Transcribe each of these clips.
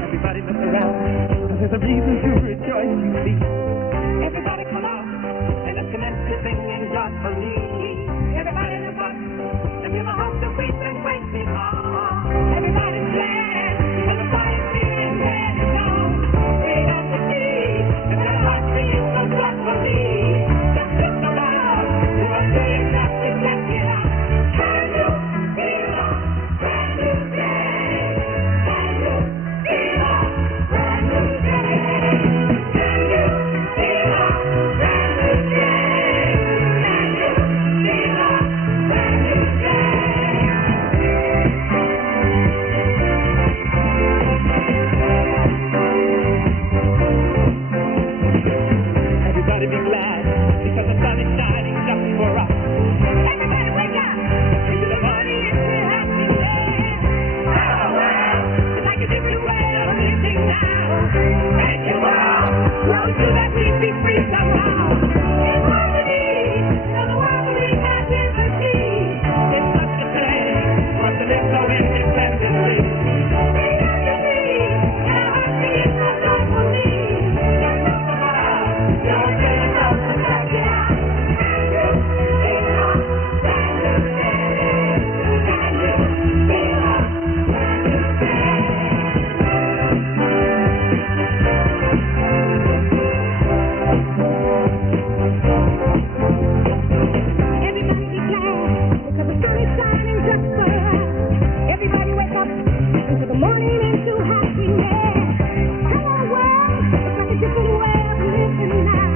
Everybody look around, there's a reason to rejoice, you see. Everybody come out, and let's commence to singing joyfully. Everybody look up, and give a hope to weep and wait before. Everybody's glad, and the fire's feeling glad and gone. Bring up the key, and their hearts singing so joyfully. Just look around, you're a big enough to check it out. Can you feel a brand new day? Can you feel a brand new day? Can you feel a brand new day? Can you feel a brand new day? Everybody be glad, because the sun is shining just for us. Everybody wake up, into the morning into happiness. Oh well, it's like a different way of living now. Make it well, grow so that we be free somehow. In harmony, in the world we have liberty. It's such a shame for us to live so independently. Bring up your knees, and our hearts beat so joyfully. Just look around, you're big enough to check it out. Can you feel a brand new day? Can you feel a brand new day? Everybody be glad, because the sun is shining just for us. Everybody wake up into the morning into happiness. Come on, world, it's like a different way of living now.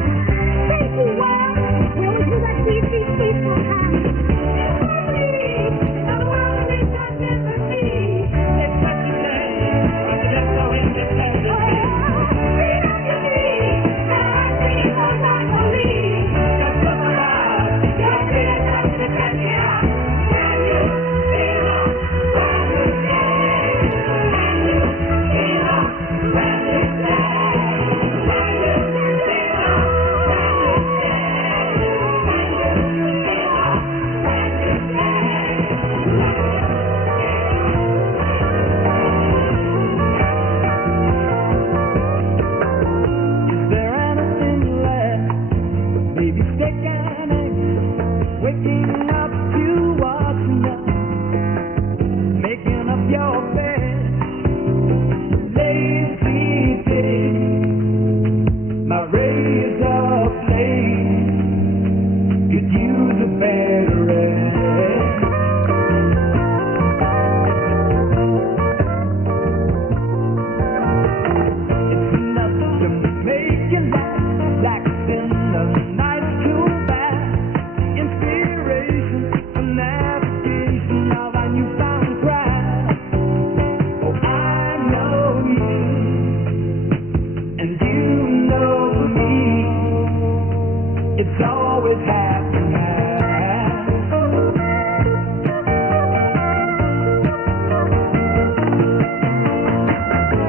Thank you, world, we always do that sweet, sweet, sweet somehow. In harmony, now the world needs our liberty. It's such a shame for us to live so independently. Bring up your knees, and our hearts beat so joyfully. Just look around, you're big enough to check it out. Can you feel a brand new day? Can you feel a brand new day? Can you feel a brand new day? Can you feel a brand new day? Is there anything left? Maybe steak and eggs, waking up to what's up, making up your bed, lazy day. My razor blade could use a better rest. It's enough to make you laugh, relaxing the night too fast. Inspiration for navigation of our newfound craft. Oh, I know you, and you know me. It's always happening.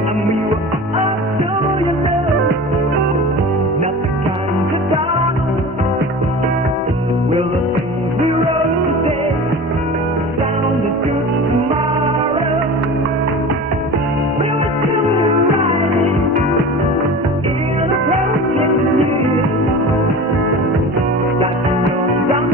And we were up to your love, not the kind to talk. Will the things we wrote today sound as good tomorrow? We were still riding in a broken year. Got to know I'm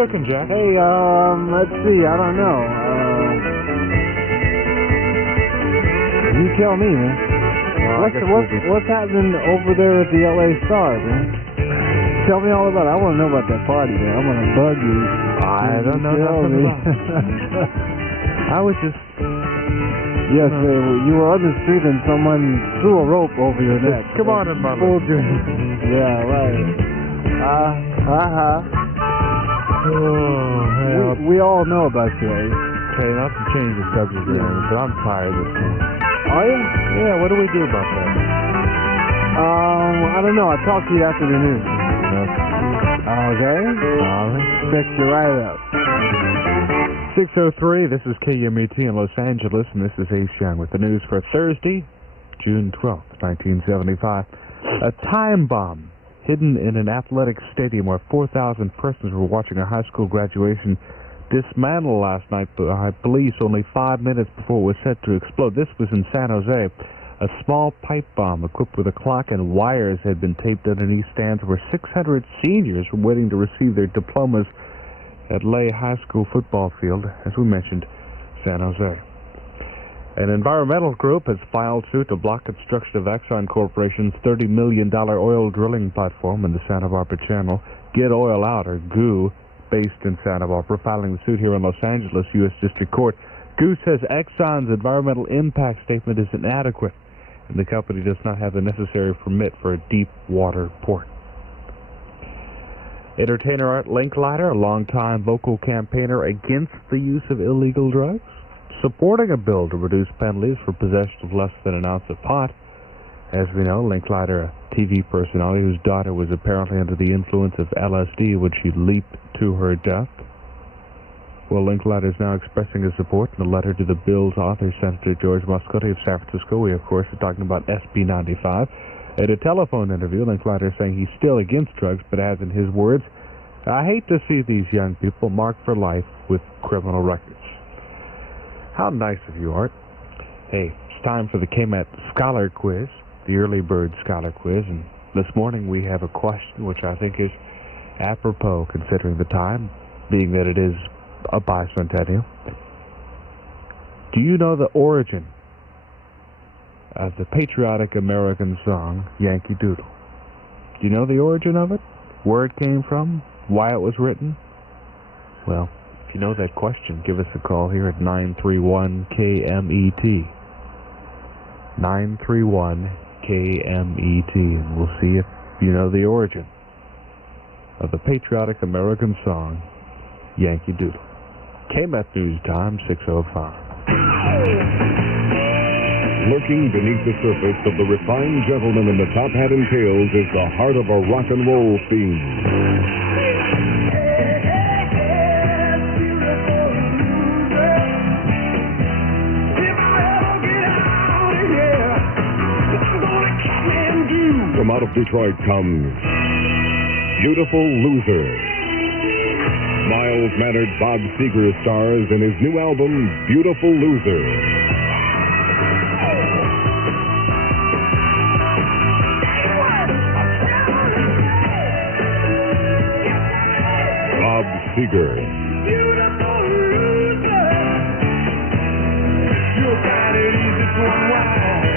Cooking, Jack. Hey, let's see. I don't know. You tell me, man. What's happening over there at the LA Star, man? Tell me all about it. I want to know about that party, man. I'm going to bug you. I don't know nothing about it. I was just... Yes, you were on the street and someone threw a rope over your neck. Come on in, Mother. Yeah, right. We all know about you, eh? Okay, not to change the subject here, but I'm tired this morning. Are you? Yeah, what do we do about that? I don't know. I'll talk to you after the news. Okay? All right. Fix you right up. 6:03, this is KMET in Los Angeles, and this is Ace Young with the news for Thursday, June 12th, 1975. A time bomb hidden in an athletic stadium where 4,000 persons were watching a high school graduation dismantled last night by police only 5 minutes before it was set to explode. This was in San Jose. A small pipe bomb equipped with a clock and wires had been taped underneath stands where 600 seniors were waiting to receive their diplomas at Lay High School football field, as we mentioned, San Jose. An environmental group has filed suit to block construction of Exxon Corporation's $30 million oil drilling platform in the Santa Barbara Channel. Get Oil Out, or GOO, based in Santa Barbara, filing the suit here in Los Angeles U.S. District Court. GOO says Exxon's environmental impact statement is inadequate, and the company does not have the necessary permit for a deep water port. Entertainer Art Linkleiter, a longtime vocal campaigner against the use of illegal drugs, supporting a bill to reduce penalties for possession of less than an ounce of pot. As we know, Linkleiter, a TV personality whose daughter was apparently under the influence of LSD when she leaped to her death. Well, Linkleiter is now expressing his support in a letter to the bill's author, Senator George Moscotti of San Francisco. We, of course, are talking about SB 95. At a telephone interview, Linkleiter is saying he's still against drugs, but adds in his words, "I hate to see these young people marked for life with criminal records." How nice of you, Art. Hey, it's time for the KMET Scholar Quiz, the early bird Scholar Quiz, and this morning we have a question which I think is apropos considering the time, being that it is a bicentennial. Do you know the origin of the patriotic American song, Yankee Doodle? Do you know the origin of it? Where it came from? Why it was written? Well, if you know that question, give us a call here at 931-KMET. 931-KMET, and we'll see if you know the origin of the patriotic American song, Yankee Doodle. KMET News Time, 6:05. Lurking beneath the surface of the refined gentleman in the top hat and tails is the heart of a rock and roll fiend. From out of Detroit comes Beautiful Loser. Mild-mannered Bob Seger stars in his new album, Beautiful Loser. Bob Seger.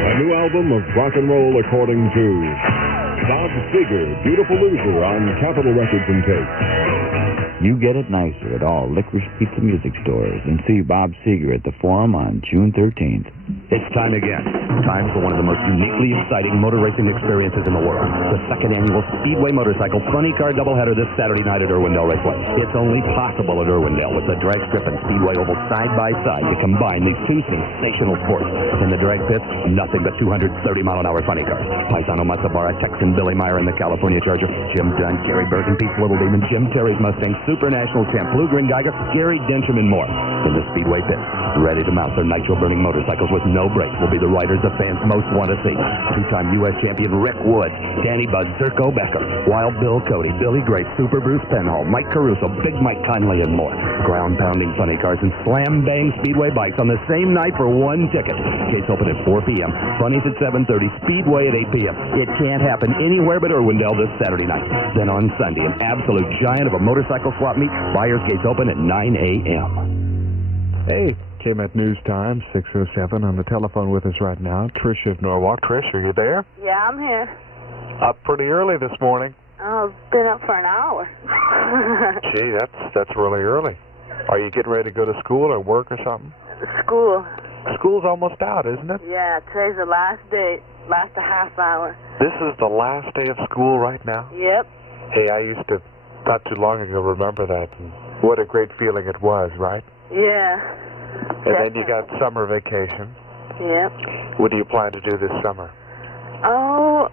A new album of rock and roll according to Bob Seger, Beautiful Loser on Capitol Records and Tapes. You get it nicer at all Licorice Pizza music stores and see Bob Seger at the Forum on June 13th. It's time again. Time for one of the most uniquely exciting motor racing experiences in the world. The second annual Speedway Motorcycle Funny Car Doubleheader this Saturday night at Irwindale Raceway. It's only possible at Irwindale with the drag strip and Speedway Oval side by side to combine these two sensational sports. In the drag pits, nothing but 230-mile-an-hour funny cars. Paisano Matsubara, Texan Billy Meyer in the California Charger, Jim Dunn, Gary Bergen, Pete's Little Demon, Jim Terry's Mustang, Super National Champ, Blue Green Geiger, Gary Densham, and more. In the Speedway pits, ready to mount their nitro-burning motorcycles with no brakes will be the riders the fans most want to see. Two-time U.S. champion Rick Woods, Danny Buzz, Zirko Becker, Wild Bill Cody, Billy Grace, Super Bruce Penhall, Mike Caruso, Big Mike Conley, and more. Ground-pounding funny cars and slam-bang Speedway bikes on the same night for one ticket. Gates open at 4 p.m., funnies at 7:30, Speedway at 8 p.m. It can't happen anywhere but Irwindale this Saturday night. Then on Sunday, an absolute giant of a motorcycle swap meet. Buyers gates open at 9 a.m. Hey, KMET News Time, 6:07. On the telephone with us right now, Trish of Norwalk. Trish, are you there? Yeah, I'm here. Up pretty early this morning. Oh, I've been up for an hour. Gee, that's really early. Are you getting ready to go to school or work or something? School. School's almost out, isn't it? Yeah, today's the last day. Last a half hour. This is the last day of school right now? Yep. Hey, I used to, not too long ago, remember that. And what a great feeling it was, right? Yeah. And then you got summer vacation. Yep. What do you plan to do this summer? Oh,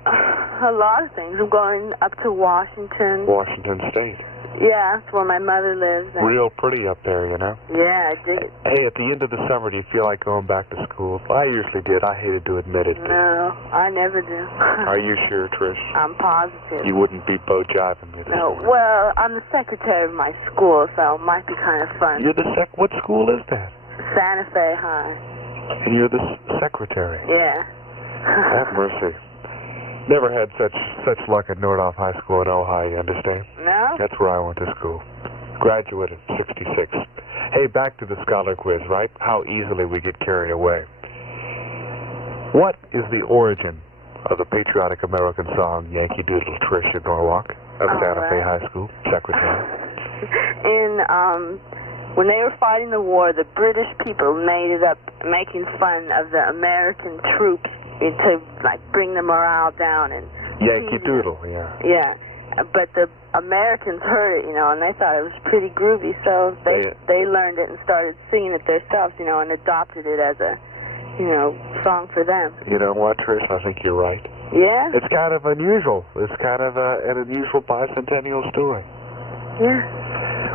a lot of things. I'm going up to Washington. Washington State. Yeah, that's where my mother lives. Real pretty up there, you know? Yeah, I dig it. Hey, at the end of the summer, do you feel like going back to school? I usually did. I hated to admit it. No, I never do. Are you sure, Trish? I'm positive. You wouldn't be jiving me this No, morning. well, I'm the secretary of my school, so it might be kind of fun. You're the what school is that? Santa Fe High. And you're the secretary. Yeah. Have mercy. Never had such luck at Nordhoff High School in Ojai, you understand? No? That's where I went to school. Graduated in 66. Hey, back to the scholar quiz, right? How easily we get carried away. What is the origin of the patriotic American song Yankee Doodle, Trish in Norwalk of Santa Fe High School, secretary? When they were fighting the war, the British people made it up making fun of the American troops to, like, bring the morale down and Yankee Doodle, yeah. Yeah, but the Americans heard it, you know, and they thought it was pretty groovy, so they learned it and started singing it themselves, you know, and adopted it as a, you know, song for them. You know what, Trish? I think you're right. Yeah? It's kind of unusual. It's kind of an unusual bicentennial story. Yeah.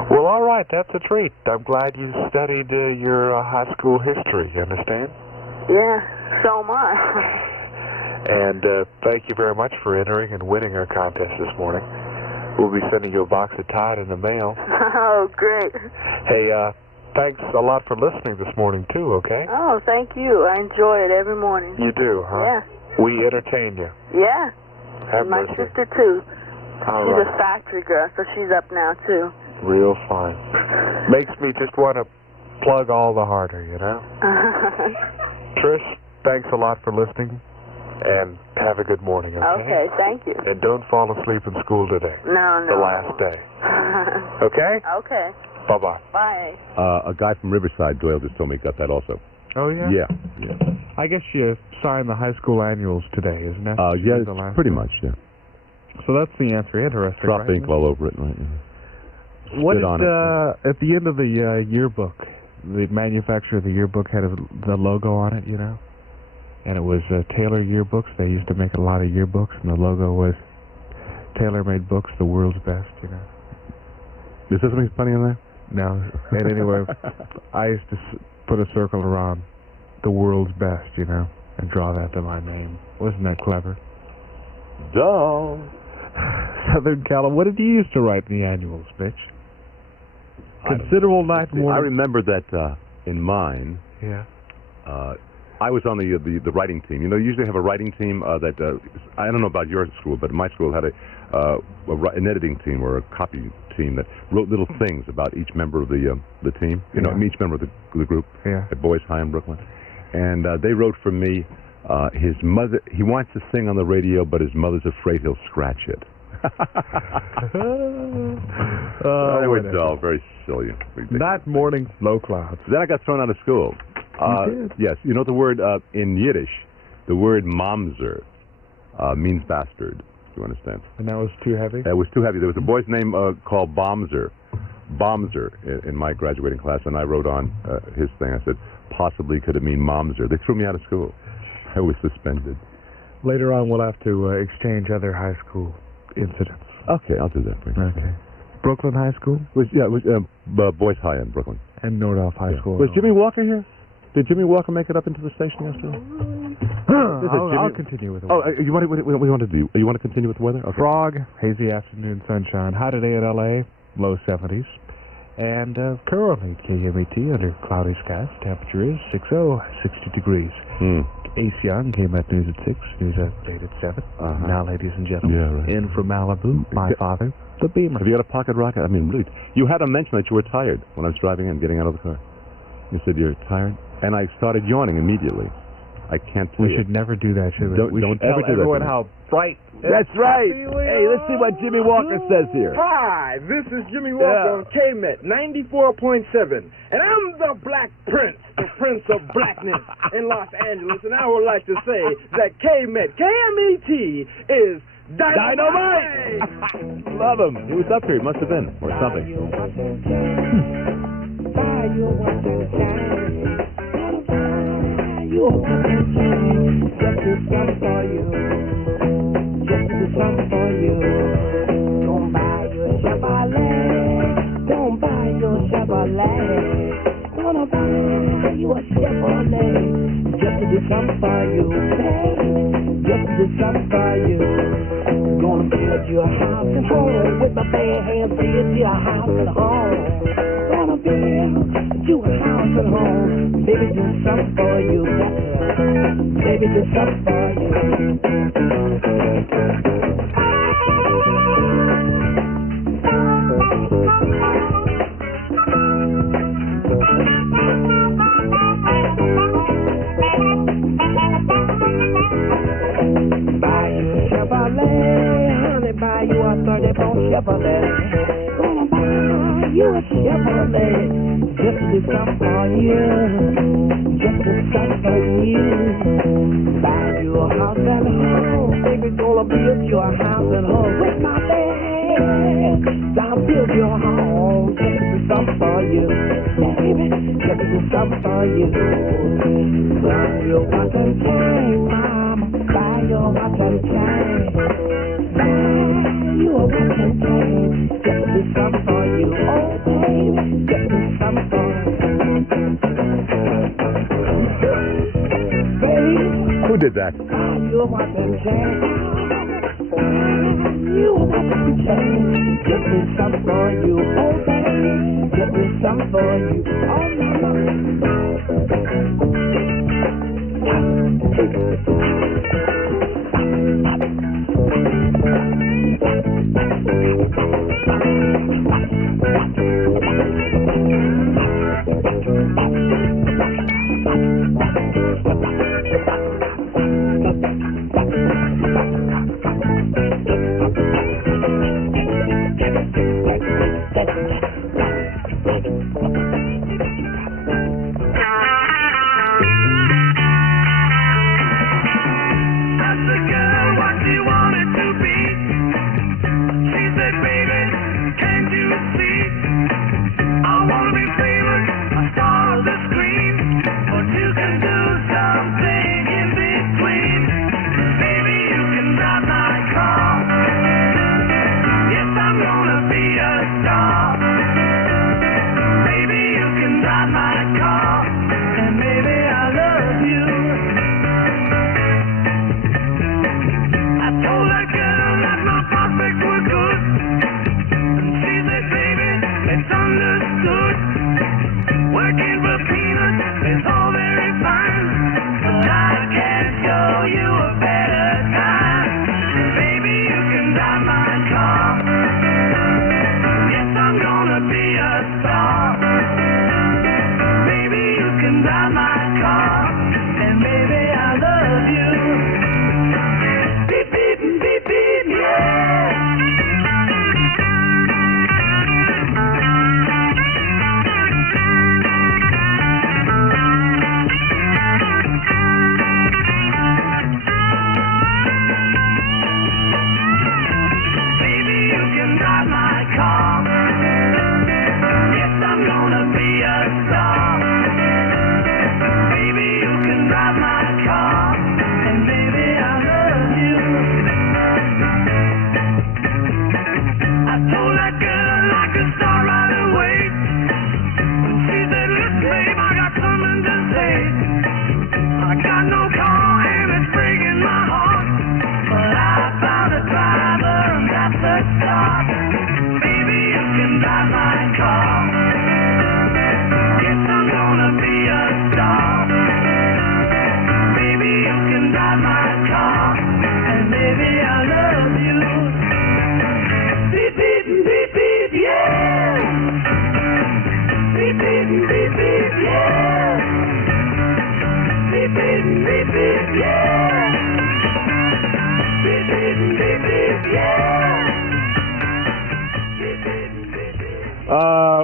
Well, all right, that's a treat. I'm glad you studied your high school history, you understand? Yeah, so am I. And thank you very much for entering and winning our contest this morning. We'll be sending you a box of Tide in the mail. Oh, great. Hey, thanks a lot for listening this morning, too, okay? Oh, thank you. I enjoy it every morning. You do, huh? Yeah. We entertain you. Yeah. Have And my mercy. sister, too. All She's right. a factory girl, so she's up now, too. Real fine. Makes me just want to plug all the harder, you know? Trish, thanks a lot for listening, and have a good morning, okay? Okay, thank you. And don't fall asleep in school today. No. The last day. Okay? Okay. Bye-bye. Bye. A guy from Riverside, Doyle, just told me got that also. Oh, yeah? Yeah. I guess you signed the high school annuals today, isn't that? Yeah, The last pretty one? much, yeah. So that's the answer. Interesting, Drop right? ink all over it, right? Yeah. What Spit did, on it. at the end of the yearbook, the manufacturer of the yearbook had the logo on it, you know? And it was Taylor Yearbooks. They used to make a lot of yearbooks, and the logo was Taylor-made books, the world's best, you know? Is there something funny in there? No. And anyway, I used to put a circle around the world's best, you know, and draw that to my name. Wasn't that clever? Duh. Southern California. What did you used to write in the annuals, Mitch? Considerable night I morning. remember that in mine, Yeah. I was on the writing team. You know, you usually have a writing team that, I don't know about your school, but my school had an editing team or a copy team that wrote little things about each member of the team, you know, each member of the group Yeah. at Boys High in Brooklyn. And they wrote for me, his mother, he wants to sing on the radio, but his mother's afraid he'll scratch it. They were dull, very silly. Ridiculous. Night morning low clouds. Then I got thrown out of school. You did? Yes. You know the word, in Yiddish, the word mamzer means bastard. Do you understand? And that was too heavy? It was too heavy. There was a boy's name called Bomzer in my graduating class, and I wrote on his thing. I said, possibly could it mean mamzer? They threw me out of school. I was suspended. Later on, we'll have to exchange other high school incidents. Okay, I'll do that. Okay. Brooklyn High School? It was Boys High in Brooklyn. And Nordhoff High School. Was Jimmy Walker here? Did Jimmy Walker make it up into the station yesterday? I'll continue with the weather. You want to do? You want to continue with the weather? Okay. Frog, hazy afternoon sunshine. High today in L.A., low 70s. And currently at KMET under cloudy skies. Temperature is 60 degrees. Ace Young came at news at 6, news update at 7. Now, ladies and gentlemen, Yeah, right. in from Malibu, my father, the Beamer. Have you got a pocket rocket? I mean, really, you had to mention that you were tired when I was driving in, getting out of the car. You said you're tired? And I started yawning immediately. I can't tell We you. should never do that, should we? Don't ever do that. everyone to me. how bright. That's right. Hey, let's see what Jimmy Walker says here. Hi, this is Jimmy Walker on KMET 94.7, and I'm the Black Prince, the Prince of Blackness in Los Angeles, and I would like to say that KMET, KMET is dynamite! Love him. He was up here. He must have been, or something. Don't buy your Chevrolet. Don't buy your Chevrolet. Gonna buy you a Chevrolet. Just to do something for you. Hey, just to do something for you. Gonna build you a house and home. With my bare hands, build you a house and home. Gonna build you a house and home. Baby, do something for you. Baby, do something for you. Buy you a Chevrolet, honey, buy you a 34 Chevrolet. Gonna buy you a Chevrolet, just to do something for you, just to do something for you. Buy you a house and home, baby, gonna build you a house and home with my bed. I'll build your home, just to do something for you, baby, just to do something for you. Buy you a watch and chain, mama, buy your watch and chain. Buy you a watch and chain, just to do something for you, oh baby, just to do something for you. Baby, Who did that? buy you a watch and chain. Buy you a watch and chain, just to do something for you, oh baby, just to do something for you, oh mama.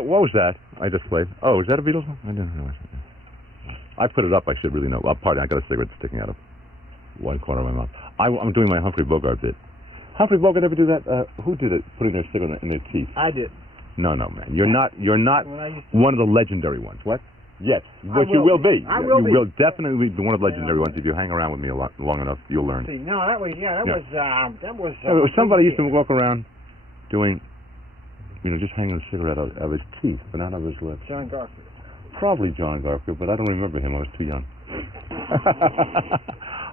What was that I just played? Oh, is that a Beatles song? I didn't realize that. I put it up. I should really know. Pardon, I got a cigarette sticking out of one corner of my mouth. I'm doing my Humphrey Bogart bit. Humphrey Bogart ever do that? Who did it? Putting their cigarette in their teeth? I did. No, man. You're not one of the legendary ones. What? Yes, but you will be. I will be. You will definitely be one of the legendary ones. If you hang around with me long enough, you'll learn. See, no, that was somebody used to walk around doing, just hanging a cigarette out of his teeth, but not out of his lips. John Garfield. Probably John Garfield, but I don't remember him. I was too young.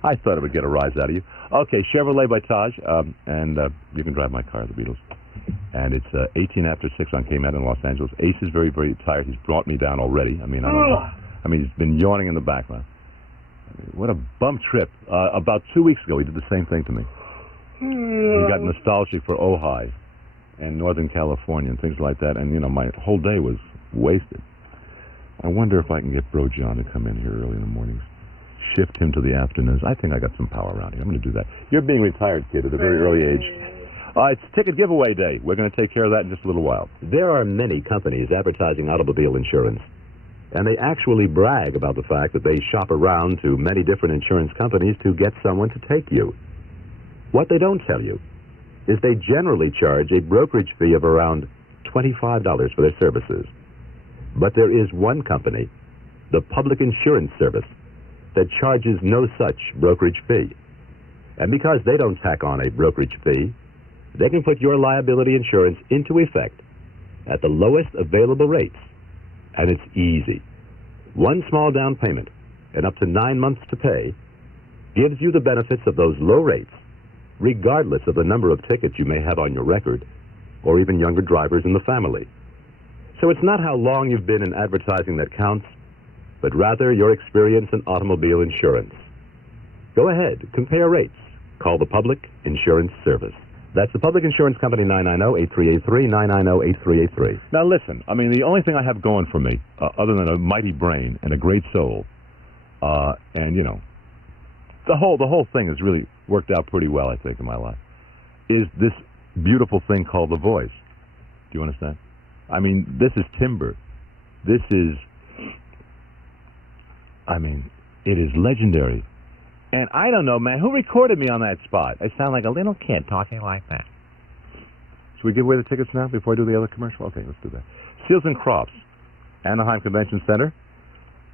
I thought it would get a rise out of you. Okay, Chevrolet by Taj, and you can drive my car, the Beatles. And it's 18 after 6 on KMET in Los Angeles. Ace is very, very tired. He's brought me down already. I don't know. He's been yawning in the background. What a bum trip. About 2 weeks ago, he did the same thing to me. He got nostalgic for Ojai and Northern California and things like that, and, my whole day was wasted. I wonder if I can get Bro John to come in here early in the mornings. Shift him to the afternoons. I think I got some power around here. I'm going to do that. You're being retired, kid, at a very early age. It's ticket giveaway day. We're going to take care of that in just a little while. There are many companies advertising automobile insurance, and they actually brag about the fact that they shop around to many different insurance companies to get someone to take you. What they don't tell you is they generally charge a brokerage fee of around $25 for their services. But there is one company, the Public Insurance Service, that charges no such brokerage fee. And because they don't tack on a brokerage fee, they can put your liability insurance into effect at the lowest available rates. And it's easy. One small down payment and up to 9 months to pay gives you the benefits of those low rates, regardless of the number of tickets you may have on your record or even younger drivers in the family. So it's not how long you've been in advertising that counts, but rather your experience in automobile insurance. Go ahead, compare rates. Call the Public Insurance Service. That's the Public Insurance Company, 990-8383, 990-8383. Now listen, the only thing I have going for me, other than a mighty brain and a great soul, and the whole thing has really worked out pretty well, I think, in my life, is this beautiful thing called the voice. Do you understand? This is timber. This is, it is legendary. And I don't know, man, who recorded me on that spot? I sound like a little kid talking like that. Should we give away the tickets now before I do the other commercial? Okay, let's do that. Seals and Crofts, Anaheim Convention Center,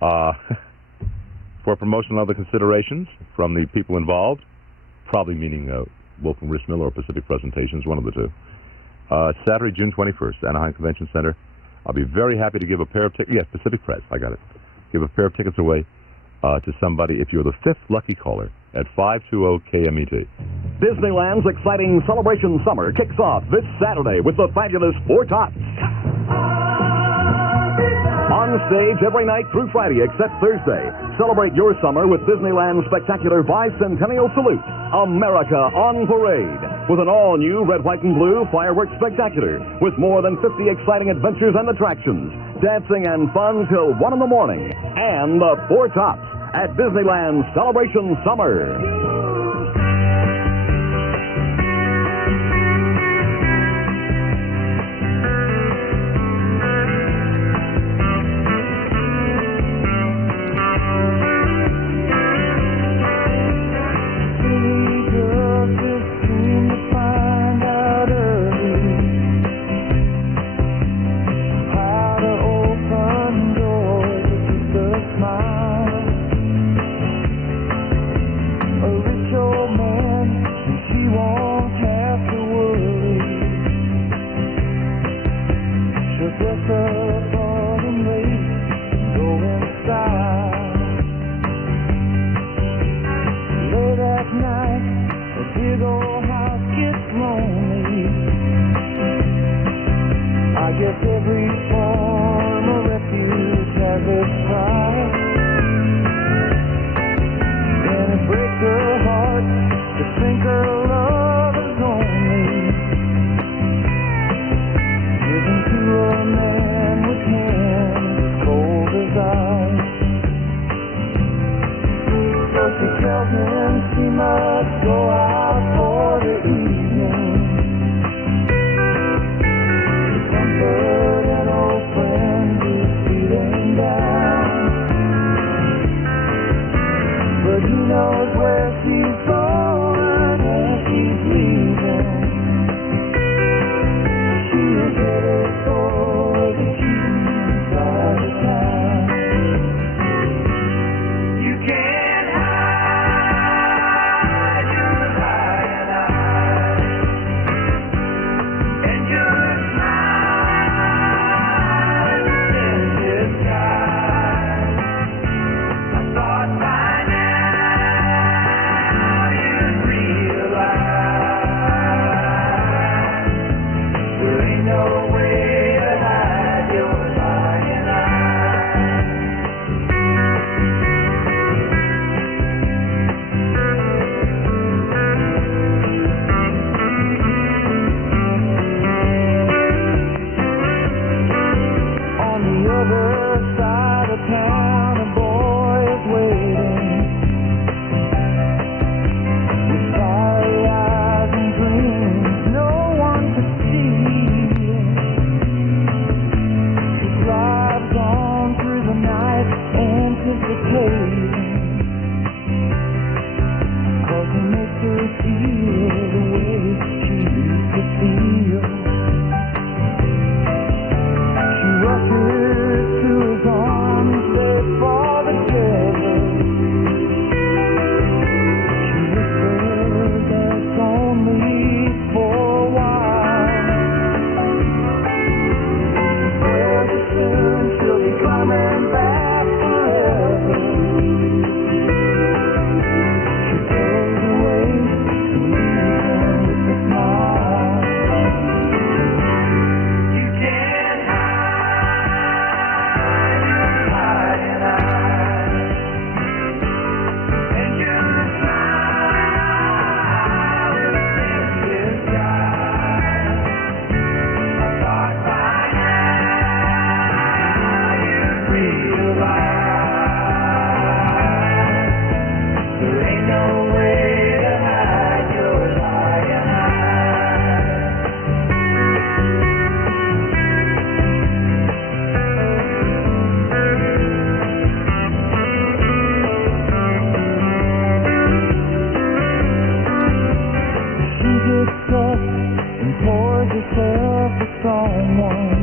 for promotional and other considerations from the people involved, probably meaning Wolf and Rich Miller or Pacific Presentations, one of the two. Saturday, June 21st, Anaheim Convention Center. I'll be very happy to give a pair of tickets. Yes, Pacific Press, I got it. Give a pair of tickets away to somebody if you're the 5th lucky caller at 520 KMET. Disneyland's exciting Celebration Summer kicks off this Saturday with the fabulous Four Tops. On stage every night through Friday except Thursday. Celebrate your summer with Disneyland's spectacular Bicentennial Salute, America on Parade, with an all-new red, white, and blue fireworks spectacular with more than 50 exciting adventures and attractions, dancing and fun till 1 in the morning, and the Four Tops at Disneyland's Celebration Summer. A to feel the way she used to feel. She rushes to his arms, there for the devil. She whispers that's only for a while. Very soon she'll be coming back forever. She goes away to leave him with a smile. You can't hide your lying eyes, and your smile is in disguise. I thought by now you'd realize there ain't no way to hide your lying eyes. She gets up and pours herself a strong one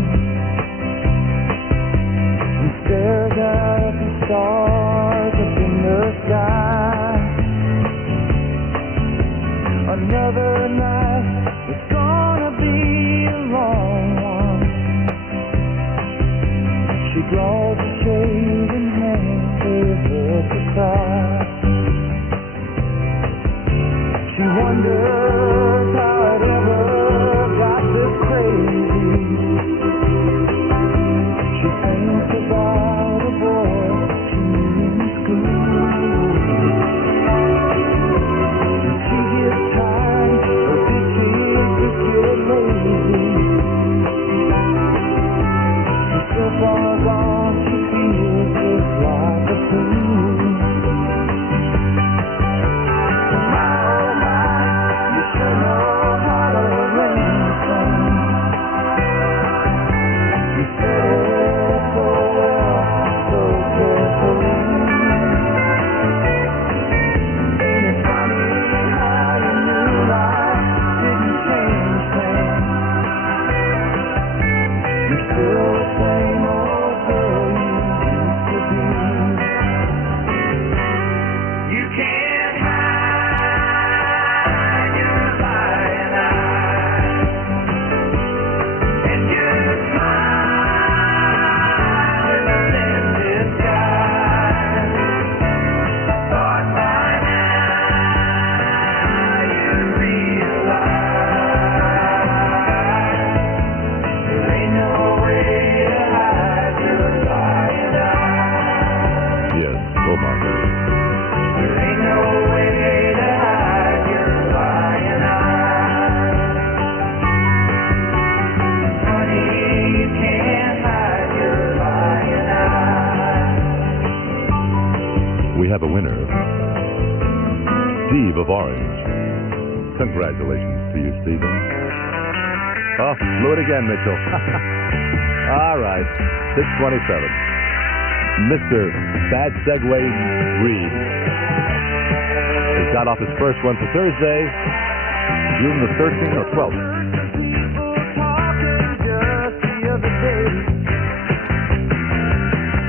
and stares out at the stars up in the sky. Another night, it's gonna be a long one. She draws a shade and hands her head to cry. She wonders how it ever got this crazy. She thinks about a boy she knew in school. She gets tired of ditching to get lazy. She's so far gone, she feels just like a fool. My, oh my, you sure know how to arrange things. You said it so well, so carefully. Ain't it funny how you knew life didn't change things? You're still the same old girl you used to be. You can't hide your lying eyes, and your smile is in disguise. Thought by now you'd realize there ain't no way to hide your lying eyes. Yes. Oh, my God. There ain't no way to hide your lying eyes. Honey, you can't hide your lying eyes. We have a winner. Steve of Orange. Congratulations to you, Stephen. Oh, blew it again, Mitchell. All right. 627. Mr. Bad Segway Reed has got off his first one for Thursday, June the 13th or 12th. People talking just the other day,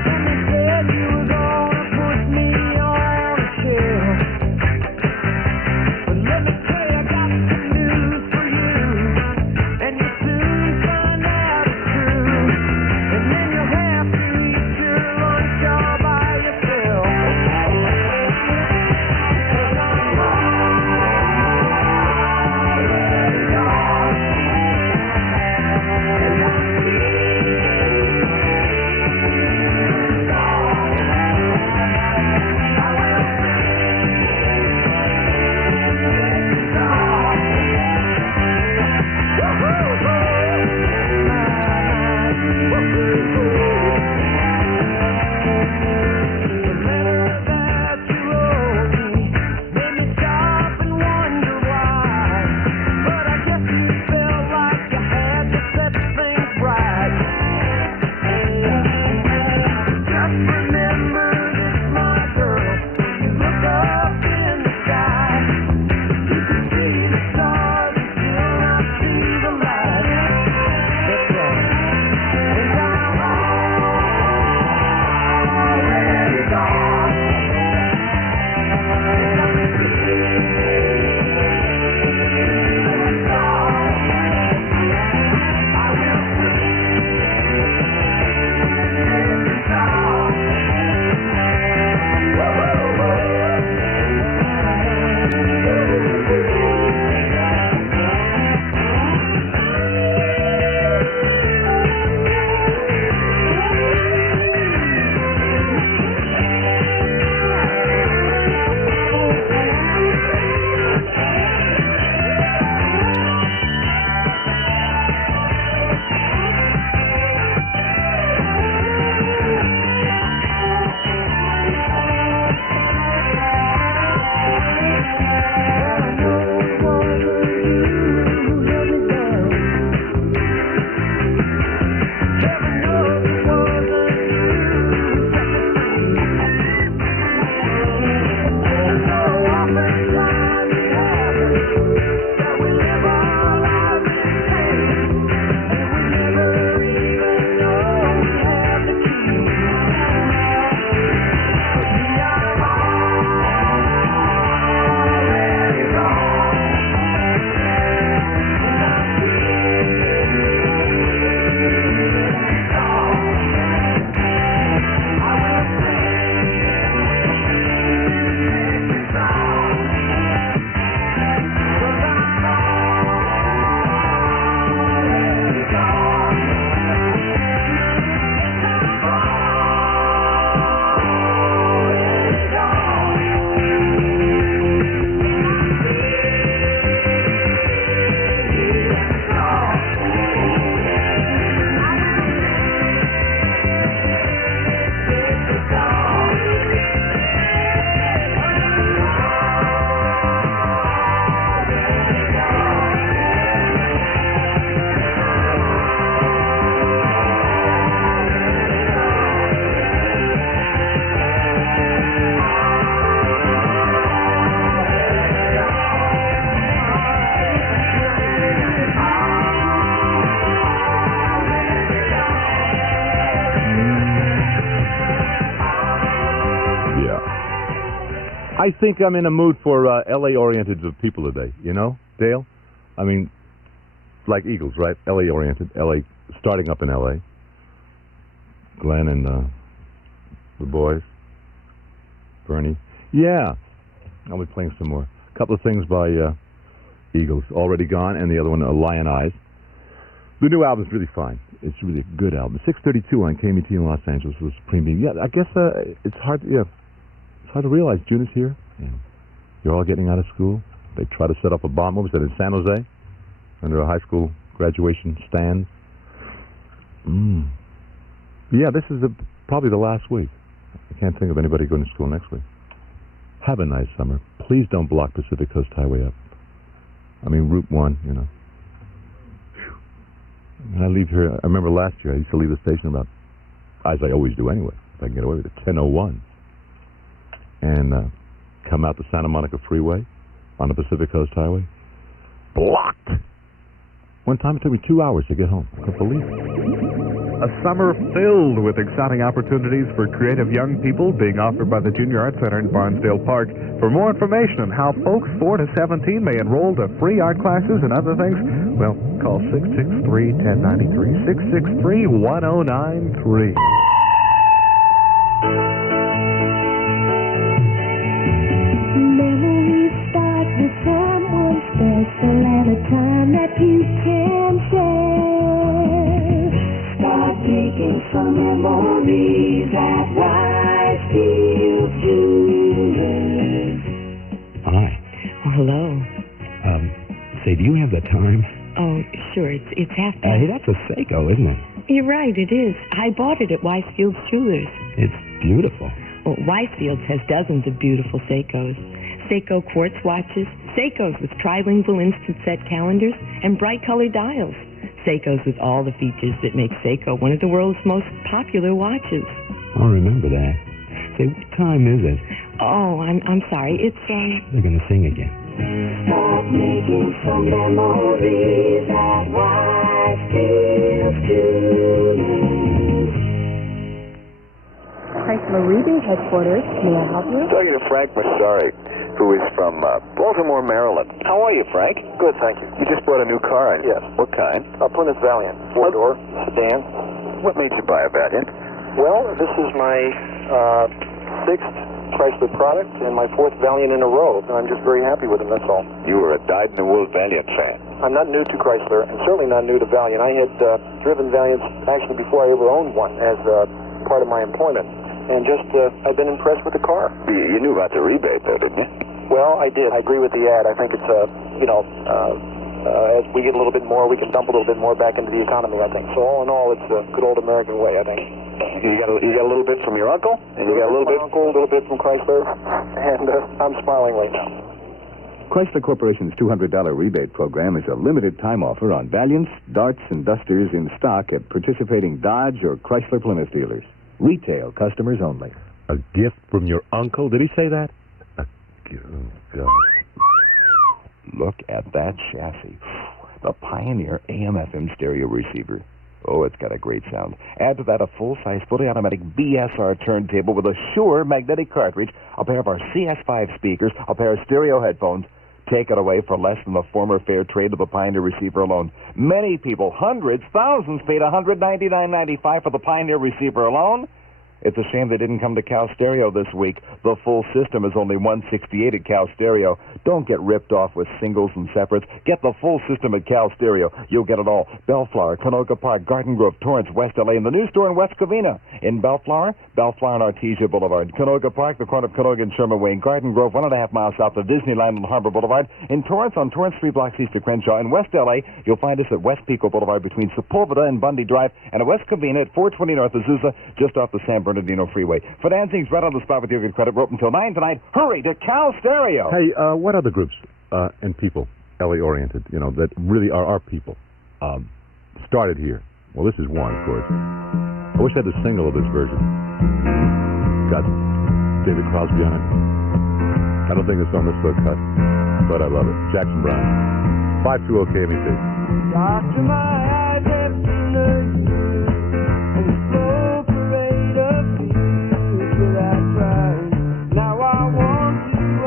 and they said you were gonna put me on a shelf. But let me tell you, I got some news for you, and you soon find out it's true. And then you'll have to eat your lunch all by yourself. 'Cause I'm I think I'm in a mood for L.A.-oriented people today, you know, Dale? I mean, like Eagles, right? L.A.-oriented, L.A., starting up in L.A. Glenn and the boys. Bernie. Yeah. I'll be playing some more. A couple of things by Eagles, Already Gone, and the other one, Lion Eyes. The new album's really fine. It's really a good album. 6:32 on KMET in Los Angeles was premium. Yeah, I guess it's hard to realize June is here. And you're all getting out of school. They try to set up a bomb. What was that, in San Jose? Under a high school graduation stand. Yeah, this is probably the last week. I can't think of anybody going to school next week. Have a nice summer. Please don't block Pacific Coast Highway up. I mean, Route 1, you know. When I leave here, I remember last year I used to leave the station about, as I always do anyway, if I can get away with it, 10:01. And come out the Santa Monica Freeway on the Pacific Coast Highway. Blocked! One time it took me 2 hours to get home. I can't believe it. A summer filled with exciting opportunities for creative young people being offered by the Junior Art Center in Barnsdale Park. For more information on how folks 4 to 17 may enroll to free art classes and other things, well, call 663-1093, 663-1093. Memories start with someone special and a time that you can share. Start making some memories at Whitefield Jewelers. Hi. Oh, hello. Say, do you have the time? Oh, sure. It's half past. Hey, that's a Seiko, isn't it? You're right, it is. I bought it at Weisfield's Jewelers. It's beautiful. Well, Weisfield's has dozens of beautiful Seikos. Seiko quartz watches, Seikos with trilingual instant set calendars, and bright-colored dials. Seikos with all the features that make Seiko one of the world's most popular watches. I'll remember that. Say, what time is it? Oh, I'm sorry. It's, They're going to sing again. Start making some memories at Whitefield Jewelers. Chrysler Rebate Headquarters. May I help you? Talking to Frank Massari, who is from Baltimore, Maryland. How are you, Frank? Good, thank you. You just bought a new car? Yes. What kind? A Plymouth Valiant, 4-door sedan. What made you buy a Valiant? Well, this is my sixth Chrysler product and my fourth Valiant in a row, and I'm just very happy with them, that's all. You were a dyed-in-the-wool Valiant fan. I'm not new to Chrysler, and certainly not new to Valiant. I had driven Valiants actually before I ever owned one as part of my employment. And just, I've been impressed with the car. You knew about the rebate, though, didn't you? Well, I did. I agree with the ad. I think it's, as we get a little bit more, we can dump a little bit more back into the economy, I think. So all in all, it's a good old American way, I think. You got a little bit from your uncle? And you got a little bit? Uncle, a little bit from Chrysler. And I'm smiling right now. Chrysler Corporation's $200 rebate program is a limited-time offer on Valiants, Darts, and Dusters in stock at participating Dodge or Chrysler Plymouth dealers. Retail customers only. A gift from your uncle? Did he say that? Oh, God. Look at that chassis. The Pioneer AM/FM stereo receiver. Oh, it's got a great sound. Add to that a full-size, fully automatic BSR turntable with a Shure magnetic cartridge, a pair of our CS5 speakers, a pair of stereo headphones. Take it away for less than the former fair trade of the Pioneer receiver alone. Many people, hundreds, thousands, paid $199.95 for the Pioneer receiver alone. It's a shame they didn't come to Cal Stereo this week. The full system is only $168 at Cal Stereo. Don't get ripped off with singles and separates. Get the full system at Cal Stereo. You'll get it all. Bellflower, Canoga Park, Garden Grove, Torrance, West LA, and the new store in West Covina. In Bellflower and Artesia Boulevard. Canoga Park, the corner of Canoga and Sherman Way. In Garden Grove, 1.5 miles south of Disneyland and Harbor Boulevard. In Torrance, on Torrance 3 blocks east of Crenshaw. In West LA, you'll find us at West Pico Boulevard between Sepulveda and Bundy Drive. And at West Covina at 420 North Azusa, just off the San Bernardino Freeway. Financing's right on the spot with your good credit. We're open until 9 tonight. Hurry to Cal Stereo. Hey, what other groups and people, LA-oriented, that really are our people, started here? Well, this is one, of course. I wish I had the single of this version. Got David Crosby on it. I don't think it's on this book cut, but I love it. Jackson Browne. 520 KMET. Doctor, my eyes have seen a and the slow parade of tears that I cried. Now I want you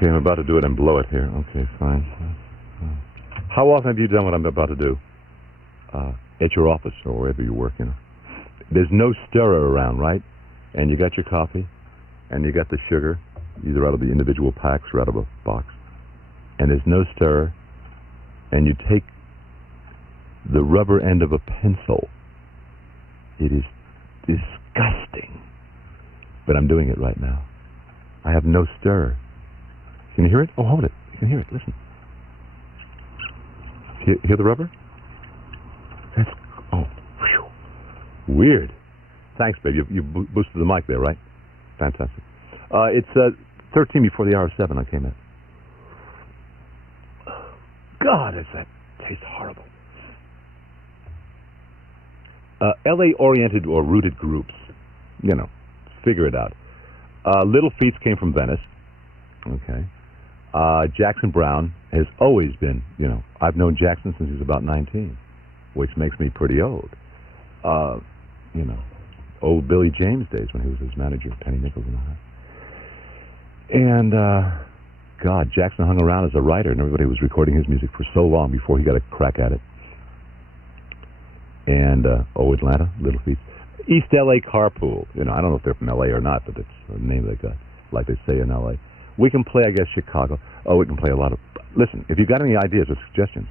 Okay, I'm about to do it and blow it here. Okay, fine. How often have you done what I'm about to do? At your office or wherever you work, you know. There's no stirrer around, right? And you got your coffee, and you got the sugar, either out of the individual packs or out of a box. And there's no stirrer, and you take the rubber end of a pencil. It is disgusting. But I'm doing it right now. I have no stirrer. Can you hear it? Oh, hold it. You can hear it. Listen. Hear the rubber? That's... Oh, whew. Weird. Thanks, babe. You boosted the mic there, right? Fantastic. It's 13 before the hour of 7 on KMET. God, does that taste horrible. L.A.-oriented or rooted groups. You know, figure it out. Little Feats came from Venice. Okay. Jackson Browne has always been, you know, I've known Jackson since he was about 19, which makes me pretty old. You know, old Billy James days when he was his manager, Penny Nichols and all that. And, God, Jackson hung around as a writer, and everybody was recording his music for so long before he got a crack at it. And, Atlanta, Little Feats. East L.A. Carpool. You know, I don't know if they're from L.A. or not, but it's the name they got, like they say in L.A. We can play, I guess, Chicago. Oh, we can play a lot of... Listen, if you've got any ideas or suggestions,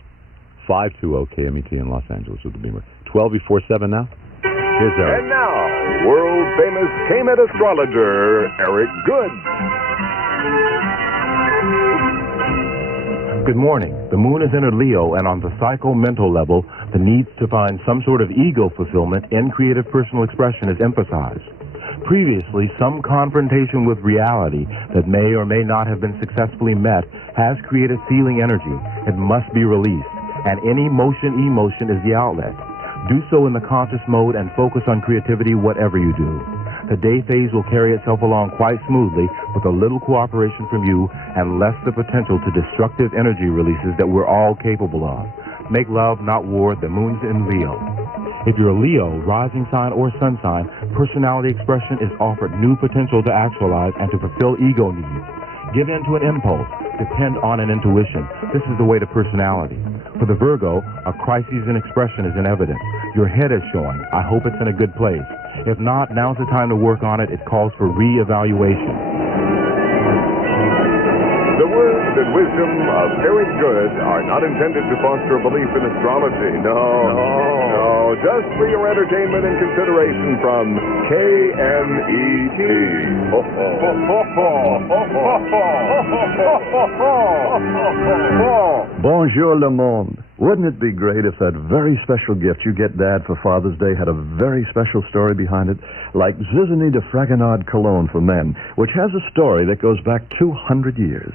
520 KMET in Los Angeles with the Beamer. 12 before 7 now. Here's Eric. And now, world-famous KMET astrologer, Eric Good. Good morning. The moon is entered Leo, and on the psycho-mental level, the need to find some sort of ego fulfillment in creative personal expression is emphasized. Previously, some confrontation with reality that may or may not have been successfully met has created feeling energy. It must be released, and any emotion is the outlet. Do so in the conscious mode and focus on creativity whatever you do. The day phase will carry itself along quite smoothly with a little cooperation from you and less the potential to destructive energy releases that we're all capable of. Make love, not war. The moon's in Leo. If you're a Leo, rising sign or sun sign, personality expression is offered new potential to actualize and to fulfill ego needs. Give in to an impulse. Depend on an intuition. This is the way to personality. For the Virgo, a crisis in expression is in evidence. Your head is showing. I hope it's in a good place. If not, now's the time to work on it. It calls for re-evaluation. The words and wisdom of Eric Good are not intended to foster a belief in astrology. No. Just for your entertainment and consideration from KMET. Bonjour, le monde. Wouldn't it be great if that very special gift you get Dad for Father's Day had a very special story behind it? Like Zizanie de Fragonard Cologne for Men, which has a story that goes back 200 years.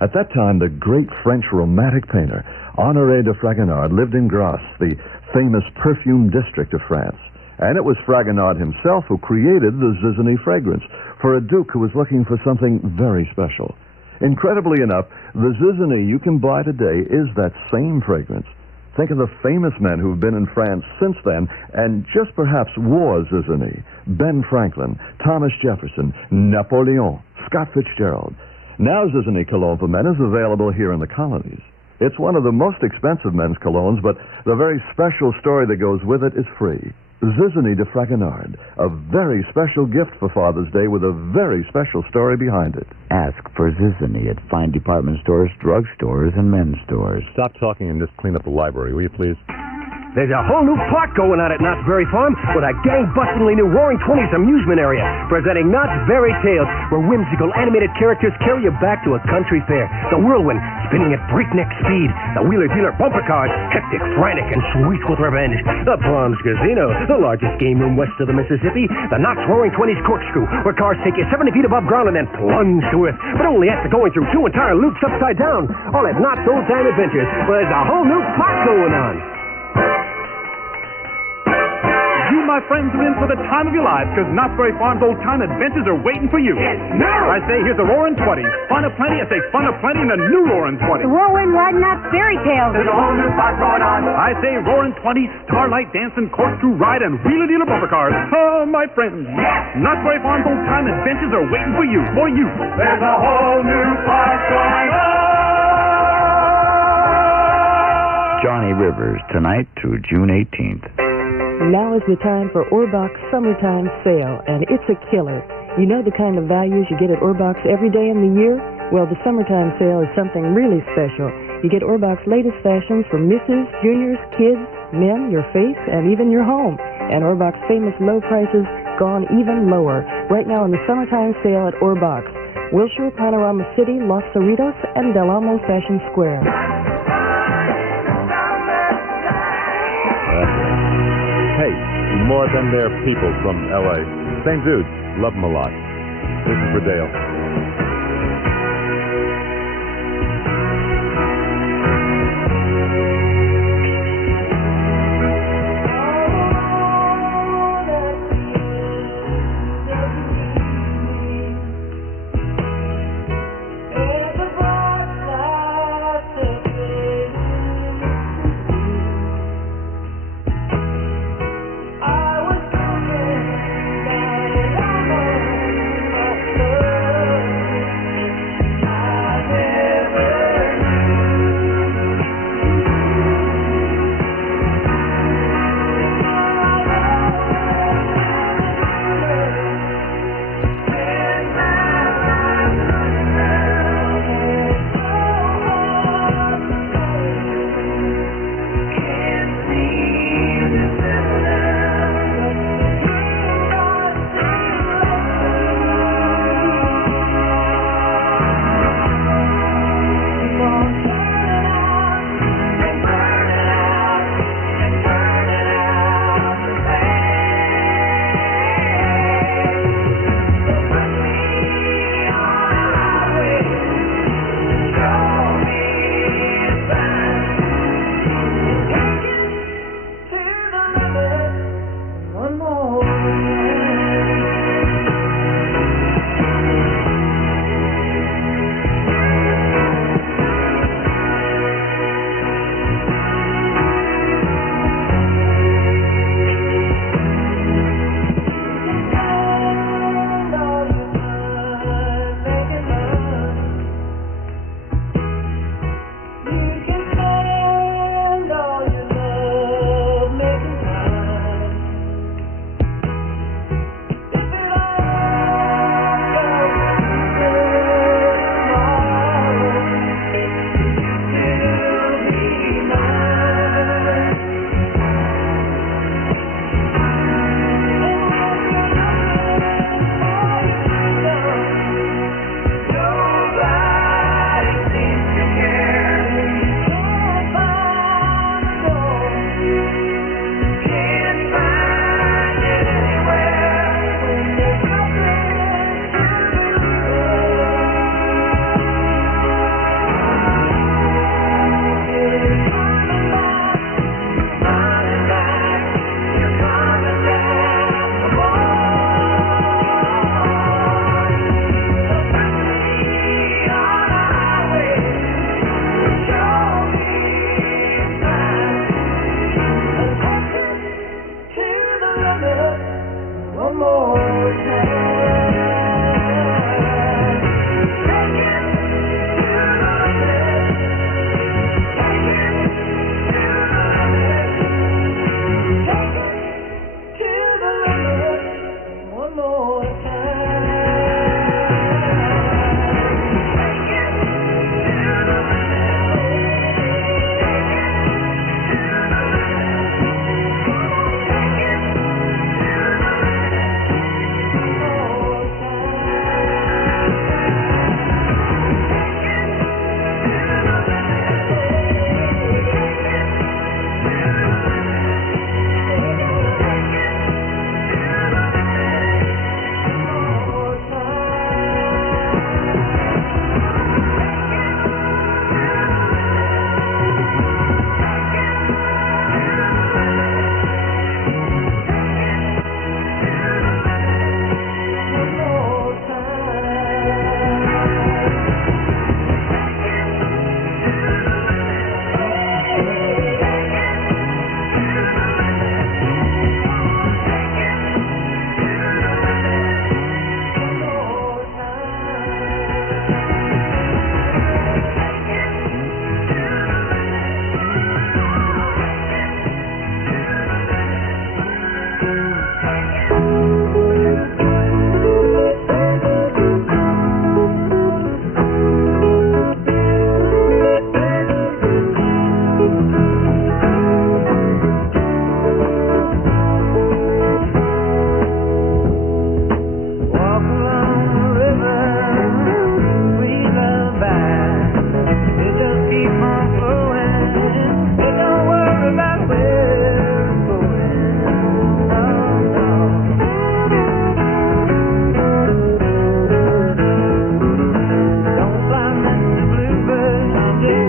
At that time, the great French romantic painter, Honoré de Fragonard, lived in Grasse, the famous perfume district of France. And it was Fragonard himself who created the Zizanie fragrance for a duke who was looking for something very special. Incredibly enough, the Zizanie you can buy today is that same fragrance. Think of the famous men who've been in France since then and just perhaps wore Zizanie. Ben Franklin, Thomas Jefferson, Napoleon, Scott Fitzgerald. Now Zizanie Cologne for Men is available here in the colonies. It's one of the most expensive men's colognes, but the very special story that goes with it is free. Zizanie de Fragonard, a very special gift for Father's Day with a very special story behind it. Ask for Zizanie at fine department stores, drugstores, and men's stores. Stop talking and just clean up the library, will you please? There's a whole new park going on at Knott's Berry Farm with a gang-bustingly new Roaring Twenties amusement area, presenting Knott's Berry Tales, where whimsical animated characters carry you back to a country fair. The Whirlwind, spinning at breakneck speed. The Wheeler-Dealer bumper cars, hectic, frantic, and sweet with revenge. The Palms Casino, the largest game room west of the Mississippi. The Knott's Roaring Twenties Corkscrew, where cars take you 70 feet above ground and then plunge to earth, but only after going through 2 entire loops upside down. All at Knott's Old Time Adventures, where there's a whole new park going on. my friends, are in for the time of your lives, because Knott's Berry Farm's old-time adventures are waiting for you. Yes, now! I say, here's a roaring 20. Fun aplenty, I say fun aplenty, and a new roaring 20. The whirlwind riding Knott's Berry Tales. There's a whole new spot going on. I say roaring 20, starlight dancing, corkscrew ride, and wheeler-dealer bumper cars. Oh, my friends. Yes! Knott's Berry Farm's old-time adventures are waiting for you. For you. There's a whole new park going on. Johnny Rivers, tonight through June 18th. Now is the time for Orbach's summertime sale, and it's a killer. You know the kind of values you get at Orbach's every day in the year? Well, the summertime sale is something really special. You get Orbach's latest fashions for misses, juniors, kids, men, your face, and even your home. And Orbach's famous low prices gone even lower. Right now in the summertime sale at Orbach's. Wilshire, Panorama City, Los Cerritos, and Del Amo Fashion Square. Hey, more than their people from L.A. Same dudes. Love them a lot. This is for Dale.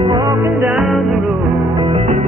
Walking down the road.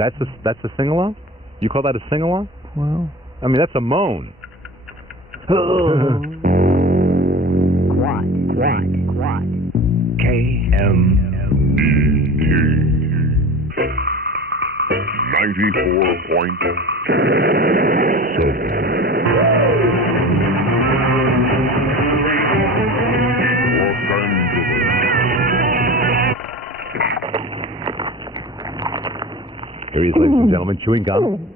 That's a sing-along? You call that a sing-along? Well, I mean, that's a moan. Quack. KMET 94.7. Here he is, ladies and gentlemen, chewing gum.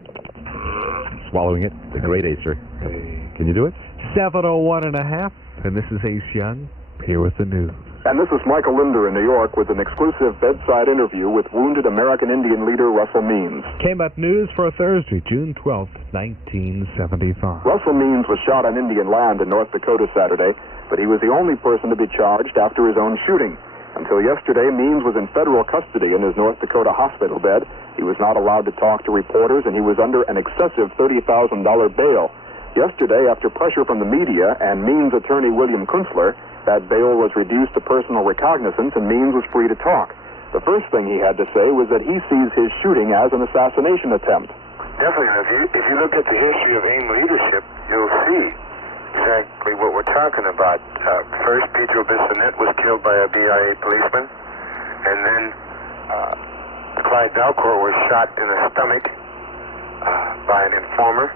Swallowing it, the great Acer. Can you do it? 7:01 and a half, and this is Ace Young, here with the news. And this is Michael Linder in New York with an exclusive bedside interview with wounded American Indian leader Russell Means. KMET News for Thursday, June 12th, 1975. Russell Means was shot on Indian land in North Dakota Saturday, but he was the only person to be charged after his own shooting. Until yesterday, Means was in federal custody in his North Dakota hospital bed. He was not allowed to talk to reporters, and he was under an excessive $30,000 bail. Yesterday, after pressure from the media and Means' attorney William Kunstler, that bail was reduced to personal recognizance and Means was free to talk. The first thing he had to say was that he sees his shooting as an assassination attempt. Definitely. If you look at the history of AIM leadership, you'll see exactly what we're talking about. First, Pedro Bissonette was killed by a BIA policeman, and then Clyde Dalcourt was shot in the stomach by an informer,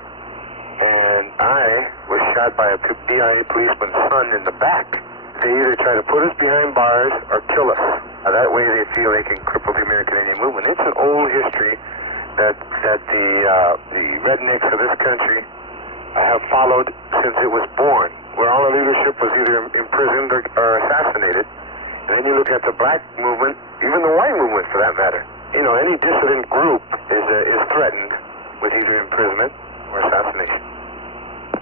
and I was shot by a BIA policeman's son in the back. They either try to put us behind bars or kill us. That way they feel they can cripple the American Indian movement. It's an old history that the rednecks of this country have followed since it was born, where all the leadership was either imprisoned or assassinated. And then you look at the black movement, even the white movement for that matter. You know, any dissident group is threatened with either imprisonment or assassination.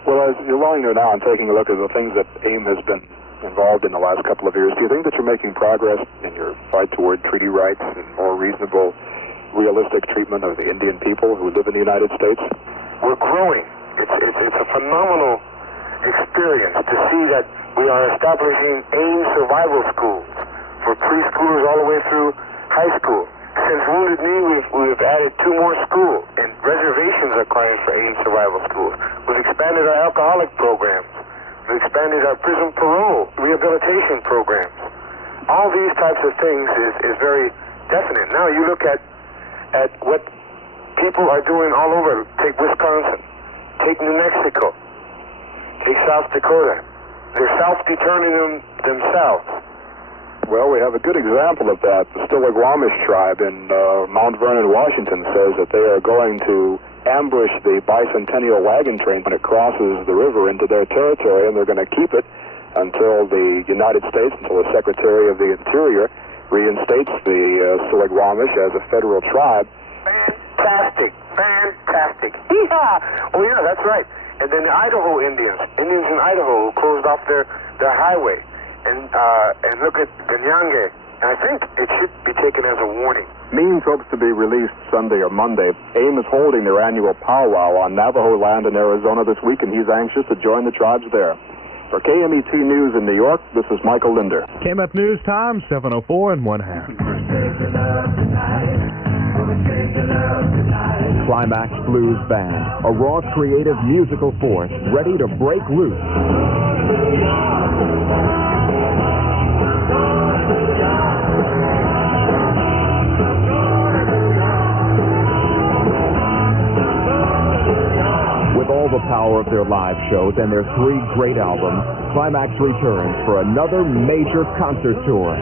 Well, as you're lying there now and taking a look at the things that AIM has been involved in the last couple of years, do you think that you're making progress in your fight toward treaty rights and more reasonable, realistic treatment of the Indian people who live in the United States? We're growing. It's a phenomenal experience to see that we are establishing AIM survival schools for preschoolers all the way through high school. Since Wounded Knee, we've added 2 more schools, and reservations are clients for AIM survival schools. We've expanded our alcoholic programs. We've expanded our prison parole rehabilitation programs. All these types of things is very definite. Now you look at what people are doing all over. Take Wisconsin. Take New Mexico. Take South Dakota. They're self-determining themselves. Well, we have a good example of that. The Stillaguamish tribe in Mount Vernon, Washington, says that they are going to ambush the bicentennial wagon train when it crosses the river into their territory, and they're going to keep it until the United States, until the Secretary of the Interior reinstates the Stillaguamish as a federal tribe. Fantastic. Yeah. Oh, yeah, that's right. And then the Idaho Indians in Idaho who closed off their highway. And look at Ganyange. And I think it should be taken as a warning. Means hopes to be released Sunday or Monday. AIM is holding their annual powwow on Navajo land in Arizona this week, and he's anxious to join the tribes there. For KMET News in New York, this is Michael Linder. KMET News time, 7:04 and 1/2. Climax Blues Band, a raw creative musical force ready to break loose. With all the power of their live shows and their 3 great albums, Climax returns for another major concert tour.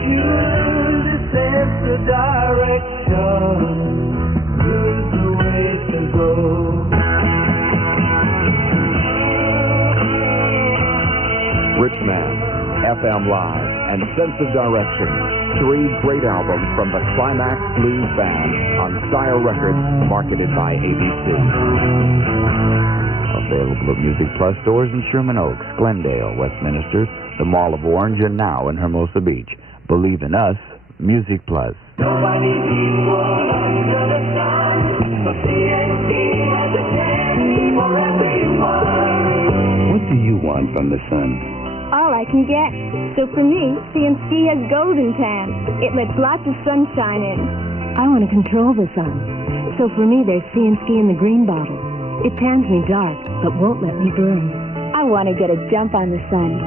Richman, FM Live, and Sense of Direction. 3 great albums from the Climax Blues Band on Style Records, marketed by ABC. Available at Music Plus stores in Sherman Oaks, Glendale, Westminster, the Mall of Orange, and now in Hermosa Beach. Believe in us, Music Plus. What do you want from the sun? All I can get. So for me, CNC has Golden Tan. It lets lots of sunshine in. I want to control the sun. So for me, there's Sea and Ski in the green bottle. It tans me dark, but won't let me burn. I want to get a jump on the sun.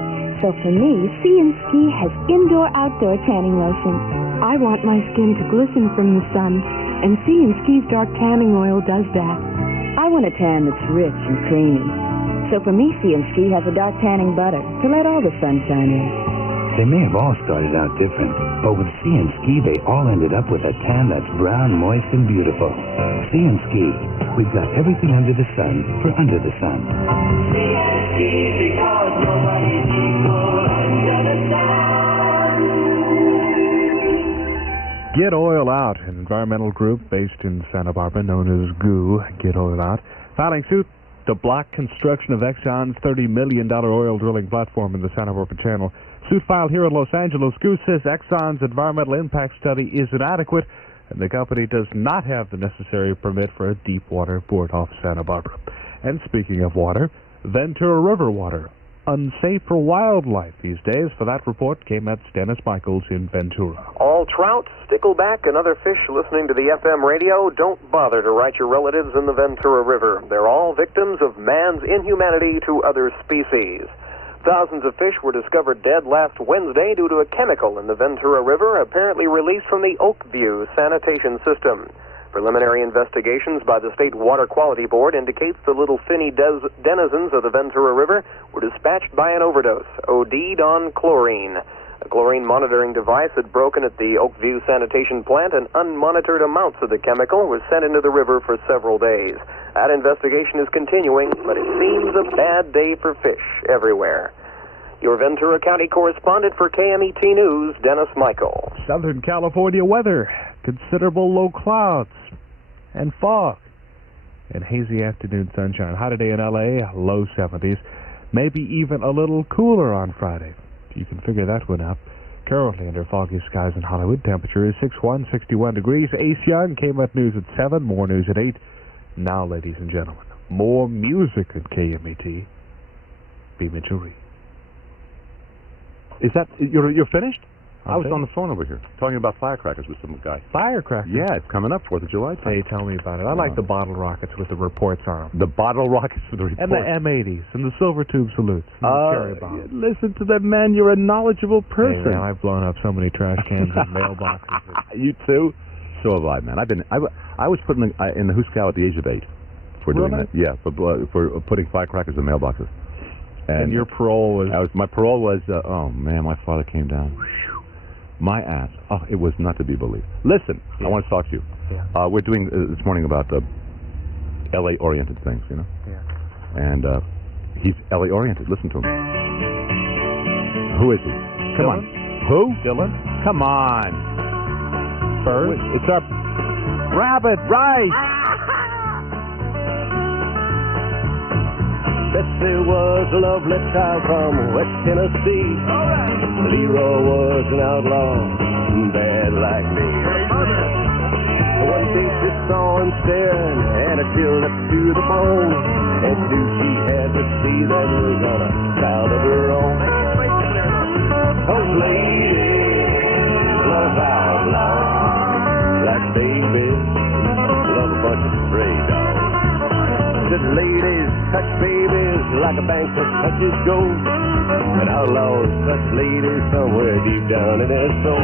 So for me, Sea and Ski has indoor-outdoor tanning lotion. I want my skin to glisten from the sun, and Sea and Ski's dark tanning oil does that. I want a tan that's rich and creamy. So for me, Sea and Ski has a dark tanning butter to let all the sunshine in. They may have all started out different, but with Sea and Ski, they all ended up with a tan that's brown, moist, and beautiful. Sea and Ski, we've got everything under the sun for under the sun. Sea and Ski, because nobody's equal under the sun. Get Oil Out, an environmental group based in Santa Barbara known as GOO, Get Oil Out, filing suit to block construction of Exxon's $30 million oil drilling platform in the Santa Barbara Channel. Suit filed here in Los Angeles. GOO says Exxon's environmental impact study is inadequate, and the company does not have the necessary permit for a deep water port off Santa Barbara. And speaking of water, Ventura River water, unsafe for wildlife these days. For that report, KMET's Dennis Michaels in Ventura. All trout, stickleback, and other fish listening to the FM radio, don't bother to write your relatives in the Ventura River. They're all victims of man's inhumanity to other species. Thousands of fish were discovered dead last Wednesday due to a chemical in the Ventura River apparently released from the Oakview sanitation system. Preliminary investigations by the State Water Quality Board indicates the little finny denizens of the Ventura River were dispatched by an overdose, OD'd on chlorine. A chlorine monitoring device had broken at the Oakview sanitation plant, and unmonitored amounts of the chemical were sent into the river for several days. That investigation is continuing, but it seems a bad day for fish everywhere. Your Ventura County correspondent for KMET News, Dennis Michael. Southern California weather, considerable low clouds and fog and hazy afternoon sunshine. High today in L.A., low 70s, maybe even a little cooler on Friday. You can figure that one out. Currently under foggy skies in Hollywood, temperature is 61 degrees. Ace Young, KMET News at 7, more news at 8. Now, ladies and gentlemen, more music at KMET. B. Mitchell. Is that, you're finished? I was Okay. on the phone over here talking about firecrackers with some guy. Firecrackers? Yeah, it's coming up 4th of July time. Hey, tell me about it. I like the bottle rockets with the reports on them. The bottle rockets with the reports. And the M80s and the silver tube salutes. And the cherry bombs. Listen to that, man. You're a knowledgeable person. Hey, man, I've blown up so many trash cans and mailboxes. You too? So have I, man. I was put in the Huskow at the age of 8 for doing Really? that. Yeah, for putting firecrackers in mailboxes. And your parole was... My parole was, oh, man, my father came down. My ass. Oh, it was not to be believed. Listen, I want to talk to you. Yeah. We're doing this morning about L.A.-oriented things, you know? Yeah. And he's L.A.-oriented. Listen to him. Who is he? Come on. Who? Dylan? Come on. Bird? It's our rabbit, right? Bessie was a lovely child from West Tennessee. Leroy was an outlaw, bad like me. One day she saw him staring, and it chilled up to the bone. And knew she had to see that he was on a child of her own. Those ladies love outlaws, like babies love a bunch of stray dogs. Said ladies touch babies like a banker touches gold, and outlaws touch ladies somewhere deep down in their soul.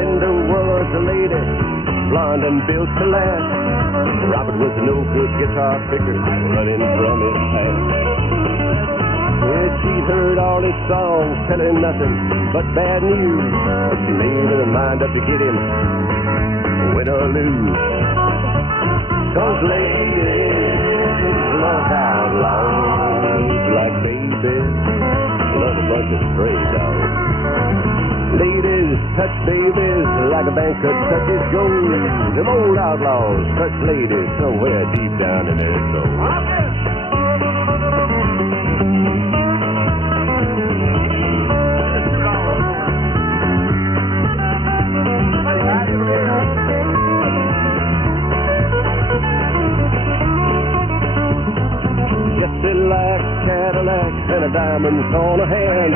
Linda was a lady, blonde and built to last. Robert was a no-good guitar picker, running from his past. Yeah, she'd heard all his songs, tell him nothing but bad news. But she made her mind up to get him, win or lose. Those ladies love outlaws, like babies love a bunch of stray dogs. Ladies touch babies like a banker touches gold. Them old outlaws touch ladies somewhere deep down in their soul. Jessie likes Cadillacs and a diamonds on her hand.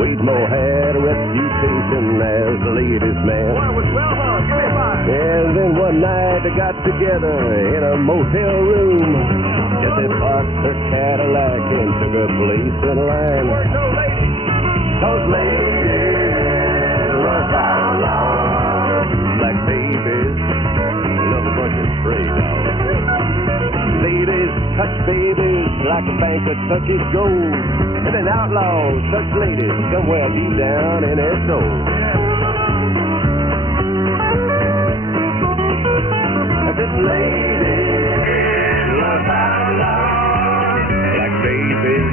Way Mo had a reputation as the ladies' man. Boy, it was well done. Give me 5. And then one night they got together in a motel room. Jessie parked her Cadillac and took her place in line. Those ladies love our love. Like babies love a bunch of stray dogs. Ladies touch babies like a banker touches gold. And then outlaws touch ladies somewhere deep down in their soul. This lady love our love like babies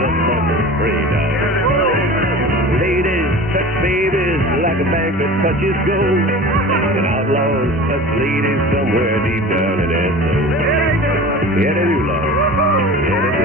love bunch of stray dogs. Ladies touch babies like a banker touches gold. And outlaws touch ladies somewhere deep down in their soul. Yeah, they do, love. Yeah, they do.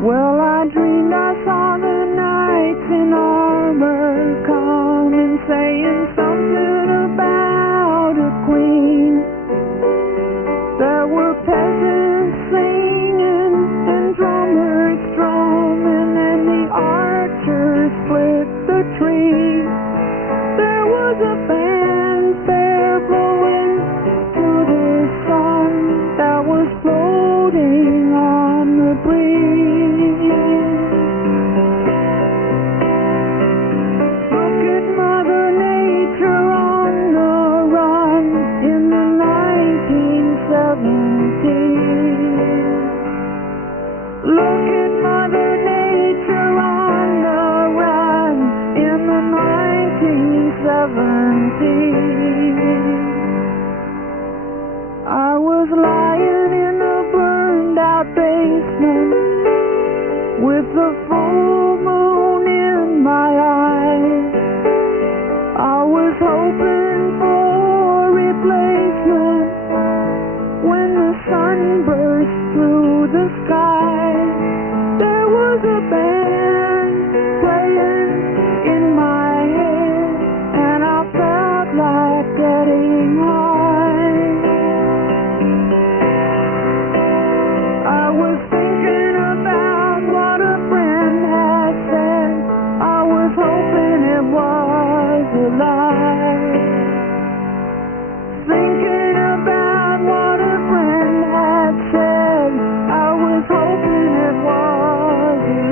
Well, I dreamed I saw the knights in armor coming, saying something about a queen. There were peasants singing and drummers strumming, and the archers split the tree. There was a fanfare blowing to the sun that was floating on the breeze. Look at Mother Nature on the run in the 1970s. Look at Mother Nature on the run in the 1970s. I was lying in a burned out basement with the full moon in my eyes. I was hoping for replacement when the sun burst through the sky. There was a band playing in my head, and I felt like getting high. I was thinking about what a friend had said. I was hoping it was a lie. Thinking about what a friend had said. I was hoping it was a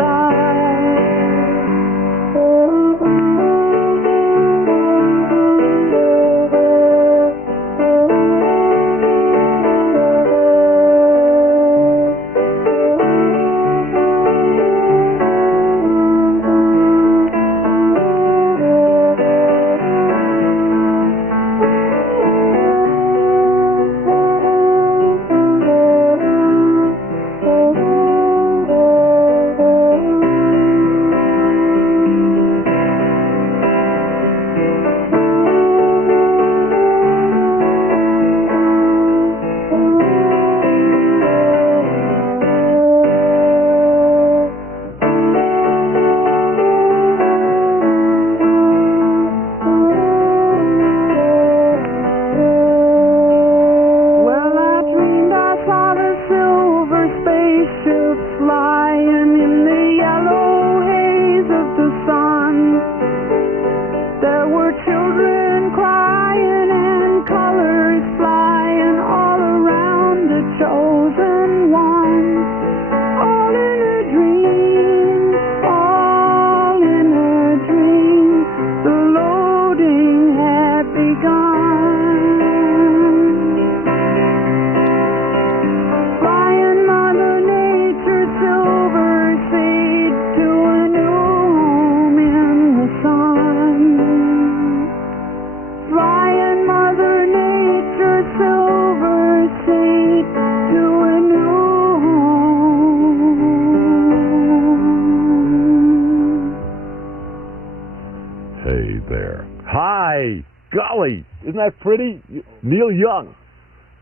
Hi, golly, isn't that pretty? Neil Young,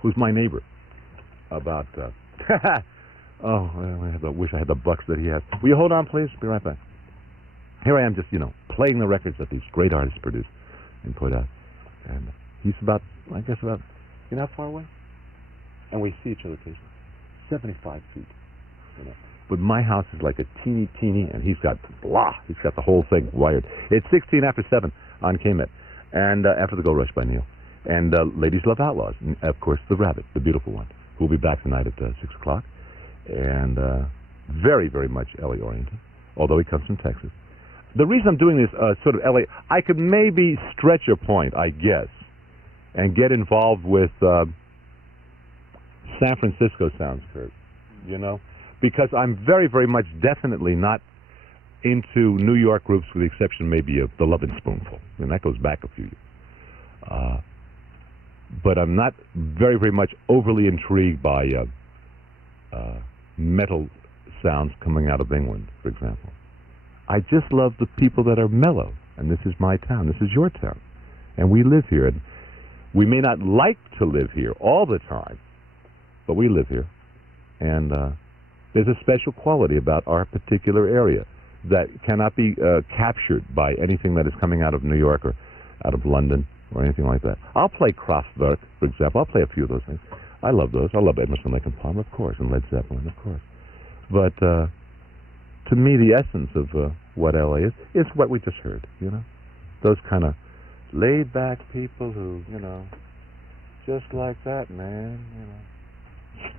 who's my neighbor, about Oh, I wish I had the bucks that he has. Will you hold on, please? Be right back. Here I am just, playing the records that these great artists produce and put out. And he's about, how far away? And we see each other occasionally. 75 feet. But my house is like a teeny, and he's got the whole thing wired. It's 16 after 7 on KMET. And after the Gold Rush by Neil. And Ladies Love Outlaws. And, of course, The Rabbit, the beautiful one, who will be back tonight at 6 o'clock. And very, very much LA-oriented, although he comes from Texas. The reason I'm doing this sort of LA, I could maybe stretch a point, I guess, and get involved with San Francisco sounds, Kurt, because I'm very, very much definitely not into New York groups with the exception maybe of the Lovin' Spoonful, and that goes back a few years. But I'm not very, very much overly intrigued by metal sounds coming out of England, for example. I just love the people that are mellow, and this is my town, this is your town, and we live here, and we may not like to live here all the time, but we live here, and there's a special quality about our particular area that cannot be captured by anything that is coming out of New York or out of London or anything like that. I'll play Kraftwerk, for example. I'll play a few of those things. I love those. I love Emerson, Lake and Palmer, of course, and Led Zeppelin, of course. But to me, the essence of what LA is what we just heard, Those kind of laid-back people who, just like that, man,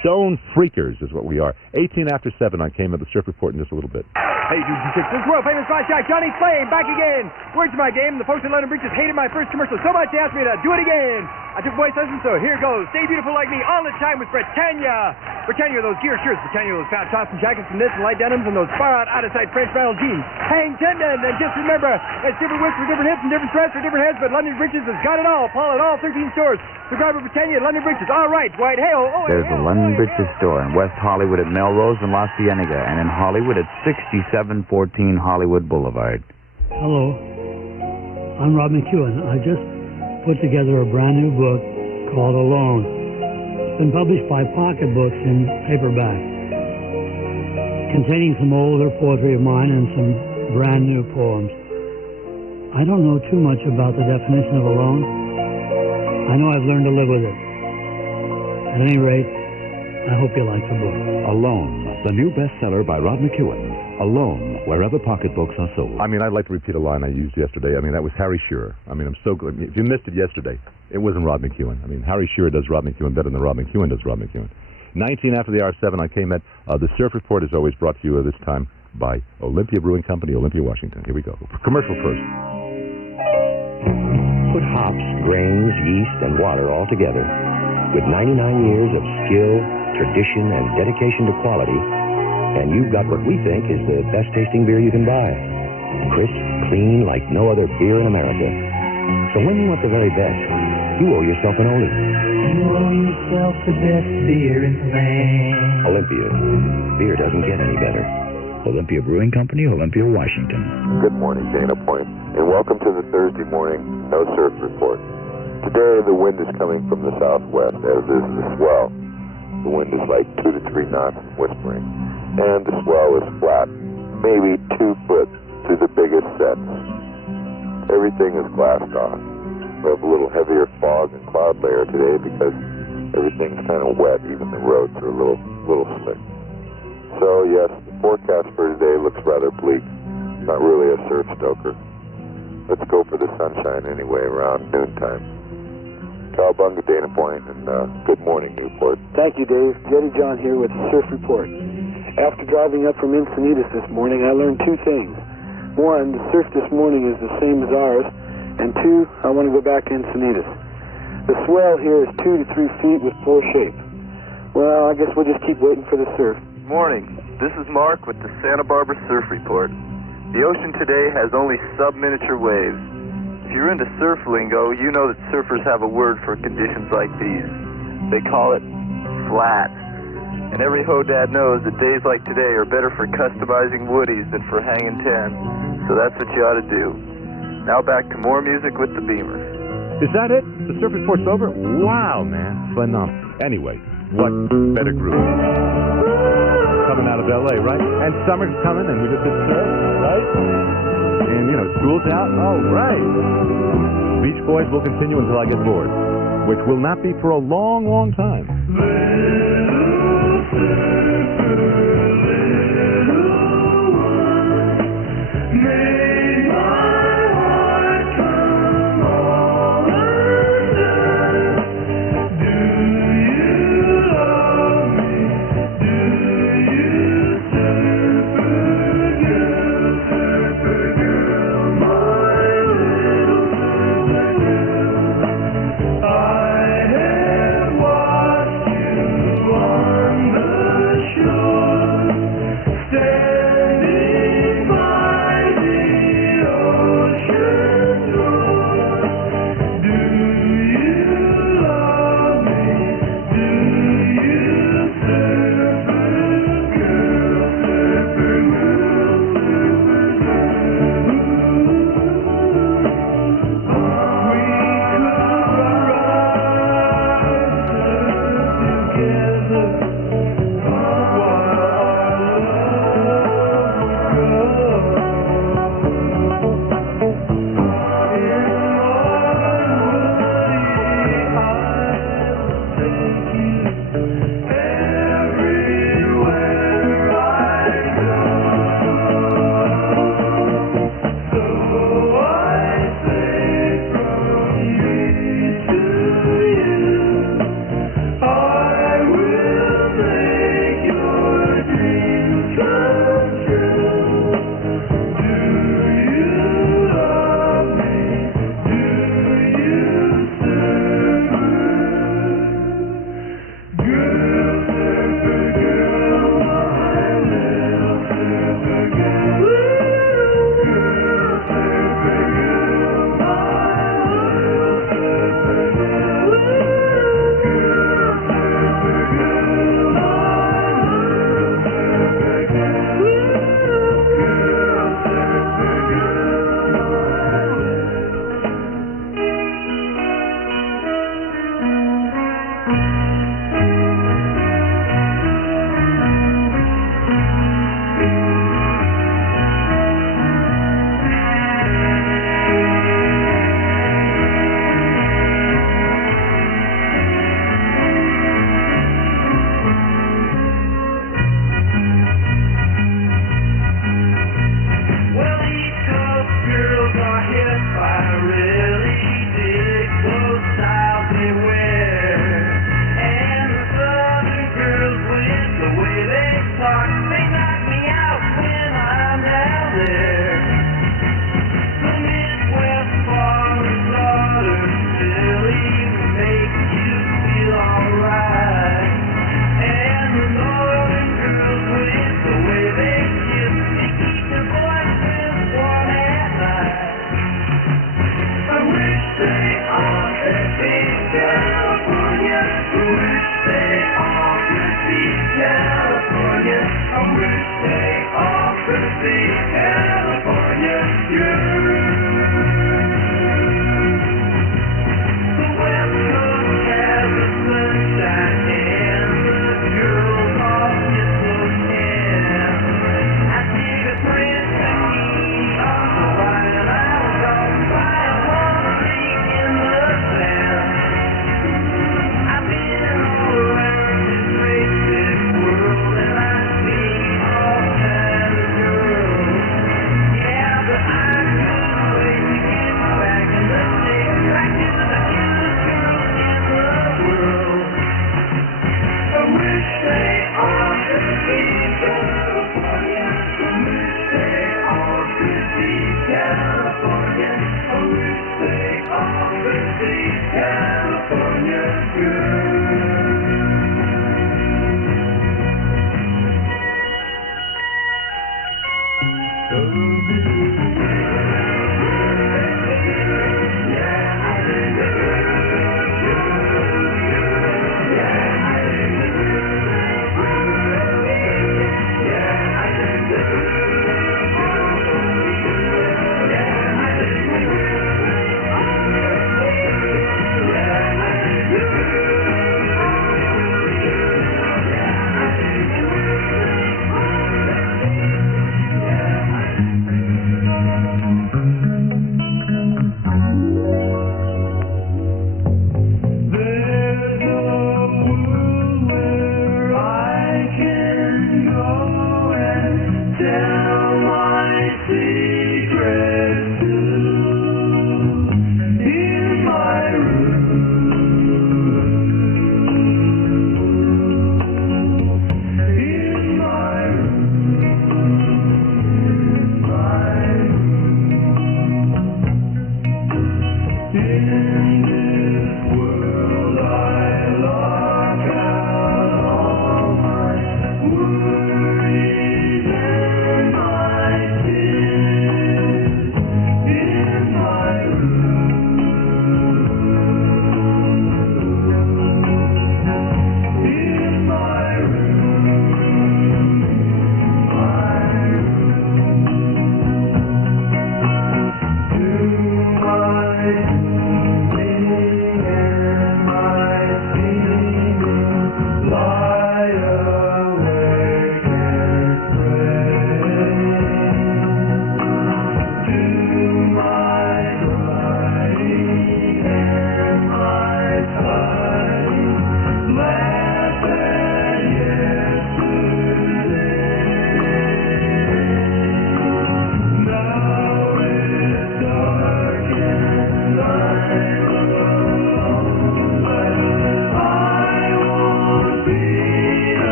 Stone freakers is what we are. 18 after 7 on KMET, the Surf Report in just a little bit. Hey, dudes and chicks, this world-famous flash jack, Johnny Flame, back again. Words to my game, the folks at London Bridges hated my first commercial so much they asked me to do it again. I took voice lessons, so here goes. Stay beautiful like me all the time with Britannia. Britannia, those gear shirts. Britannia, those fat tops and jackets from knits and light denims and those far-out, out-of-sight French flannel jeans. Hang tendon, and just remember, it's different widths for different hips and different threads for different heads, but London Bridges has got it all. Paul at all 13 stores. Subscribe to Britannia at London Bridges. All right, Dwight, hey-oh. There's the London Bridges store in West Hollywood at Melrose and La Cienega, and in Hollywood at 6714 Hollywood Boulevard. Hello, I'm Rob McEwen. I just put together a brand new book called Alone. It's been published by Pocket Books in paperback, containing some older poetry of mine and some brand new poems. I don't know too much about the definition of alone. I know I've learned to live with it. At any rate, I hope you like the book. Alone, the new bestseller by Rob McEwen. Alone, wherever pocketbooks are sold. I'd like to repeat a line I used yesterday. That was Harry Shearer. I'm so good. If you missed it yesterday, it wasn't Rob McEwen. Harry Shearer does Rob McEwen better than Rob McEwen does Rob McEwen. 19 after the hour 7 on KMET. The Surf Report is always brought to you this time by Olympia Brewing Company, Olympia, Washington. Here we go. Commercial first. Put hops, grains, yeast, and water all together. With 99 years of skill, tradition, and dedication to quality, and you've got what we think is the best tasting beer you can buy. Crisp, clean, like no other beer in America. So when you want the very best, you owe yourself an Oli. You owe yourself the best beer in the land. Olympia. Beer doesn't get any better. Olympia Brewing Company, Olympia, Washington. Good morning, Dana Point, and welcome to the Thursday morning No Surf Report. Today, the wind is coming from the southwest, as is the swell. The wind is like 2 to 3 knots whispering. And the swell is flat, maybe 2 foot through the biggest sets. Everything is glassed off. We have a little heavier fog and cloud layer today because everything's kind of wet. Even the roads are a little slick. So yes, the forecast for today looks rather bleak. Not really a surf stoker. Let's go for the sunshine anyway around noontime. Cowabunga, Dana Point, and good morning, Newport. Thank you, Dave. Jetty John here with the Surf Report. After driving up from Encinitas this morning, I learned 2 things. 1, the surf this morning is the same as ours, and 2, I want to go back to Encinitas. The swell here is 2 to 3 feet with poor shape. Well, I guess we'll just keep waiting for the surf. Morning. This is Mark with the Santa Barbara Surf Report. The ocean today has only sub-miniature waves. If you're into surf lingo, you know that surfers have a word for conditions like these. They call it flat. And every ho-dad knows that days like today are better for customizing woodies than for hanging 10. So that's what you ought to do. Now back to more music with the Beamer. Is that it? The Surf Report's over? Wow, man. Phenomenal. Anyway, what better groove? of L.A., right? And summer's coming, and we just hit surf, right? And, you know, school's out. Oh, right. Beach Boys will continue until I get bored, which will not be for a long, long time.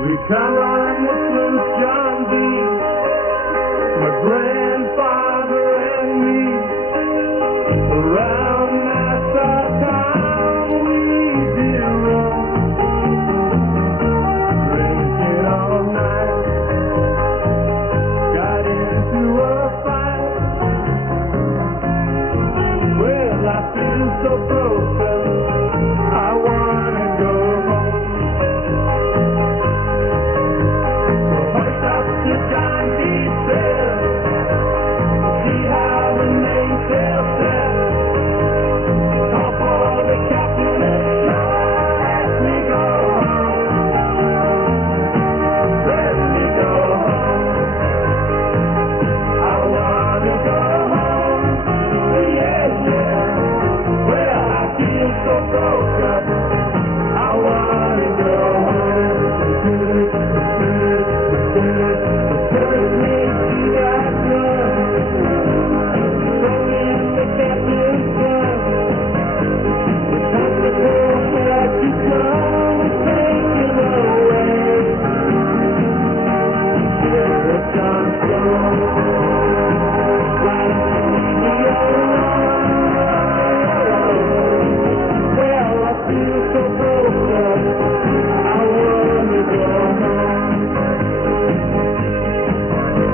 We come on the Bruce John B. My grandfather and me. Around Nassau town we did roam. Drinking all night. Got into a fight. Well, I feel so broken. I wanna go home. So hush up to John B. said, see how the mainsail set. Call for the captain and let me go home. Let me go home. I wanna go home. Yeah, yeah. Well, I feel so broken. I wanna go home. Turn me to that gun. Throw me in the captain's gun. The constable had to come and take him away. Sheriff Johnstone, why don't you leave me alone? Well, I feel so broken. I wanna go home.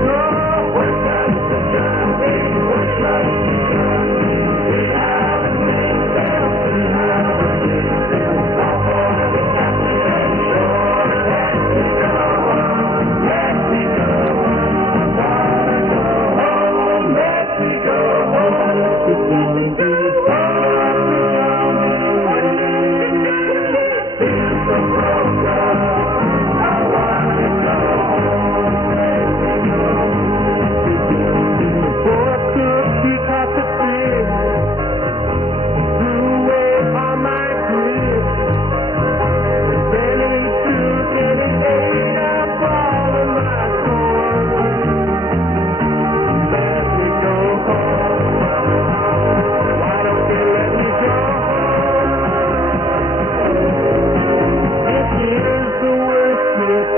Oh, wake up to John B. Wake up to John B. We have a mainsail. We have a mainsail. Call for the captain and shore. Let me go home. Let me go home. I wanna go home. Let me go home. To John B. Feel so broken. I wanna go home. Let me go home. Before I could keep out the fish, threw away all my grip. Then he took and he ate up all of my corn. Let me go home. Why don't you let me go home? This is the worst trip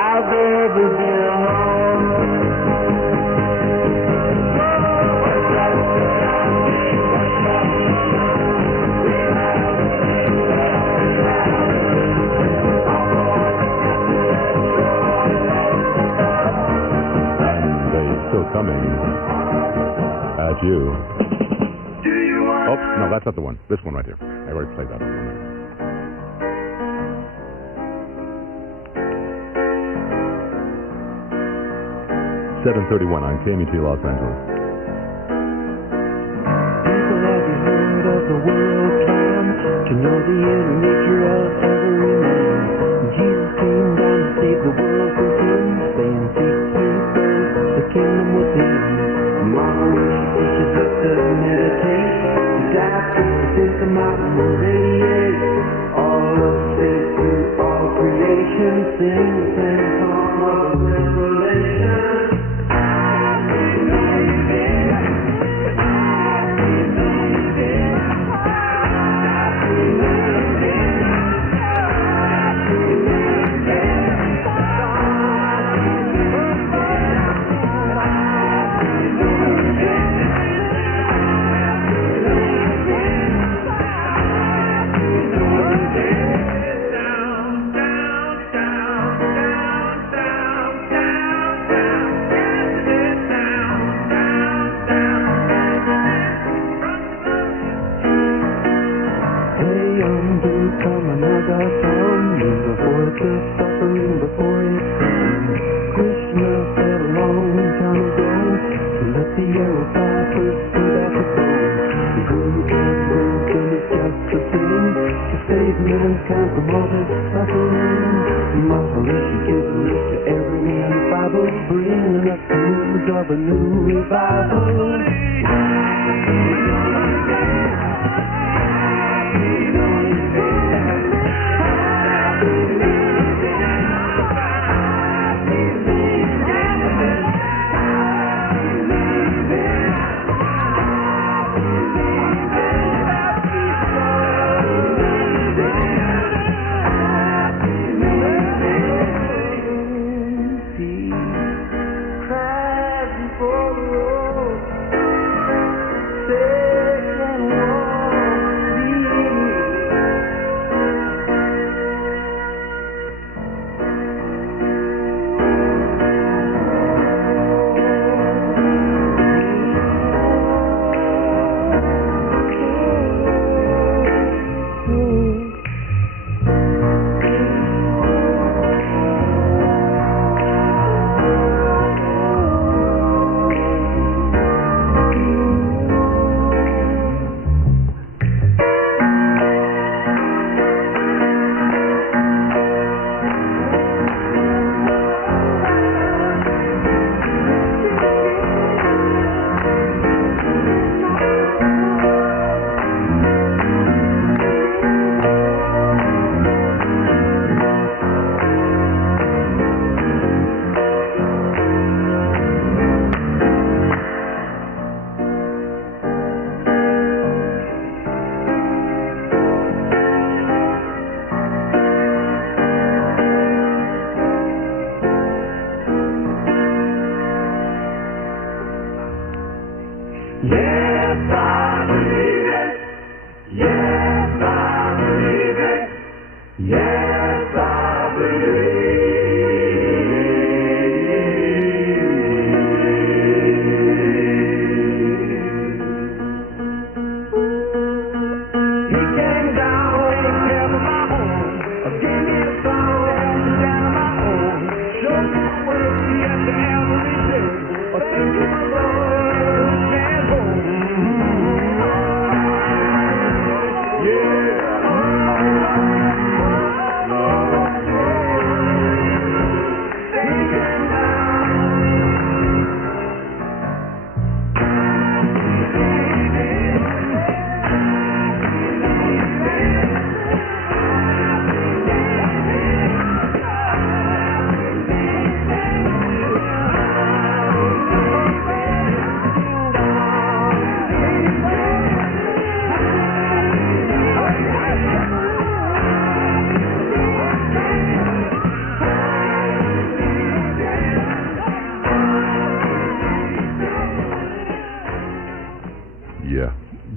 I've ever been on. And they still coming at you. Oh, no, that's not the one. This one right here. I already played that one. 7:31 on KMET Los Angeles. People, have you heard of the world plan? To know the inner nature of every man. Jesus came down to save the world from sin, saying, seek ye first the kingdom within. Mama, she teaches us to meditate. To dive to the sin, come out and radiate. All of faith through all creation, sing the same song of revelation.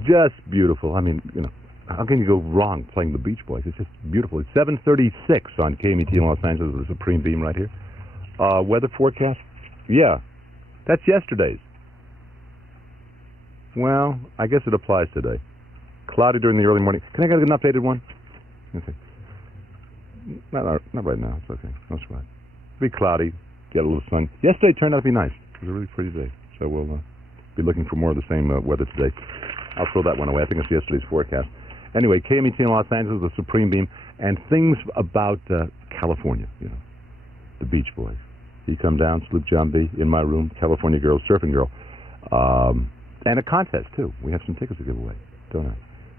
Just beautiful. I mean, you know, how can you go wrong playing the Beach Boys? It's just beautiful. It's 7:36 on KMET in Los Angeles, the Supreme Beam right here. Weather forecast? Yeah, that's yesterday's. Well, I guess it applies today. Cloudy during the early morning. Can I get an updated one? Okay. Not right now. It's okay. No sweat. Be cloudy. Get a little sun. Yesterday turned out to be nice. It was a really pretty day. So we'll be looking for more of the same weather today. I'll throw that one away. I think it's yesterday's forecast. Anyway, KMET in Los Angeles, the Supreme Beam, and things about California, you know, the Beach Boys. You come down, Sloop John B, In My Room, California Girl, Surfing Girl, and a contest, too. We have some tickets to give away, don't I?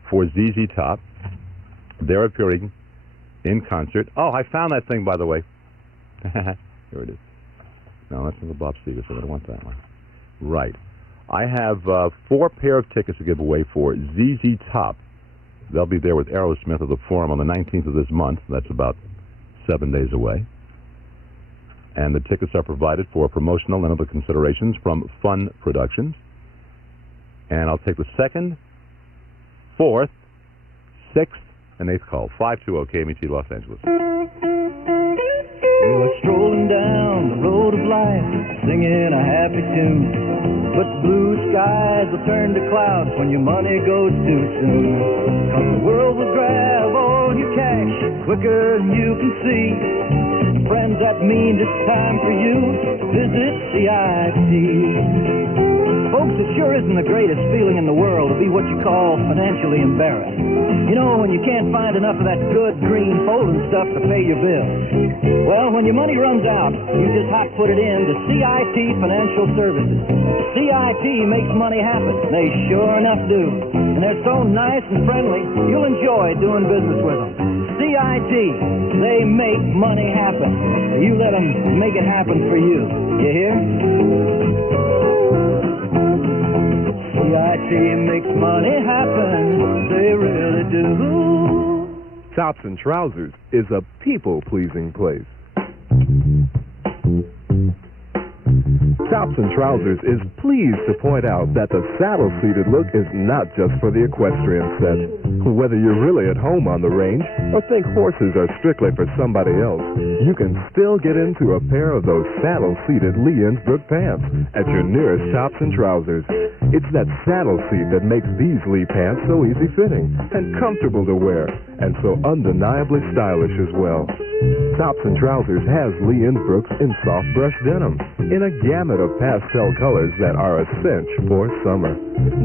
For ZZ Top. They're appearing in concert. Oh, I found that thing, by the way. Here it is. No, that's not the Bob Seger, so I don't want that one. Right. I have 4 pair of tickets to give away for ZZ Top. They'll be there with Aerosmith at the Forum on the 19th of this month. That's about 7 days away. And the tickets are provided for promotional and other considerations from Fun Productions. And I'll take the 2nd, 4th, 6th, and 8th call. 520 KMET Los Angeles. You were strolling down the road of life, singing a happy tune. But blue skies will turn to clouds when your money goes too soon. 'Cause the world will grab all your cash quicker than you can see. Friends, that means it's time for you to visit CIT. Folks, it sure isn't the greatest feeling in the world to be what you call financially embarrassed. You know, when you can't find enough of that good green folding stuff to pay your bills. Well, when your money runs out, you just hot put it in to CIT Financial Services. CIT makes money happen. They sure enough do. And they're so nice and friendly, you'll enjoy doing business with them. CIT, they make money happen. You let them make it happen for you. You hear? CIT makes money happen. They really do. Tops and Trousers is a people-pleasing place. Tops and Trousers is pleased to point out that the saddle-seated look is not just for the equestrian set. Whether you're really at home on the range or think horses are strictly for somebody else, you can still get into a pair of those saddle-seated Lee Innsbruck pants at your nearest Tops and Trousers. It's that saddle seat that makes these Lee pants so easy-fitting and comfortable to wear, and so undeniably stylish as well. Tops and Trousers has Lee Innsbrucks in soft brush denim, in a gamut of pastel colors that are a cinch for summer.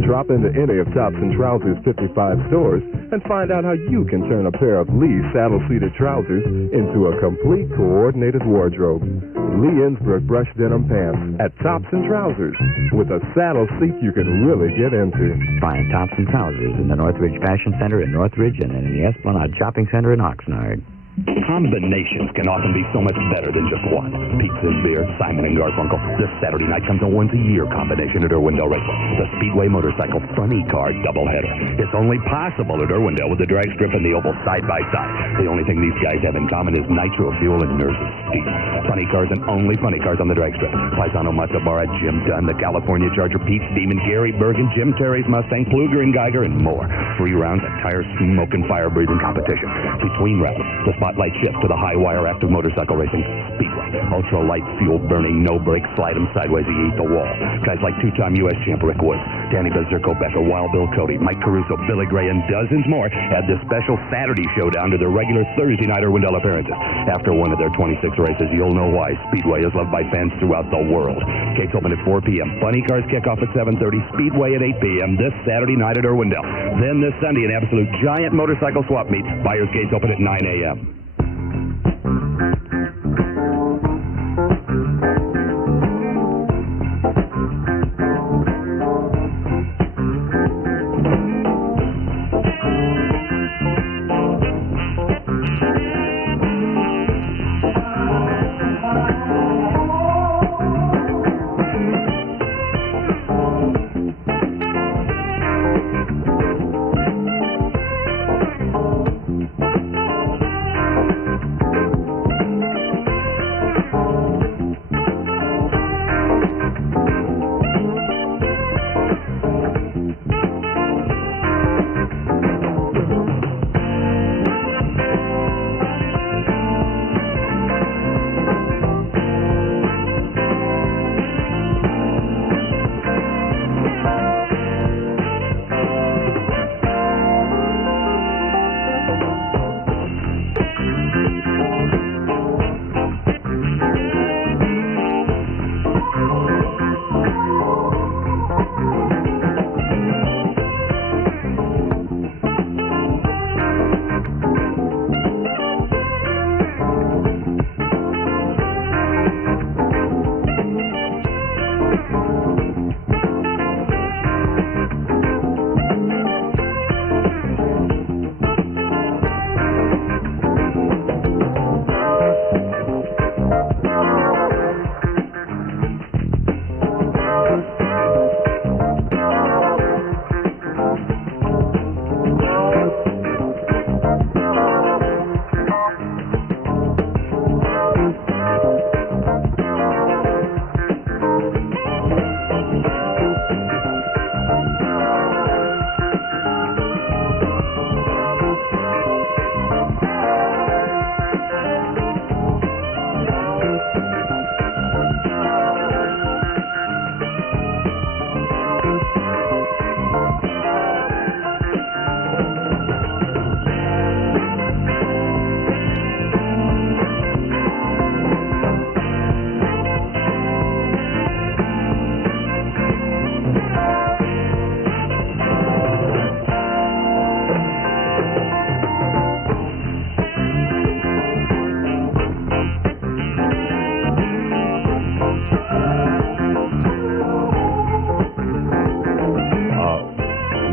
Drop into any of Tops and Trousers' 55 stores and find out how you can turn a pair of Lee saddle-seated trousers into a complete coordinated wardrobe. Lee Innsbruck brush denim pants at Tops and Trousers, with a saddle seat you can really get into. Find Tops and Trousers in the Northridge Fashion Center in Northridge and in the Esplanade Shopping Center in Oxnard. Combinations can often be so much better than just one. Pizza and beer, Simon and Garfunkel. This Saturday night comes a once-a-year combination at Irwindale Raceway. The Speedway Motorcycle Funny Car doubleheader. It's only possible at Irwindale with the drag strip and the oval side-by-side. The only thing these guys have in common is nitro fuel and nurses' speed. Funny cars and only funny cars on the drag strip. Paisano Matsubara, Jim Dunn, the California Charger, Pete's Demon, Gary Bergen, Jim Terry's Mustang, Pluger and Geiger, and more. 3 rounds of tire-smoking, fire-breathing competition. Between rounds, the spot spotlight shift to the high-wire active motorcycle racing Speedway. Ultra-light, fuel-burning, no-brake, slide 'em sideways, you eat the wall. Guys like two-time U.S. champ Rick Woods, Danny Berserko Becker, Wild Bill Cody, Mike Caruso, Billy Gray, and dozens more add this special Saturday showdown to their regular Thursday night Irwindale appearances. After one of their 26 races, you'll know why Speedway is loved by fans throughout the world. Gates open at 4 p.m. Funny cars kick off at 7:30. Speedway at 8 p.m. this Saturday night at Irwindale. Then this Sunday, an absolute giant motorcycle swap meet. Buyers gates open at 9 a.m.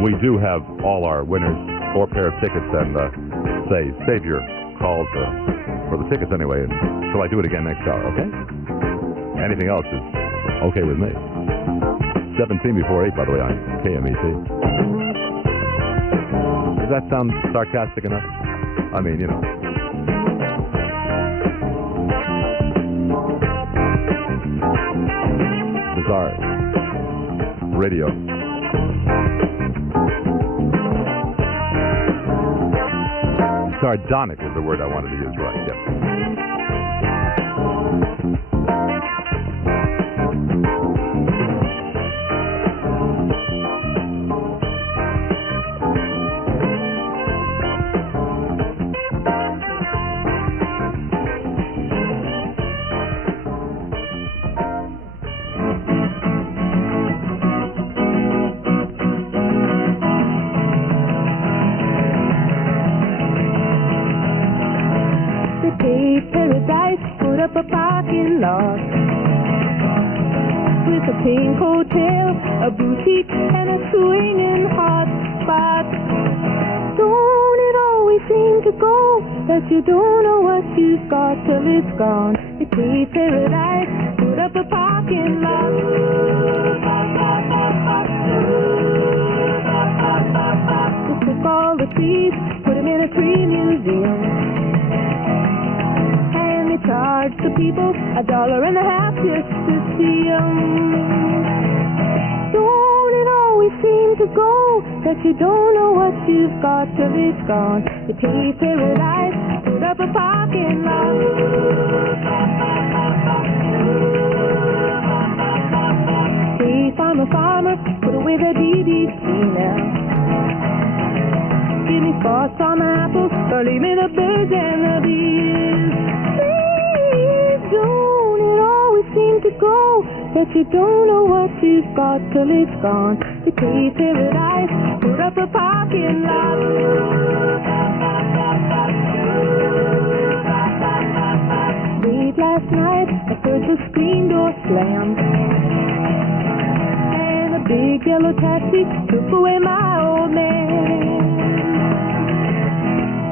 We do have all our winners 4 pair of tickets, and save your calls for the tickets anyway until I do it again next hour, okay? Anything else is okay with me. 17 before 8, by the way, on KMET. Does that sound sarcastic enough? I mean, you know. Bizarre radio. Sardonic is the word I wanted to use, right? Yep. Paradise put up a parking lot with a pink hotel, a boutique, and a swinging hot spot. Don't it always seem to go that you don't know what you've got till it's gone? The Cape Paradise put up a parking lot. Just took all the trees, put them in a tree museum. Charge the people $1.50 just to see 'em. Don't it always seem to go that you don't know what you've got till it's gone? The Cape Paradise put up up a parking lot. If I'm a farmer, put away the DDT now. Give me spots on my apples, or leave me the birds and the bees. Please don't it always seem to go that you don't know what you've got till it's gone. The Cape Paradise, put up a parking lot. Late last night, I heard the screen door slam, and a big yellow taxi took away my old man.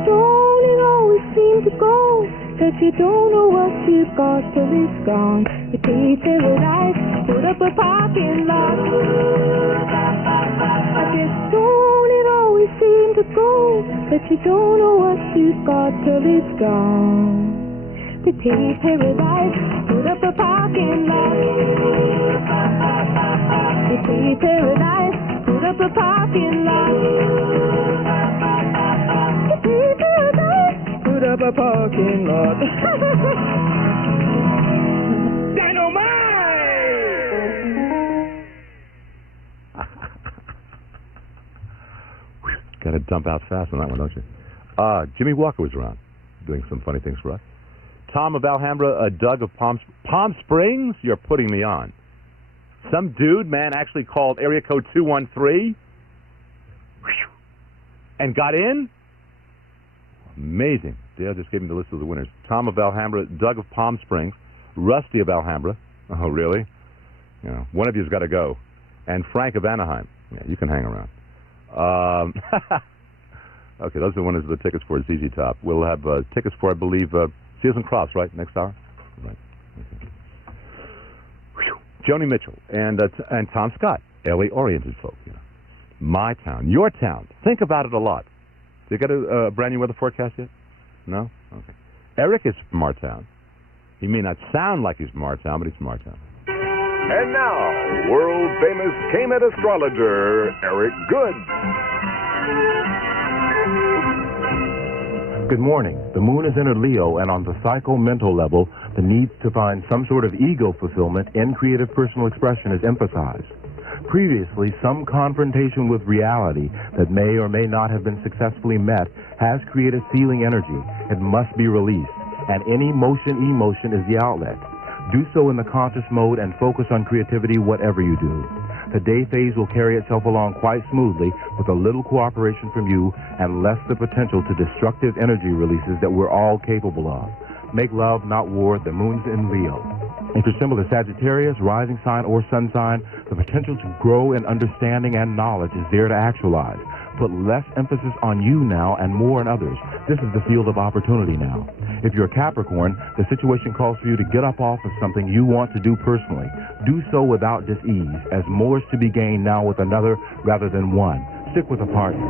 Don't it always seem to go that you don't know what you've got till it's gone? The Cape Paradise, put up a parking lot. I guess don't it always seem to go that you don't know what you've got till it's gone? The Cape Paradise, put up a parking lot. The Cape Paradise, put up a parking lot. The Cape Paradise, put up a parking lot. Got to dump out fast on that one, don't you? Jimmy Walker was around, doing some funny things for us. Tom of Alhambra, Doug of Palm Springs. You're putting me on. Some dude, man, actually called area code 213 and got in. Amazing. Dale just gave me the list of the winners. Tom of Alhambra, Doug of Palm Springs, Rusty of Alhambra. Oh, really? You know, one of you's got to go. And Frank of Anaheim. Yeah, you can hang around. Okay, those are the winners of the tickets for ZZ Top. We'll have tickets for, I believe, Seals and Crofts, right? Next hour? Right. Okay. Joni Mitchell and Tom Scott, LA-oriented folk. You know. My town, your town. Think about it a lot. You got a brand new weather forecast yet? No? Okay. Eric is from our town. He may not sound like he's from our town, but he's from our town. And now, world-famous KMET astrologer, Eric Good. Good morning. The moon is entered Leo, and on the psycho-mental level, the need to find some sort of ego fulfillment in creative personal expression is emphasized. Previously, some confrontation with reality that may or may not have been successfully met has created feeling energy. It must be released, and any emotion is the outlet. Do so in the conscious mode and focus on creativity whatever you do. The day phase will carry itself along quite smoothly with a little cooperation from you and less the potential to destructive energy releases that we're all capable of. Make love, not war. The moon's in Leo. If your symbol is Sagittarius, rising sign, or sun sign, the potential to grow in understanding and knowledge is there to actualize. Put less emphasis on you now and more on others. This is the field of opportunity now. If you're a Capricorn, the situation calls for you to get up off of something you want to do personally. Do so without dis-ease, as more is to be gained now with another rather than one. Stick with a partner.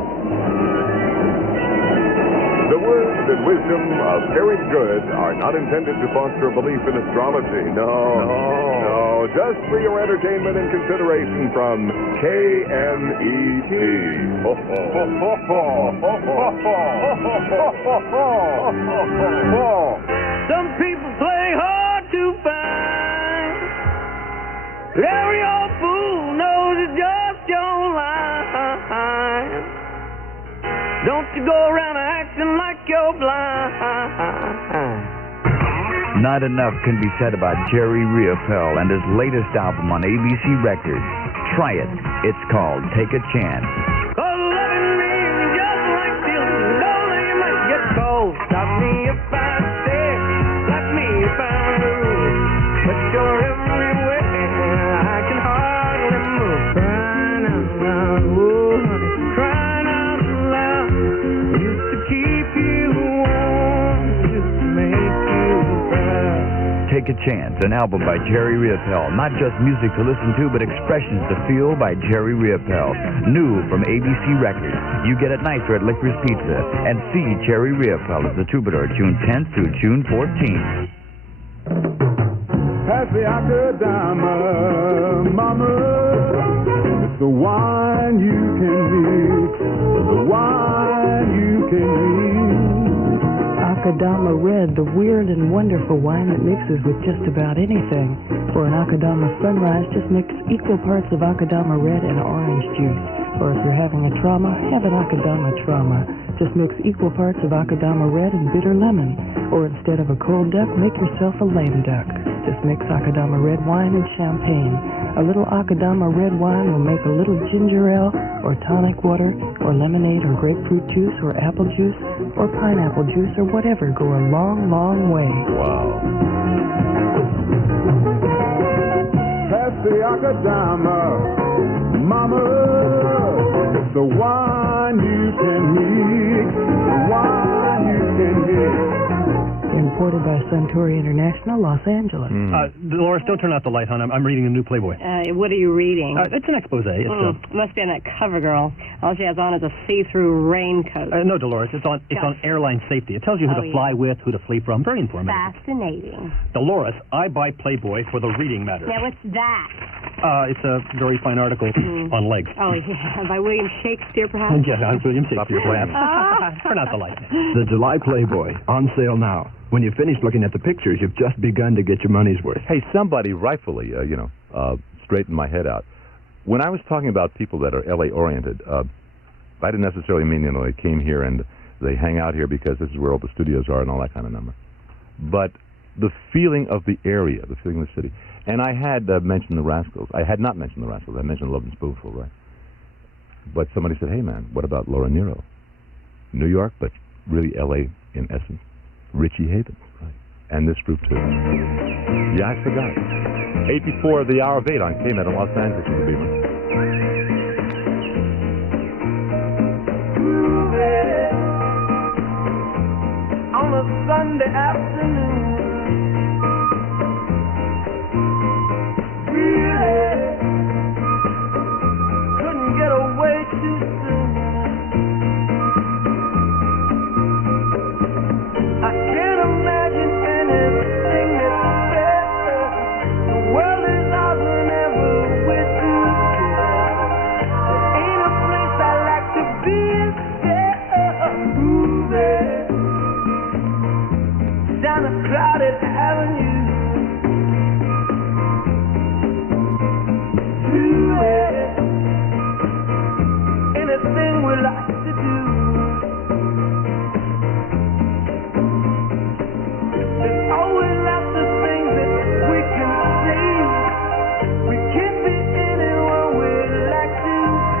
The words and wisdom of Eric Good are not intended to foster a belief in astrology. No. Just for your entertainment and consideration from KMET. Ho, ho. Ho, ho, ho. Ho, ho, ho. Ho, ho, ho. Ho, ho, ho. Some people play hard to find. Every old fool knows it's just your line. Don't you go around acting like you're blind. Not enough can be said about Jerry Riopel and his latest album on ABC Records. Try it. It's called Take a Chance. 'Cause loving me is just like feeling lonely. You might get cold. Stop me if I stay. Slap me if I move. But you're everywhere. I can hardly move. Crying out loud. Oh, honey. Crying out loud. Used to keep you warm. Used to make you proud. Take a Chance, an album by Jerry Riopel. Not just music to listen to, but expressions to feel by Jerry Riopel. New from ABC Records. You get it nicer at Licorice Pizza. And see Jerry Riopel as the Troubadour June 10th through June 14th. Pass the Akadama, mama. It's the wine you can mix, the wine you can mix. Akadama Red, the weird and wonderful wine that mixes with just about anything. For an Akadama Sunrise, just mix equal parts of Akadama Red and orange juice. Or if you're having a trauma, have an Akadama Trauma. Just mix equal parts of Akadama Red and bitter lemon. Or instead of a cold duck, make yourself a lame duck. Just mix Akadama Red wine and champagne. A little Akadama Red wine will make a little ginger ale, or tonic water, or lemonade, or grapefruit juice, or apple juice, or pineapple juice, or whatever go a long, long way. Wow. Pass the Akadama, mama. It's the wine you can mix, the wine you can mix. Imported by Suntory International, Los Angeles. Dolores, don't turn out the light, hon. I'm reading a new Playboy. What are you reading? It's an expose. It's must be on that cover girl. All she has on is a see-through raincoat. no, Dolores. It's on airline safety. It tells you who to fly with, who to flee from. Very informative. Fascinating. Dolores, I buy Playboy for the reading matter. Now, what's that? It's a very fine article on legs. Oh, yeah. By William Shakespeare, perhaps? Yeah, I'm William Shakespeare, perhaps. Turn out the light. The July Playboy, on sale now. When you finish looking at the pictures, you've just begun to get your money's worth. Hey, somebody rightfully, straightened my head out. When I was talking about people that are L.A.-oriented, I didn't necessarily mean, they came here and they hang out here because this is where all the studios are and all that kind of number. But the feeling of the area, the feeling of the city. And I had mentioned the Rascals. I had not mentioned the Rascals. I mentioned Love and Spoonful, right? But somebody said, hey, man, what about Laura Nyro? New York, but really L.A. in essence. Richie Havens, right? And this group, too. Yeah, I forgot. 8 before the hour of 8 on KMET in Los Angeles in the Beamer. On a Sunday afternoon, really couldn't get away too soon. I can't imagine anything that's better. The world is ours whenever we're together. There ain't a place I like to be instead of moving down a crowded avenue. Anything we like to do. There's always lots of things that we can see. We can't be anyone we like to be.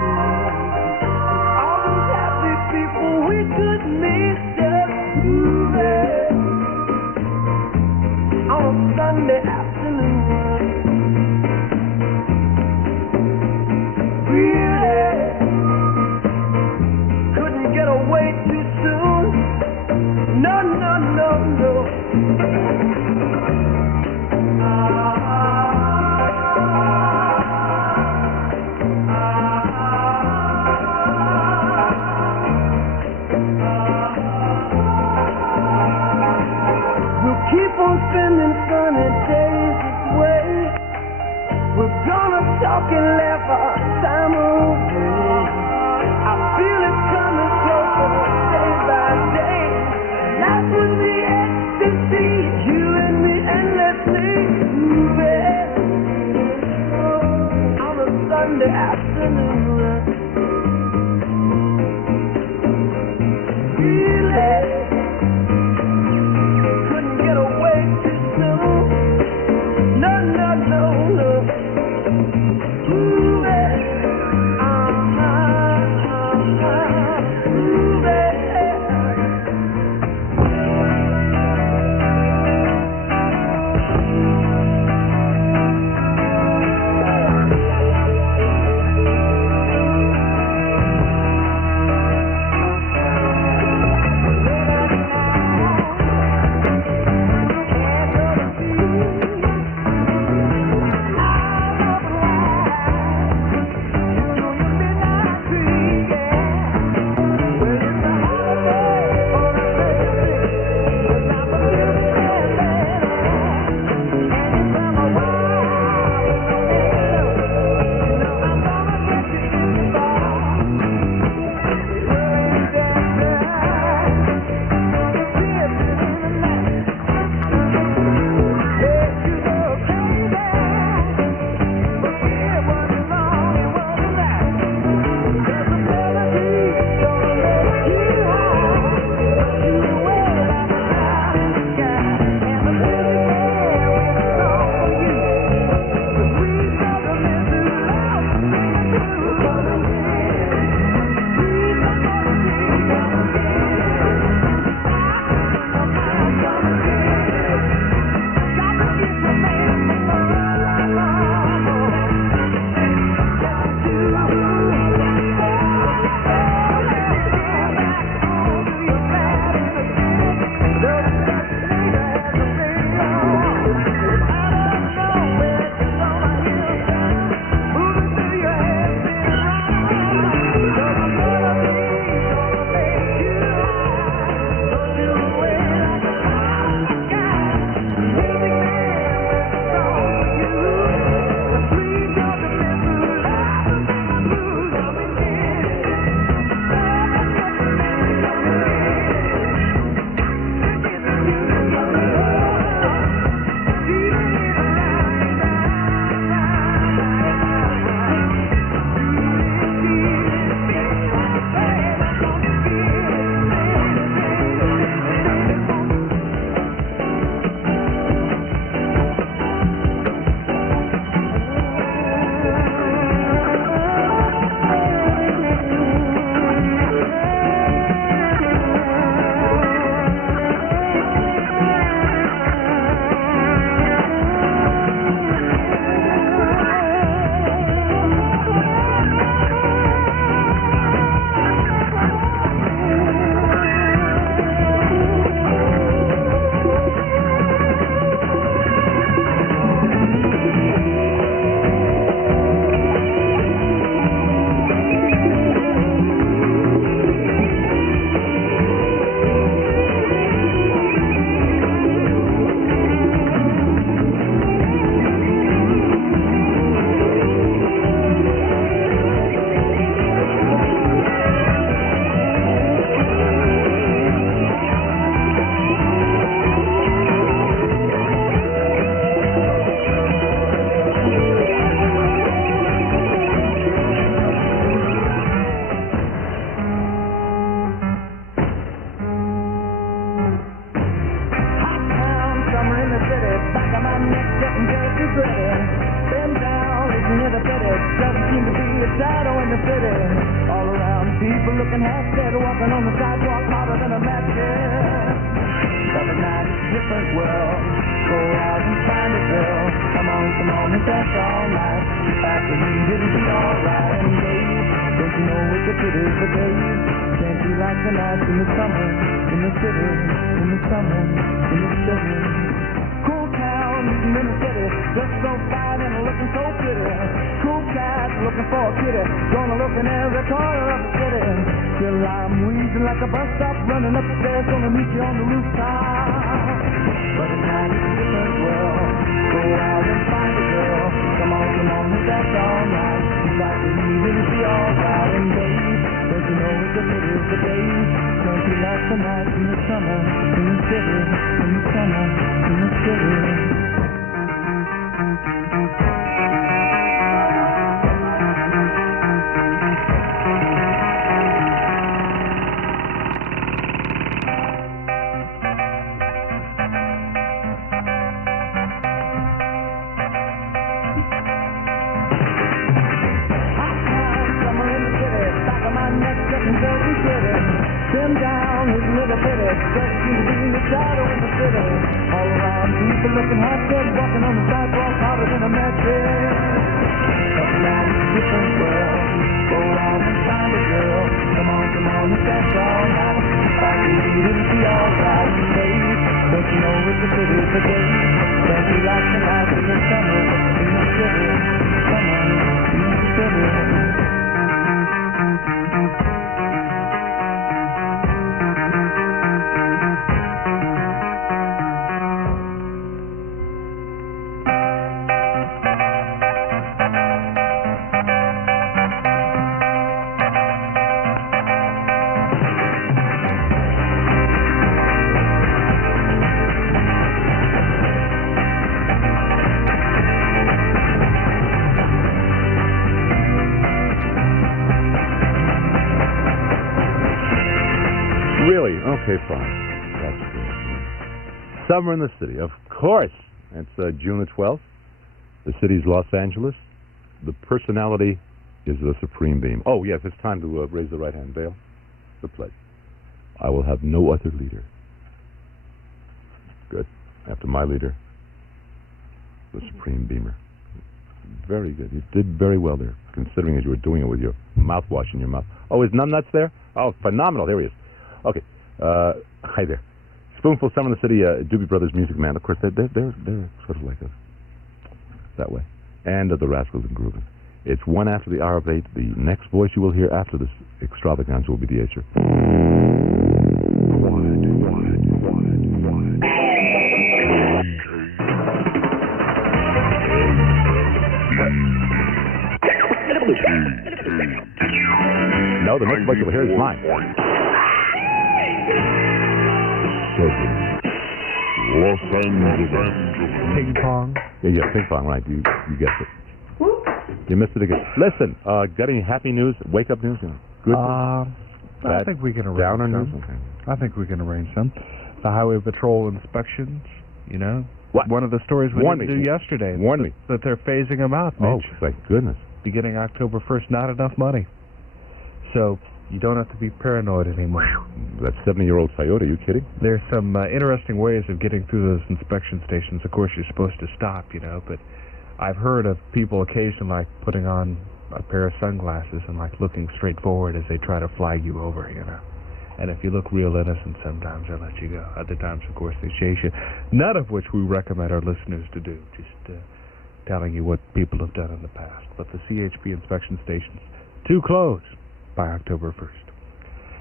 All those happy people we could meet just moving on a Sunday afternoon. Really couldn't get away too soon. No, no, no, no. We'll keep on spending sunny days this way. We're gonna talk and laugh our time away. I feel it coming closer day by day. Life would be ecstasy, you and me endlessly moving on a Sunday afternoon. Really couldn't get away too soon. No, no, no, no. neck getting dirty, gritty. Bend down, listen to the pity. Doesn't seem to be a shadow in the city. All around, people looking half dead, walking on the sidewalk harder than a mattress. But tonight it's a different world. Go out and find a girl. Come on, and dance all night. Back when you didn't be alright. And babe, don't you know it's a pity for days? Can't be like the nights in the summer, in the city, in the summer, in the city. Cool town, meeting in the city, dressed so fine and looking so pretty. Cool cat, looking for a kitty, gonna look in every corner of the city. Till I'm wheezing like a bus stop, running up the stairs, gonna meet you on the rooftop. But tonight it's a different world. Go out and find a girl. Come on, and dance all night. Like the evening will be alright. And babe, don't you know it's a pity for days? Don't you like the nights in the summer, in the city, in the summer, in the city? Looking half dead, walking on the sidewalk harder than a mattress. But now it's a different world. Go out and find a girl. Come on, and dance all night. Like you didn't be alright, babe. Don't you know it's a pity for days? Don't you like the night in the summer, in the city, summer, in the city? Really? Okay, fine. That's good. Summer in the City, of course. It's June the 12th. The city's Los Angeles. The personality is the supreme beam. Oh, yes, it's time to raise the right hand. Dale, the pledge. I will have no other leader. Good. After my leader, the supreme beamer. Very good. You did very well there, considering as you were doing it with your mouthwash in your mouth. Oh, is Numbnuts there? Oh, phenomenal. There he is. Okay. Hi there. Spoonful Summer in the City, Doobie Brothers Music Man. Of course, they're sort of like that way. And the Rascals and Groovin'. It's 1 after the hour of 8. The next voice you will hear after this extravaganza will be the Acer. No, the next voice you'll hear is mine. Los Angeles. Ping pong? Yeah, ping pong, right. You guessed it. You missed it again. Listen, got any happy news, wake-up news? Good I think we can arrange downer some. news? Okay. I think we can arrange some. The Highway Patrol inspections, you know. What? One of the stories we didn't do yesterday. Warn me. That they're phasing them out, Mitch. Oh, thank goodness. Beginning October 1st, not enough money. So you don't have to be paranoid anymore. That 70-year-old Toyota, are you kidding? There's some interesting ways of getting through those inspection stations. Of course, you're supposed to stop, you know, but I've heard of people occasionally like putting on a pair of sunglasses and like looking straight forward as they try to flag you over, you know. And if you look real innocent, sometimes they'll let you go. Other times, of course, they chase you. None of which we recommend our listeners to do. Just telling you what people have done in the past. But the CHP inspection stations to close by October 1st.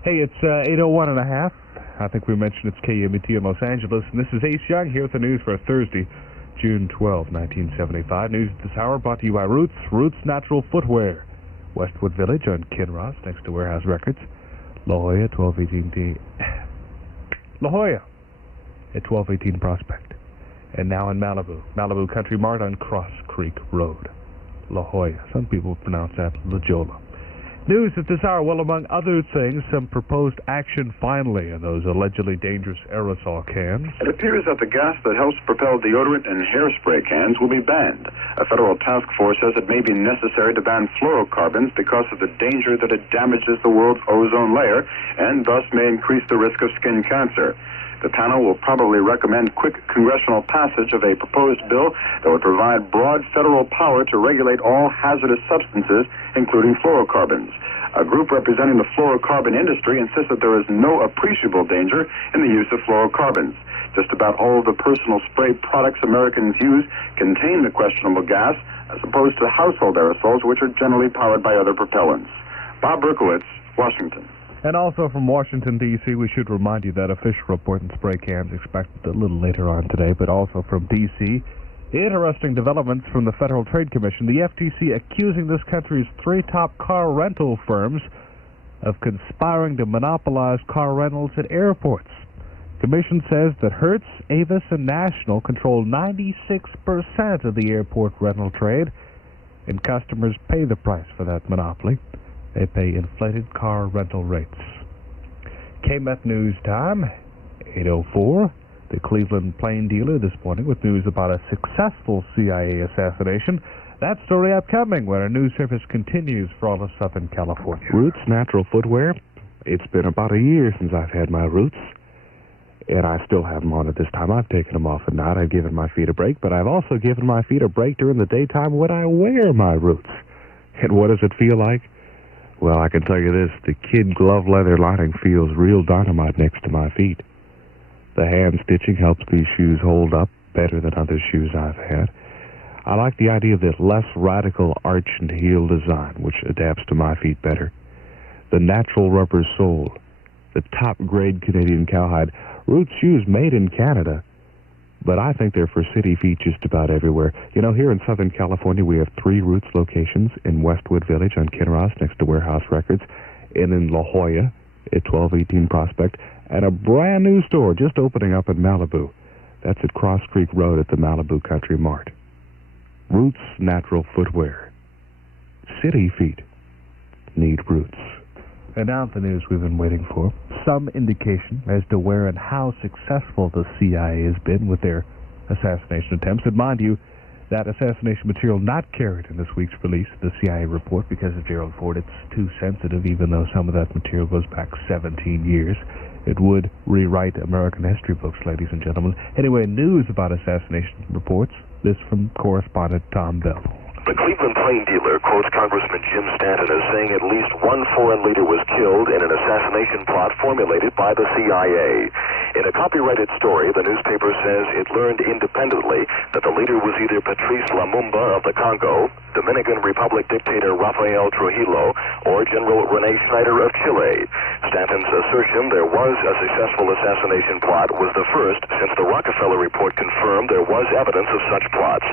Hey, it's 8:01 and a half. I think we mentioned it's KMET in Los Angeles, and this is Ace Young here with the news for Thursday, June 12, 1975. News at this hour brought to you by Roots Natural Footwear, Westwood Village on Kinross, next to Warehouse Records. La Jolla, 1218 La Jolla at 1218 Prospect. And now in Malibu Country Mart on Cross Creek Road. La Jolla. Some people pronounce that La Jolla. News at this hour, well, among other things, some proposed action finally in those allegedly dangerous aerosol cans. It appears that the gas that helps propel deodorant and hairspray cans will be banned. A federal task force says it may be necessary to ban fluorocarbons because of the danger that it damages the world's ozone layer and thus may increase the risk of skin cancer. The panel will probably recommend quick congressional passage of a proposed bill that would provide broad federal power to regulate all hazardous substances, including fluorocarbons. A group representing the fluorocarbon industry insists that there is no appreciable danger in the use of fluorocarbons. Just about all of the personal spray products Americans use contain the questionable gas, as opposed to household aerosols, which are generally powered by other propellants. Bob Berkowitz, Washington. And also from Washington, D.C., we should remind you that official report and spray cans expected a little later on today, but also from D.C., interesting developments from the Federal Trade Commission. The FTC accusing this country's 3 top car rental firms of conspiring to monopolize car rentals at airports. The Commission says that Hertz, Avis, and National control 96% of the airport rental trade, and customers pay the price for that monopoly. They pay inflated car rental rates. KMET News Time, 8:04. The Cleveland Plain Dealer this morning with news about a successful CIA assassination. That story upcoming when our news service continues for all of Southern California. Roots Natural Footwear. It's been about a year since I've had my Roots, and I still have them on at this time. I've taken them off at night. I've given my feet a break, but I've also given my feet a break during the daytime when I wear my Roots. And what does it feel like? Well, I can tell you this, the kid glove leather lining feels real dynamite next to my feet. The hand stitching helps these shoes hold up better than other shoes I've had. I like the idea of this less radical arch and heel design, which adapts to my feet better. The natural rubber sole, the top-grade Canadian cowhide, Roots shoes made in Canada, but I think they're for city feet just about everywhere. You know, here in Southern California, we have 3 Roots locations in Westwood Village on Kinross next to Warehouse Records, and in La Jolla at 1218 Prospect, and a brand new store just opening up in Malibu. That's at Cross Creek Road at the Malibu Country Mart. Roots Natural Footwear. City feet need Roots. And now the news we've been waiting for. Some indication as to where and how successful the CIA has been with their assassination attempts. And mind you, that assassination material not carried in this week's release of the CIA report because of Gerald Ford. It's too sensitive, even though some of that material goes back 17 years. It would rewrite American history books, ladies and gentlemen. Anyway, news about assassination reports. This from correspondent Tom Bell. The Cleveland Plain Dealer quotes Congressman Jim Stanton as saying at least one foreign leader was killed in an assassination plot formulated by the CIA. In a copyrighted story, the newspaper says it learned independently that the leader was either Patrice Lumumba of the Congo, Dominican Republic dictator Rafael Trujillo, or General Rene Snyder of Chile. Stanton's assertion there was a successful assassination plot was the first since the Rockefeller report confirmed there was evidence of such plots.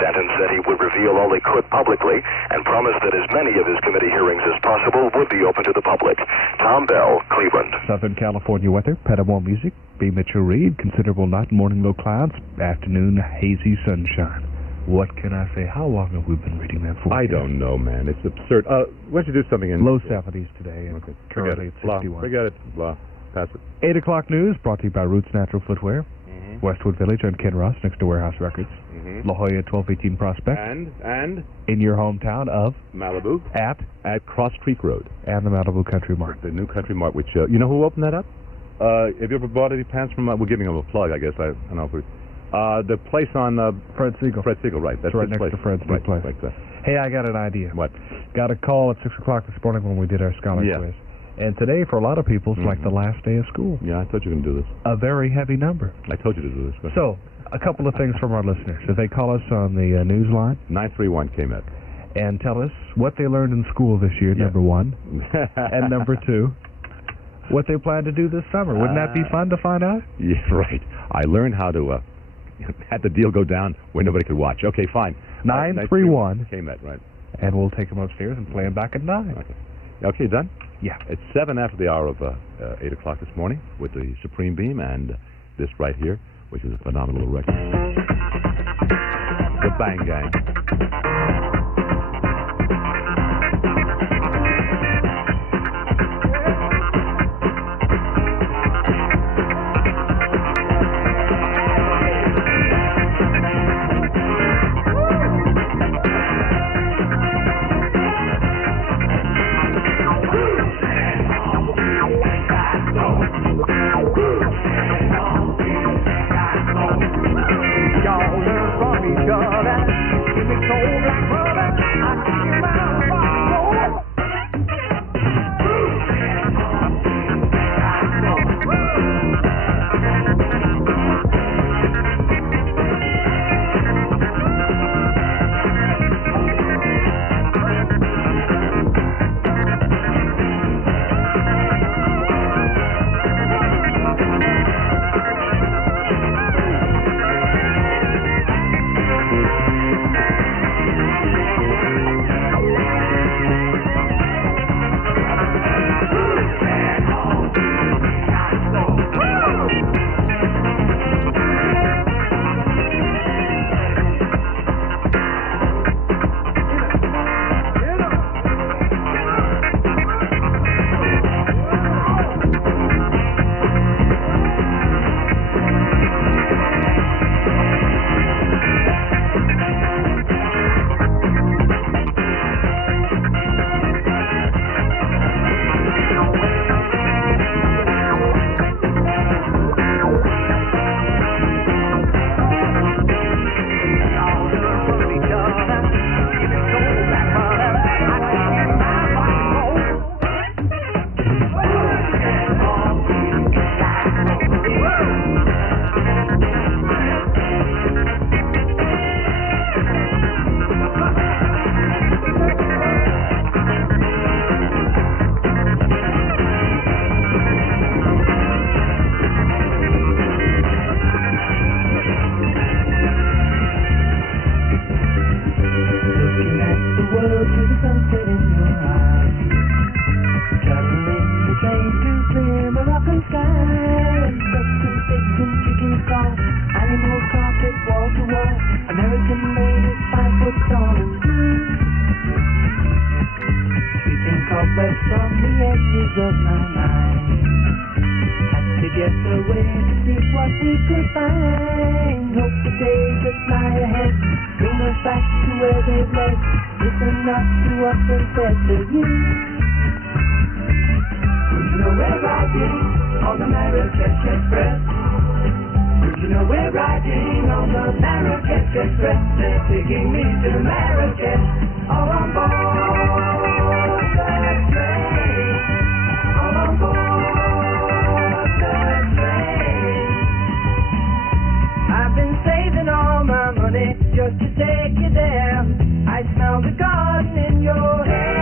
Stanton said he would reveal all he could publicly and promised that as many of his committee hearings as possible would be open to the public. Tom Bell, Cleveland. Southern California weather, Pettimore music, B. Mitchell Reed, considerable night, morning low clouds, afternoon hazy sunshine. What can I say? How long have we been reading that for? I don't know, man. It's absurd. Why don't you do something in... Low 70s today, and currently it's 61. Forget it. Blah. Pass it. 8 o'clock news brought to you by Roots Natural Footwear. Westwood Village on Kinross next to Warehouse Records. La Jolla 1218 Prospect. And in your hometown of Malibu at Cross Creek Road. And the Malibu Country Mart. The new Country Mart, which you know who opened that up? Have you ever bought any pants from? We're giving them a plug, I guess. I don't know if we. The place on Fred Siegel. Fred Siegel, right? That's right next place. to Fred's right, place. Right, hey, I got an idea. What? Got a call at 6 o'clock this morning when we did our scholar quiz. And today, for a lot of people, it's like the last day of school. Yeah, I thought you were going to do this. A very heavy number. I told you to do this. So, a couple of things from our listeners. If they call us on the news line. 931 KMET. And tell us what they learned in school this year, number one. And number two, what they plan to do this summer. Wouldn't that be fun to find out? Yeah, right. I learned how to had the deal go down where nobody could watch. Okay, fine. 931 KMET, right. And we'll take them upstairs and play them back at 9. Okay, done? Yeah. It's 7 after the hour of 8 o'clock this morning with the Supreme Beam and this right here, which is a phenomenal record. The Bang Gang. American made is 5 foot tall and blue. Sweeping cobwebs from the edges of my mind. Had to get away to see what we could find. Hope the days that lie ahead bring us back to where they've led. Listen not to what they said to you. You know we're riding on the Marrakech Express. You know we're riding on the Marrakech Express. They're taking me to Marrakech. All on board the train. All on board the train. I've been saving all my money just to take you there. I smell the garden in your hair.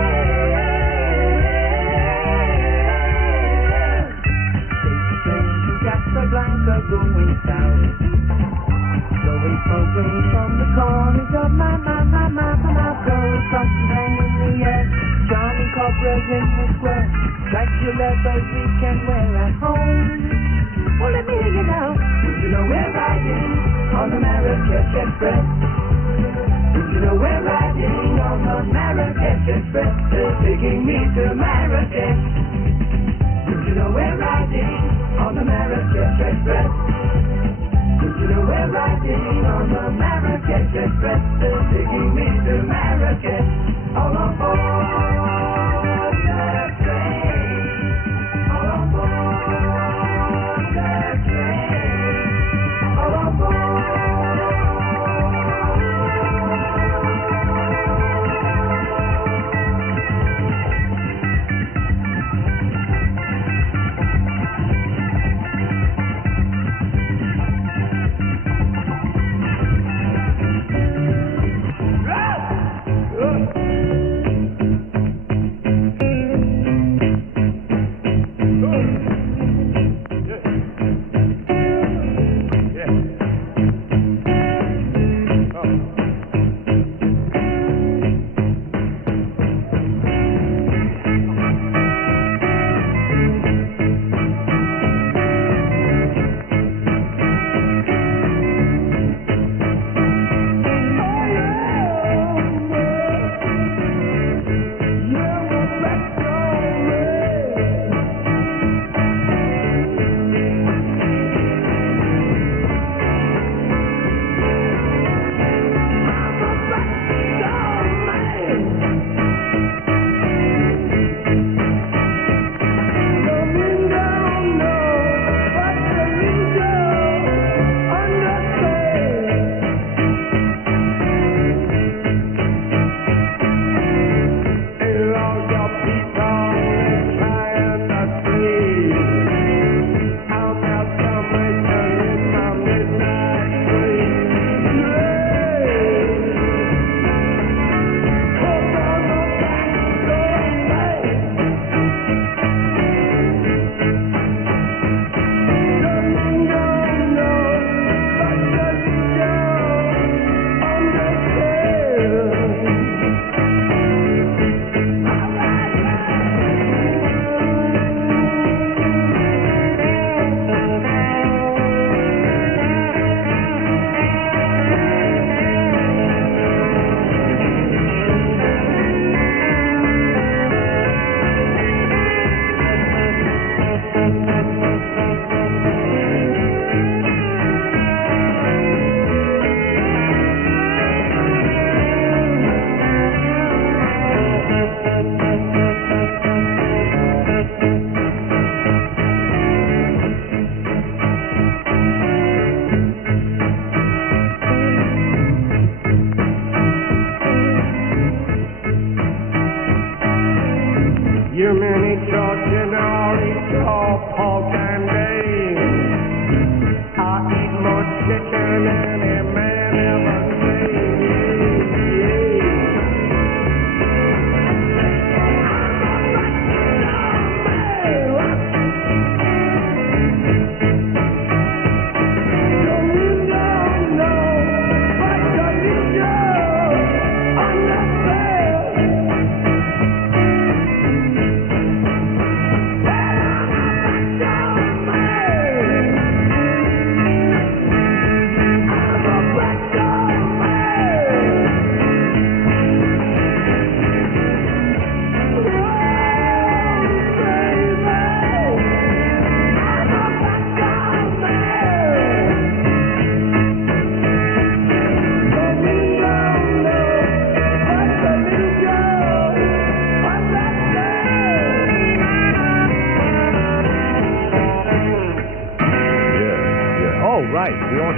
Casablanca going south, blowing smoke rings from the corners of my mouth. Gold something hang in the air, charming cobras in the square, like your leathers we can wear at home. Well, let me hear you now. You know we're riding on the Marrakech Express. You know we're riding on the Marrakech Express. They're taking me to Marrakech. You know we're riding on the Marrakech Express. You know we're riding on the Marrakech Express. They're taking me to Marrakech. All on board the train. All on board the train. All on board.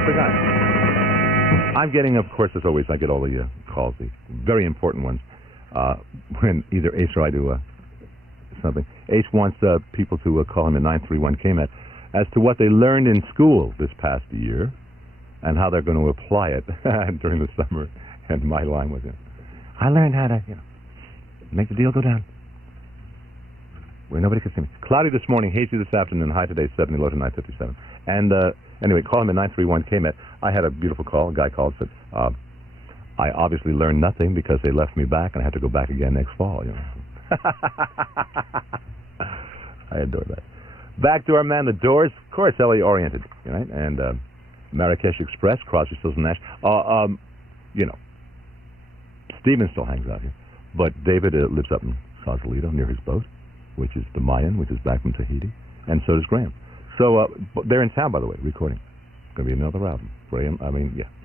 forgot. I'm getting, of course, as always, I get all the calls, the very important ones, when either Ace or I do something. Ace wants people to call him at 931 KMET as to what they learned in school this past year and how they're going to apply it during the summer. And my line was, I learned how to, make the deal go down where nobody could see me. Cloudy this morning, hazy this afternoon, high today 70, low tonight 57. And anyway, call him at 931 KMET. I had a beautiful call. A guy called and said, I obviously learned nothing because they left me back and I had to go back again next fall. I adore that. Back to our man, the Doors, of course, LA-oriented, right? And Marrakesh Express, Crosby, Stills, and Nash. Steven still hangs out here. But David lives up in Sausalito near his boat, which is the Mayan, which is back from Tahiti. And so does Graham. So they're in town, by the way, recording. Going to be another album. Graham,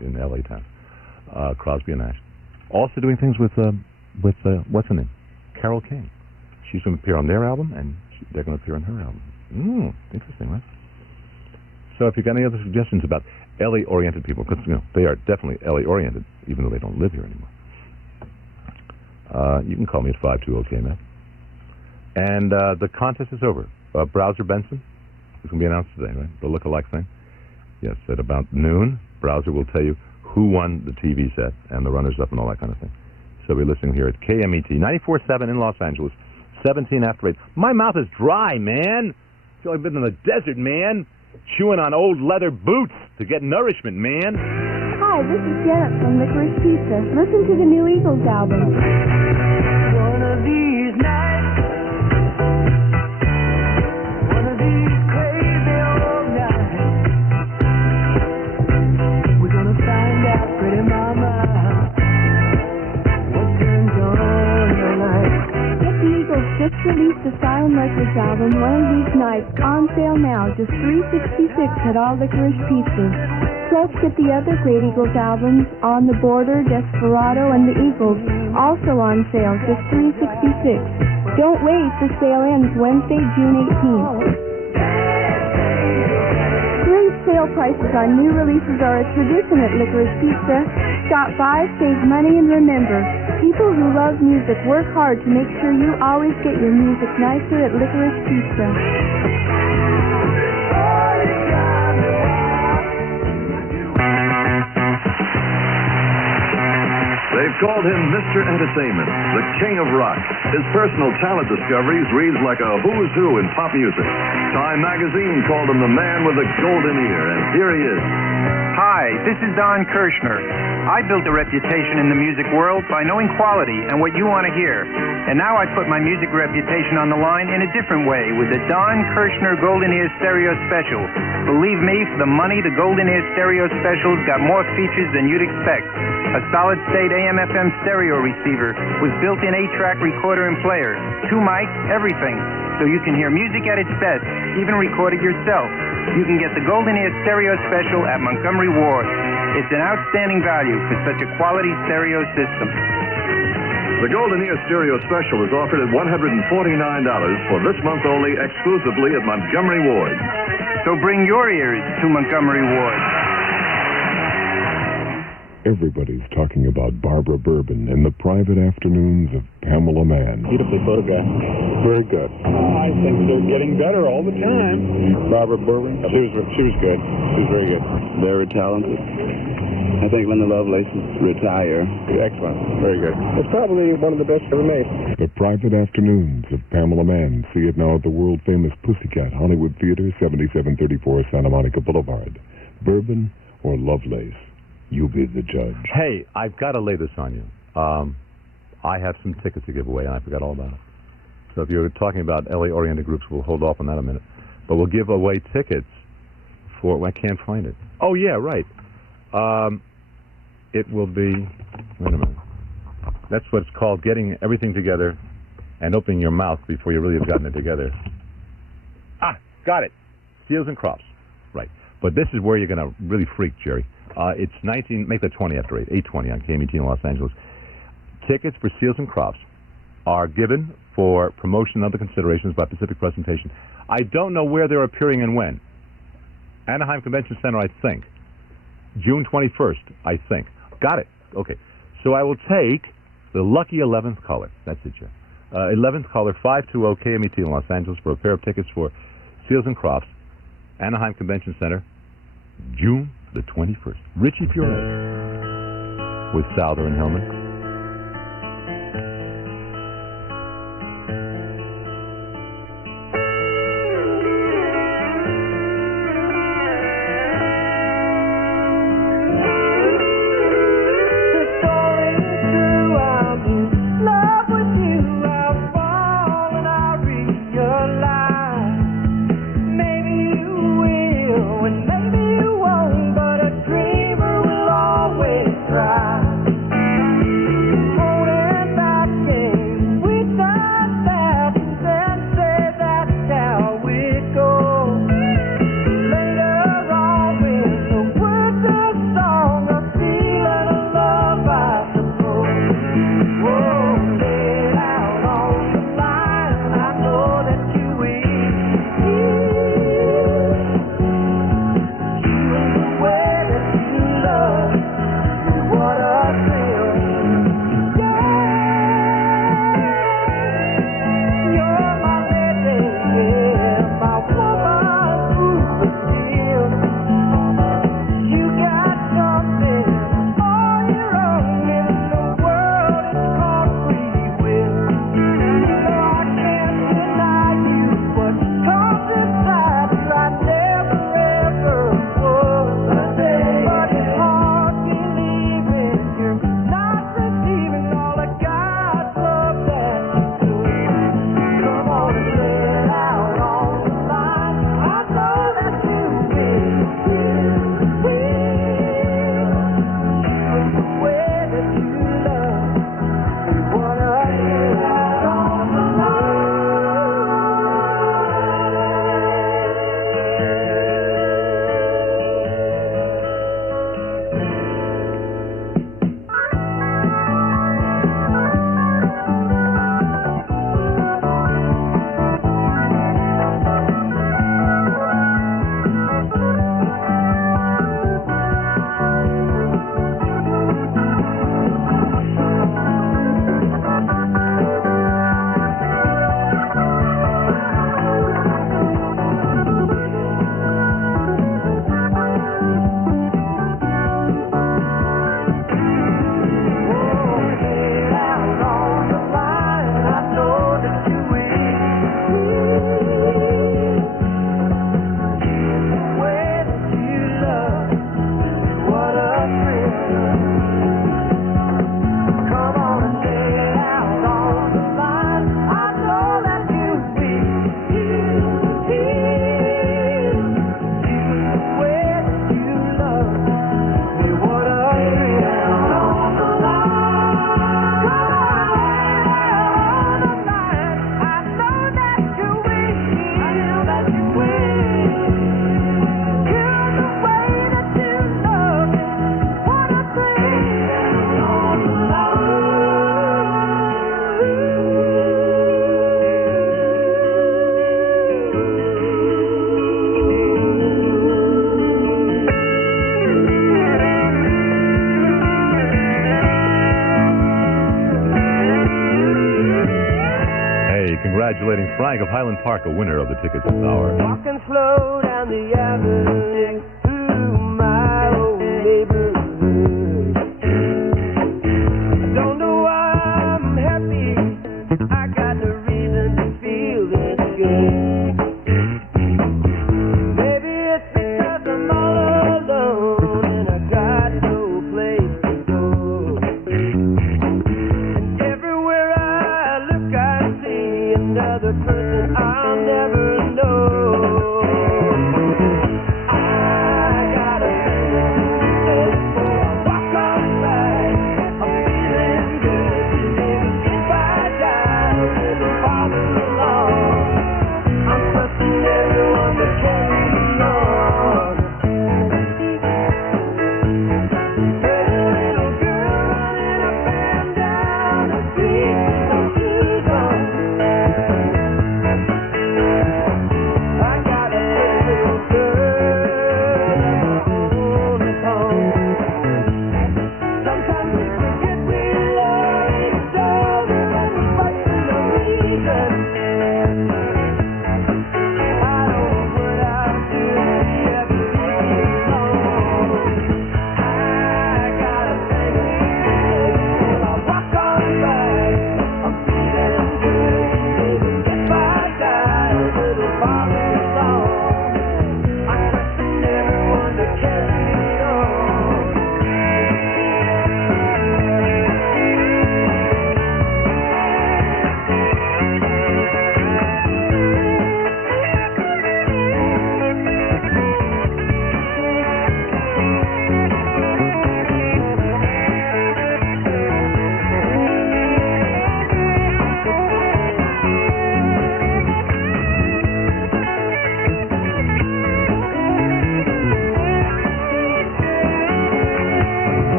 in L.A. town. Crosby and Nash. Also doing things with what's her name? Carole King. She's going to appear on their album, and they're going to appear on her album. Interesting, right? So if you've got any other suggestions about LA-oriented people, because they are definitely LA-oriented, even though they don't live here anymore, you can call me at 520-KMET. And the contest is over. Browser Benson is going to be announced today, right? The look-alike thing. Yes, at about noon, Browser will tell you who won the TV set and the runners-up and all that kind of thing. So we're listening here at KMET 94.7 in Los Angeles, 17 after 8. My mouth is dry, man. I feel like I've been in the desert, man. Chewing on old leather boots to get nourishment, man. Hi, this is Janet from Licorice Pizza. Listen to the new Eagles album. One of these nights, one of these crazy old nights, we're gonna find out, pretty mama, what turns on your light. Get the Eagles just released the Silent Records album, One of These Nights, on sale now, just $3.66 at all Licorice Pizzas. Plus, get the other great Eagles albums, On the Border, Desperado, and The Eagles, also on sale, just $3.66. Don't wait, the sale ends Wednesday, June 18th. Great sale prices on new releases are a tradition at Licorice Pizza. Stop by, save money, and remember, people who love music work hard to make sure you always get your music nicer at Licorice Pizza. They've called him Mr. Entertainment, the king of rock. His personal talent discoveries reads like a who's who in pop music. Time magazine called him the man with the golden ear, and here he is. Hi, this is Don Kirshner. I built a reputation in the music world by knowing quality and what you want to hear. And now I put my music reputation on the line in a different way with the Don Kirshner Golden Ear Stereo Special. Believe me, for the money, the Golden Ear Stereo Special's got more features than you'd expect. A solid-state AM/FM stereo receiver with built-in 8-track recorder and player, 2 mics, everything, so you can hear music at its best, even record it yourself. You can get the Golden Ear Stereo Special at Montgomery Ward. It's an outstanding value for such a quality stereo system. The Golden Ear Stereo Special is offered at $149 for this month only, exclusively at Montgomery Ward. So bring your ears to Montgomery Ward. Everybody's talking about Barbara Bourbon and the private afternoons of Pamela Mann. Beautifully photographed. Very good. I think they're getting better all the time. Barbara Bourbon, she was good. She was very good. Very talented. I think when the Lovelaces retire. Excellent. Very good. It's probably one of the best ever made. The private afternoons of Pamela Mann. See it now at the world-famous Pussycat Hollywood Theater, 7734 Santa Monica Boulevard. Bourbon or Lovelace? You be the judge. Hey, I've got to lay this on you. I have some tickets to give away, and I forgot all about it. So if you're talking about LA-oriented groups, we'll hold off on that a minute. But we'll give away tickets for... I can't find it. Oh, yeah, right. It will be... Wait a minute. That's what's called getting everything together and opening your mouth before you really have gotten it together. Ah, got it. Seals and Crofts. Right. But this is where you're going to really freak, Jerry. It's make the 20 after 8, 8:20 on KMET in Los Angeles. Tickets for Seals and Crofts are given for promotion and other considerations by Pacific Presentation. I don't know where they're appearing and when. Anaheim Convention Center, I think. June 21st, I think. Got it. Okay. So I will take the lucky 11th caller. That's it, Jeff. 11th caller, 520 KMET in Los Angeles for a pair of tickets for Seals and Crofts, Anaheim Convention Center, June the 21st. Richie Fiore with Souther and Hillman. Congratulating Frank of Highland Park, a winner of the tickets this hour. Walking slow down the avenue through my old neighborhood. I don't know why I'm happy. I got no reason to feel this good. Maybe it's because I'm all alone and I got no place to go. And everywhere I look, I see another person I'll never know. I got a feeling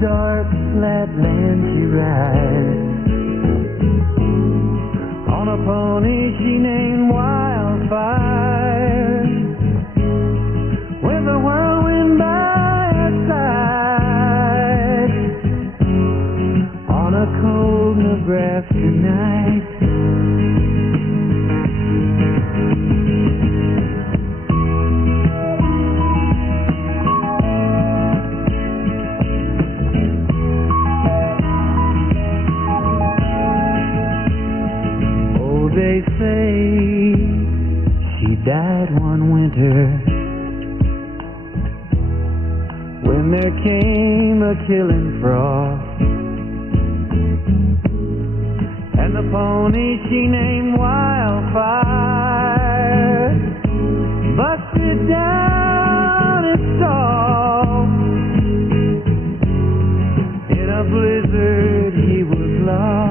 dark, flat land she rides. On a pony she named Wildfire, with a whirlwind by her side. On a cold Nebraska night, they say she died one winter when there came a killing frost, and the pony she named Wildfire busted down its stall. In a blizzard he was lost.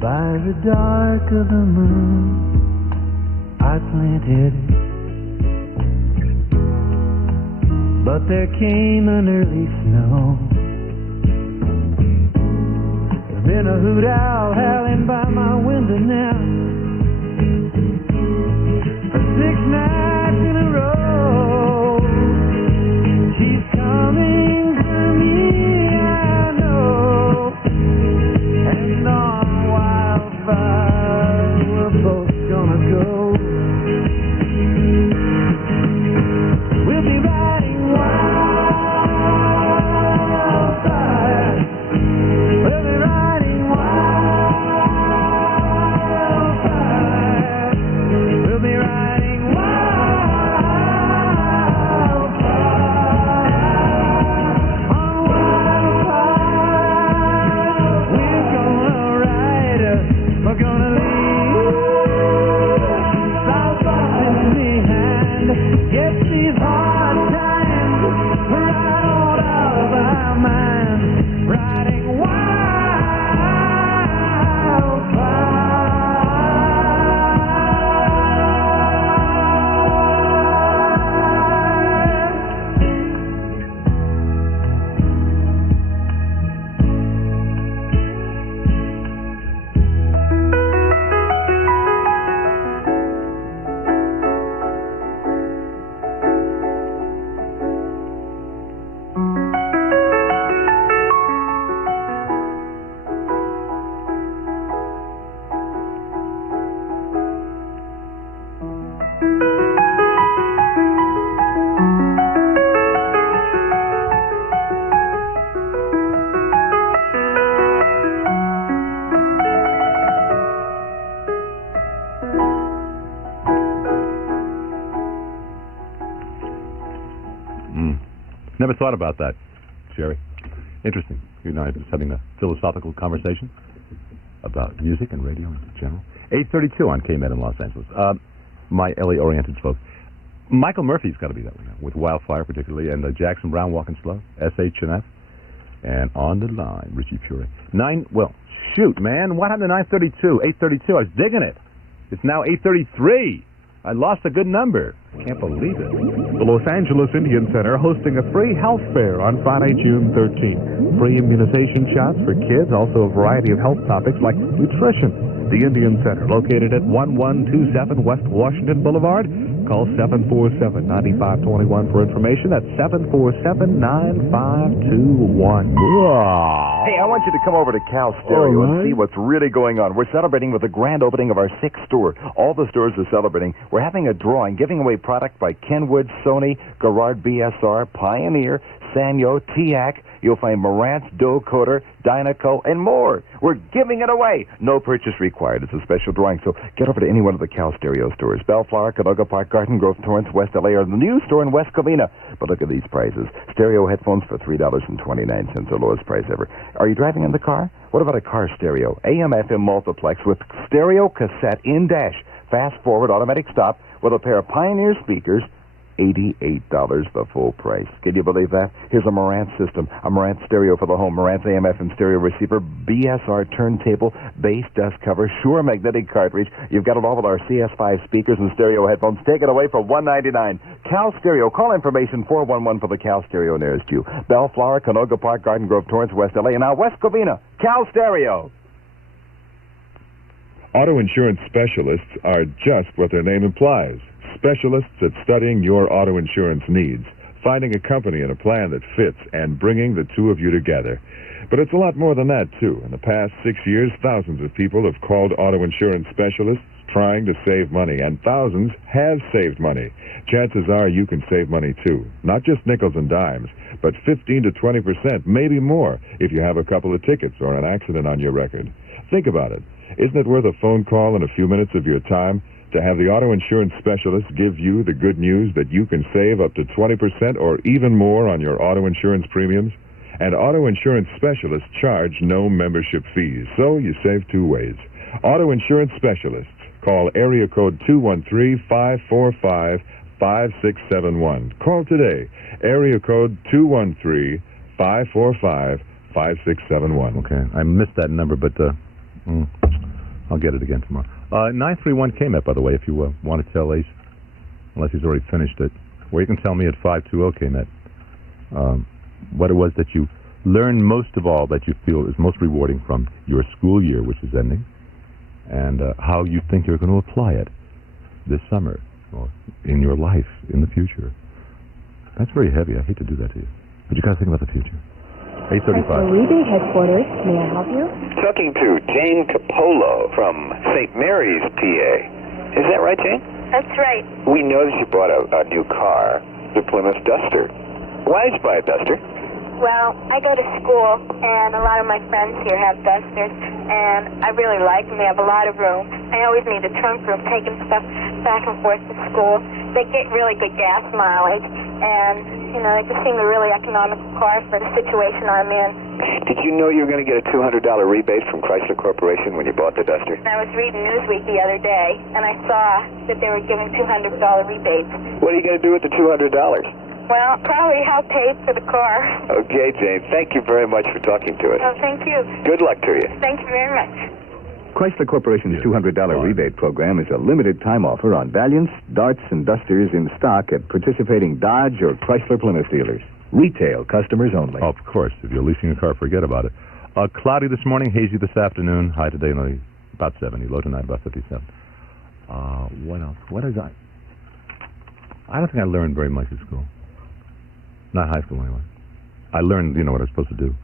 By the dark of the moon I planted, but there came an early snow. There's been a hoot owl howling by my window now for 6 nights in a row. She's coming for me, I know, and on Wildfire we're both gonna go. We'll be riding Wildfire. We'll be riding Wildfire. We'll be riding Wildfire. On Wildfire we're gonna ride her. We're gonna leave South Boston behind. Get these hard times right on out of our minds. Riding Never thought about that, Jerry. Interesting. You and I just having a philosophical conversation about music and radio in general. 8:32 on KMET in Los Angeles. My LA-oriented folks. Michael Murphy's got to be that way now, with Wildfire particularly, and Jackson Browne, Walking Slow, SH&F, and On the Line, Richie Fury. Shoot, man, what happened to 9:32? 8:32, I was digging it. It's now 8:33. I lost a good number. Can't believe it. The Los Angeles Indian Center hosting a free health fair on Friday, June 13th. Free immunization shots for kids, also a variety of health topics like nutrition. The Indian Center, located at 1127 West Washington Boulevard. Call 747-9521 for information. That's 747-9521. Hey, I want you to come over to Cal Stereo and see what's really going on. We're celebrating with the grand opening of our 6th store. All the stores are celebrating. We're having a drawing, giving away product by Kenwood, Sony, Garrard, BSR, Pioneer, Sanyo, Tiac. You'll find Marantz, Dual-Coder, Dynaco, and more. We're giving it away. No purchase required. It's a special drawing, so get over to any one of the Cal Stereo stores. Bellflower, Canoga Park, Garden Grove, Torrance, West LA, or the new store in West Covina. But look at these prices. Stereo headphones for $3.29, the lowest price ever. Are you driving in the car? What about a car stereo? AM/FM multiplex with stereo cassette in-dash. Fast-forward automatic stop with a pair of Pioneer speakers. $88, the full price. Can you believe that? Here's a Marantz system, a Marantz stereo for the home, Marantz AM/FM stereo receiver, BSR turntable, bass dust cover, Shure magnetic cartridge. You've got it all with our CS5 speakers and stereo headphones. Take it away for $199. Cal Stereo. Call information 411 for the Cal Stereo nearest you. Bellflower, Canoga Park, Garden Grove, Torrance, West LA, and now West Covina. Cal Stereo. Auto insurance specialists are just what their name implies. Specialists at studying your auto insurance needs, finding a company and a plan that fits, and bringing the two of you together. But it's a lot more than that, too. In the past 6 years, thousands of people have called auto insurance specialists trying to save money, and thousands have saved money. Chances are you can save money, too. Not just nickels and dimes, but 15 to 20%, maybe more, if you have a couple of tickets or an accident on your record. Think about it. Isn't it worth a phone call and a few minutes of your time to have the auto insurance specialist give you the good news that you can save up to 20% or even more on your auto insurance premiums? And auto insurance specialists charge no membership fees, so you save two ways. Auto insurance specialists. Call area code 213-545-5671. Call today. Area code 213-545-5671. Okay, I missed that number, but I'll get it again tomorrow. 931 KMET, by the way, if you want to tell Ace, unless he's already finished it. Or you can tell me at 520 KMET what it was that you learned most of all that you feel is most rewarding from your school year, which is ending, and how you think you're going to apply it this summer or in your life in the future. That's very heavy. I hate to do that to you. But you got to think about the future. 835. Rebate headquarters, may I help you? Talking to Jane Capolo from St. Mary's, PA. Is that right, Jane? That's right. We noticed you bought a new car, the Plymouth Duster. Why did you buy a Duster? Well, I go to school, and a lot of my friends here have Dusters, and I really like them. They have a lot of room. I always need a trunk room, taking stuff back and forth to school. They get really good gas mileage, and you know, they just seem a really economical car for the situation I'm in. Did you know you were going to get a $200 rebate from Chrysler Corporation when you bought the Duster? I was reading Newsweek the other day, and I saw that they were giving $200 rebates. What are you going to do with the $200? Well, probably help pay for the car. Okay, Jane. Thank you very much for talking to us. Oh, thank you. Good luck to you. Thank you very much. Chrysler Corporation's $200 rebate program is a limited-time offer on Valiants, Darts, and Dusters in stock at participating Dodge or Chrysler Plymouth dealers. Retail customers only. Oh, of course. If you're leasing a car, forget about it. Cloudy this morning, hazy this afternoon. High today, about 70. Low tonight, about 57. What else? What is I don't think I learned very much at school. Not high school, anyway. I learned, what I was supposed to do.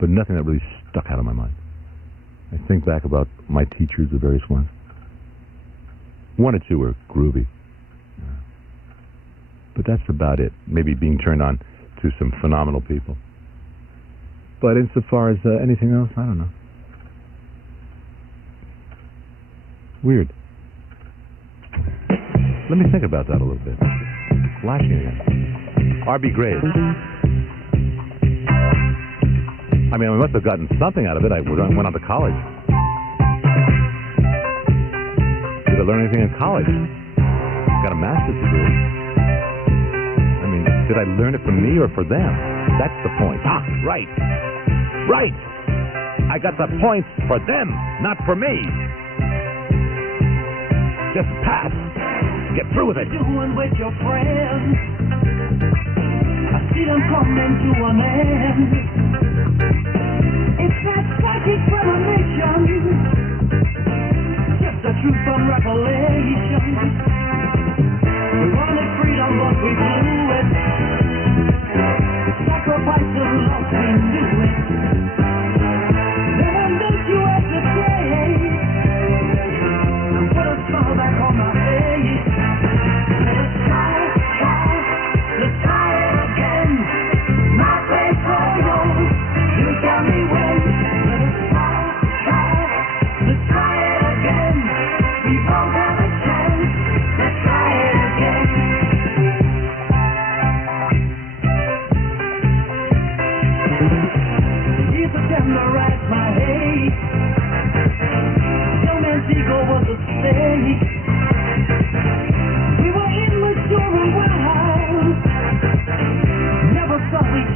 But nothing that really stuck out of my mind. I think back about my teachers, the various ones. One or two were groovy. But that's about it. Maybe being turned on to some phenomenal people. But insofar as anything else, I don't know. Weird. Let me think about that a little bit. Flashing again. R.B. Graves. I mean, we must have gotten something out of it. I went on to college. Did I learn anything in college? Got a master's degree. I mean, did I learn it from me or for them? That's the point. Ah, right. Right. I got the points for them, not for me. Just pass. Get through with it. Doing with your friends. I see them coming to an end. It's that psychic premonition. Just the truth on revelation. We wanted freedom, but we blew it. Sacrifice of love, we knew it. Then don't you hesitate. Put a smile back on my face. Let's try it again.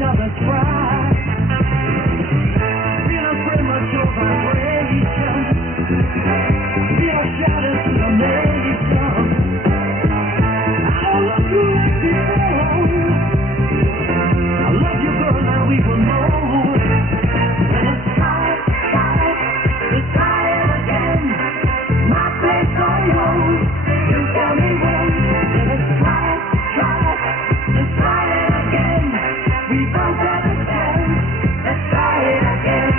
colors bright. Feel a premature vibration. Feel a shadow to the nation. I don't look too like before. I love you, girl, now even more. And let's try it again. My place or yours. You tell me when. And let's try it again. We both have a chance. Let's try it again.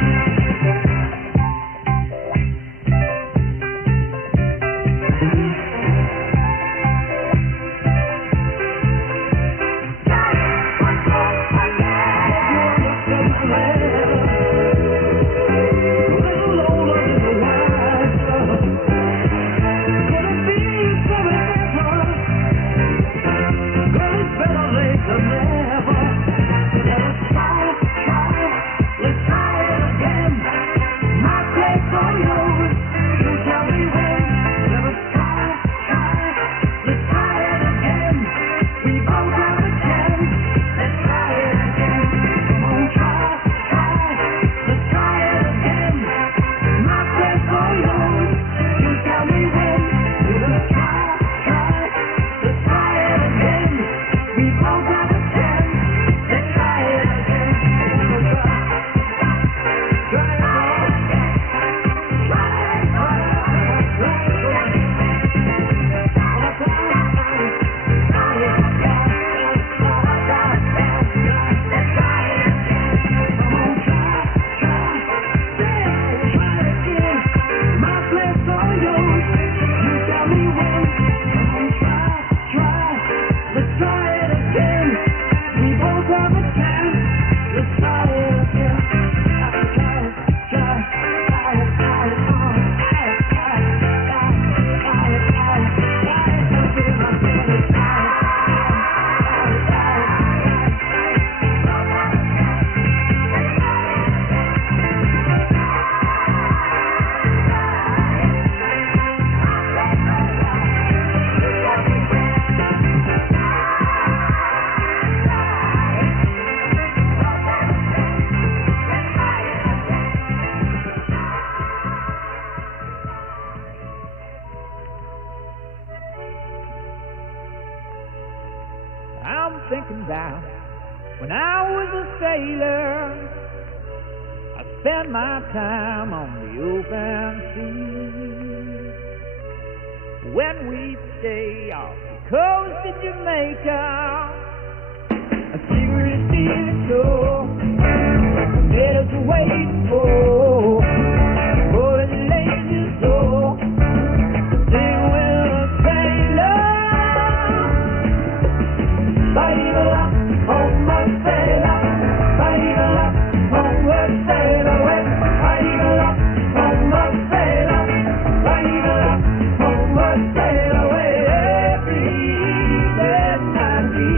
I'm thinking back when I was a sailor. I spent my time on the open sea. When we'd stay off the coast of Jamaica, a secret stealing shore made us wait for the lady's door. Sing with a sailor. Baila, como sailor, baila, como sailor, baila, como sailor, baila, como sailor, every day night we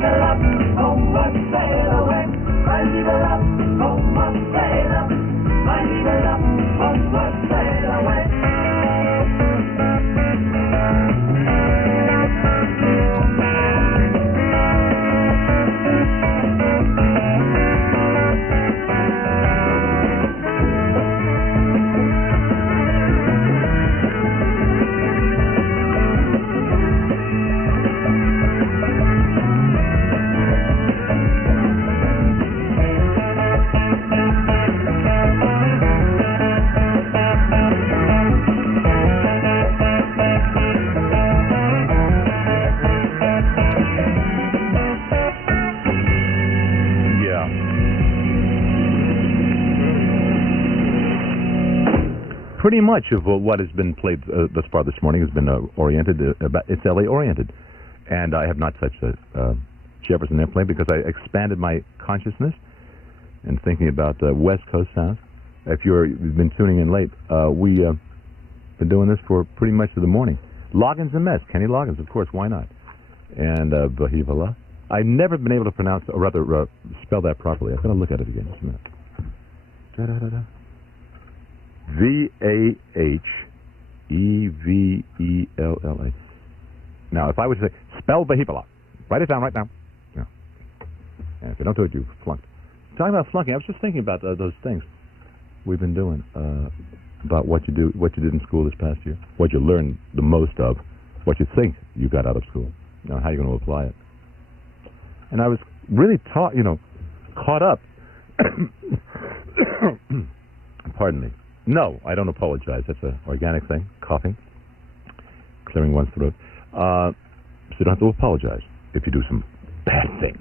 evil up, homeward sail away. Rise evil up, homeward sail up. Rise evil up, homeward sail away. Pretty much of what has been played thus far this morning has been oriented about it's LA oriented, and I have not touched a Jefferson Airplane because I expanded my consciousness and thinking about West Coast sounds. If you've been tuning in late, we been doing this for pretty much the morning. Loggins and Mess, Kenny Loggins, of course, why not? And Bahivala. I've never been able to pronounce, or rather spell that properly. I've got to look at it again. Just a minute. Da-da-da-da. Vahevella. Now, if I would say, spell Bahivela, write it down right now. Yeah. And if you don't do it, you flunked. Talking about flunking, I was just thinking about those things we've been doing, about what you did in school this past year, what you learned the most of, what you think you got out of school, how you're going to apply it. And I was really caught up. Pardon me. No, I don't apologize. That's an organic thing. Coughing, clearing one's throat. So you don't have to apologize if you do some bad things,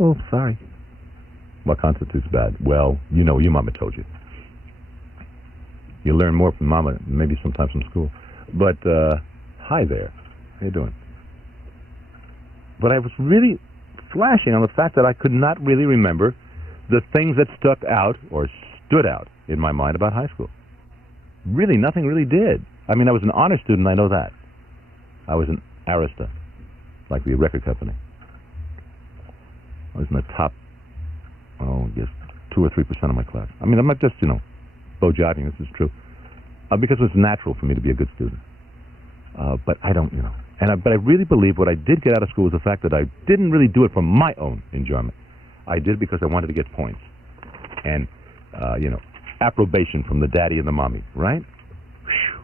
Oh, sorry. What constitutes bad? Well, your mama told you. You learn more from mama, maybe sometimes from school. But, hi there. How you doing? But I was really flashing on the fact that I could not really remember the things that stuck out or stood out in my mind about high school. Really, nothing really did. I mean, I was an honor student, I know that. I was an Arista, like the record company. I was in the top, 2 or 3% of my class. I mean, I'm not just, bow-jiving, this is true. Because it was natural for me to be a good student. But I don't, but I really believe what I did get out of school was the fact that I didn't really do it for my own enjoyment. I did it because I wanted to get points. And, approbation from the daddy and the mommy, right? Whew.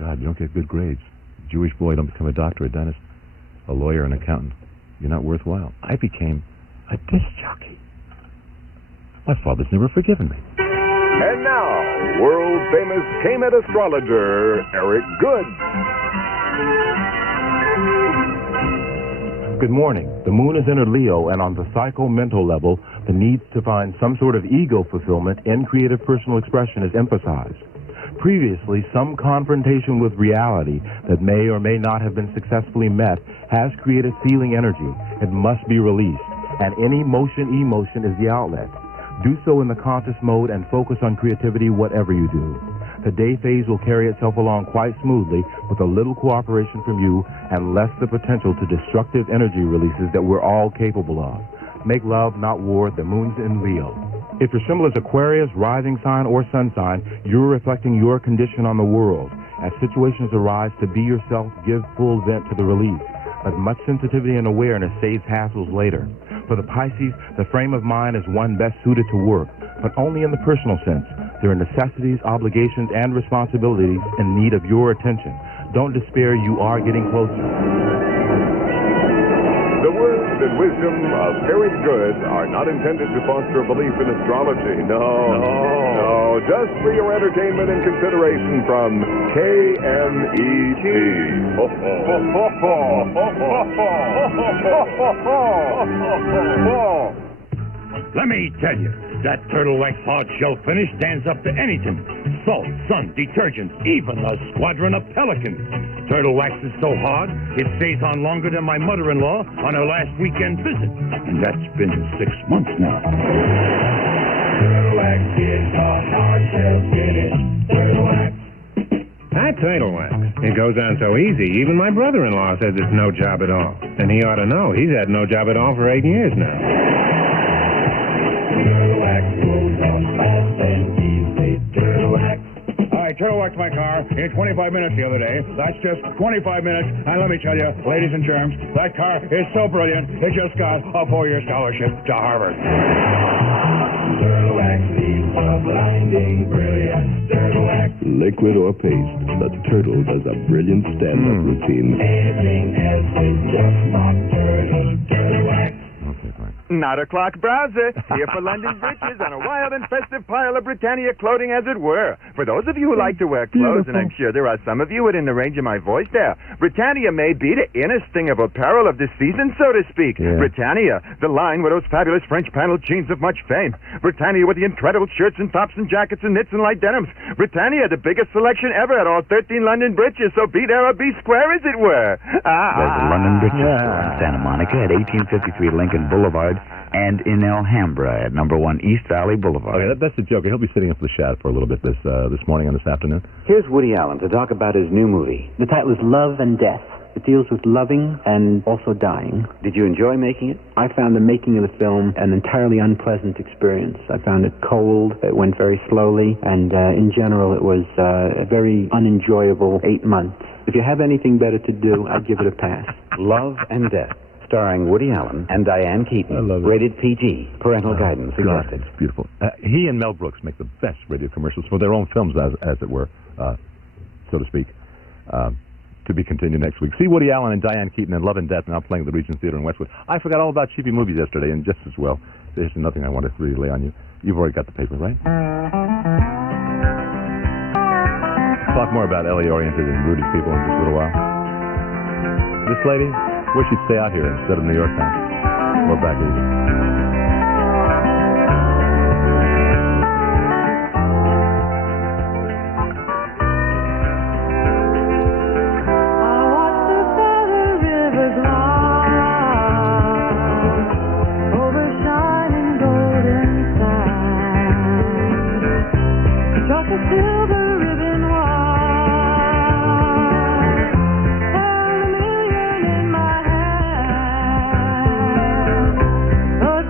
God, you don't get good grades. Jewish boy, don't become a doctor, a dentist, a lawyer, an accountant. You're not worthwhile. I became a disc jockey. My father's never forgiven me. And now, world-famous KMET astrologer, Eric Good. Good morning. The moon is entered Leo, and on the psycho-mental level, the need to find some sort of ego fulfillment in creative personal expression is emphasized. Previously, some confrontation with reality that may or may not have been successfully met has created feeling energy. It must be released, and any emotion is the outlet. Do so in the conscious mode and focus on creativity whatever you do. The day phase will carry itself along quite smoothly with a little cooperation from you and less the potential to destructive energy releases that we're all capable of. Make love, not war. The moon's in Leo. If your symbol is Aquarius, rising sign, or sun sign, you're reflecting your condition on the world. As situations arise, to be yourself, give full vent to the release. But much sensitivity and awareness saves hassles later. For the Pisces, the frame of mind is one best suited to work, but only in the personal sense. There are necessities, obligations, and responsibilities in need of your attention. Don't despair, you are getting closer. The words and wisdom of Eric Good are not intended to foster a belief in astrology. No, just for your entertainment and consideration from KMET. Ho, ho, ho, ho, ho, ho, ho, ho, ho. Let me tell you, that turtle wax hard shell finish stands up to anything. Salt, sun, detergent, even a squadron of pelicans. Turtle wax is so hard, it stays on longer than my mother-in-law on her last weekend visit. And that's been 6 months now. Turtle wax is a hard shell finish. Turtle wax. That turtle wax It goes on so easy. Even my brother-in-law says it's no job at all. And he ought to know. He's had no job at all for 8 years now. I turtle waxed my car in 25 minutes the other day. That's just 25 minutes. And let me tell you, ladies and germs, that car is so brilliant, it just got a 4-year scholarship to Harvard. Turtle wax leaves a blinding brilliance. Turtle wax. Liquid or paste, the turtle does a brilliant stand-up routine. Anything else is just mock turtle. Turtle wax. 9 o'clock browser, here for London Bridges on a wild and festive pile of Britannia clothing, as it were. For those of you who like to wear clothes, and I'm sure there are some of you within the range of my voice there, Britannia may be the innest thing of apparel of the season, so to speak. Yeah. Britannia, the line with those fabulous French panel jeans of much fame. Britannia with the incredible shirts and tops and jackets and knits and light denims. Britannia, the biggest selection ever at all 13 London Bridges, so be there or be square, as it were. There's the London Bridges store in Santa Monica at 1853 Lincoln Boulevard and in Alhambra at number 1 East Valley Boulevard. Okay, that's the joke. He'll be sitting up for the shad for a little bit this morning and this afternoon. Here's Woody Allen to talk about his new movie. The title is Love and Death. It deals with loving and also dying. Did you enjoy making it? I found the making of the film an entirely unpleasant experience. I found it cold, it went very slowly, and in general it was a very unenjoyable 8 months. If you have anything better to do, I'd give it a pass. Love and Death, starring Woody Allen and Diane Keaton. Rated PG. Parental guidance suggested. It's beautiful. He and Mel Brooks make the best radio commercials for their own films, as it were, so to speak. To be continued next week. See Woody Allen and Diane Keaton in Love and Death now playing at the Regent Theater in Westwood. I forgot all about cheapy movies yesterday, and just as well. There's nothing I want to really lay on you. You've already got the paper, right? Talk more about LA-oriented and rooted people in just a little while. This lady, wish she'd stay out here instead of New York town. Or back east. A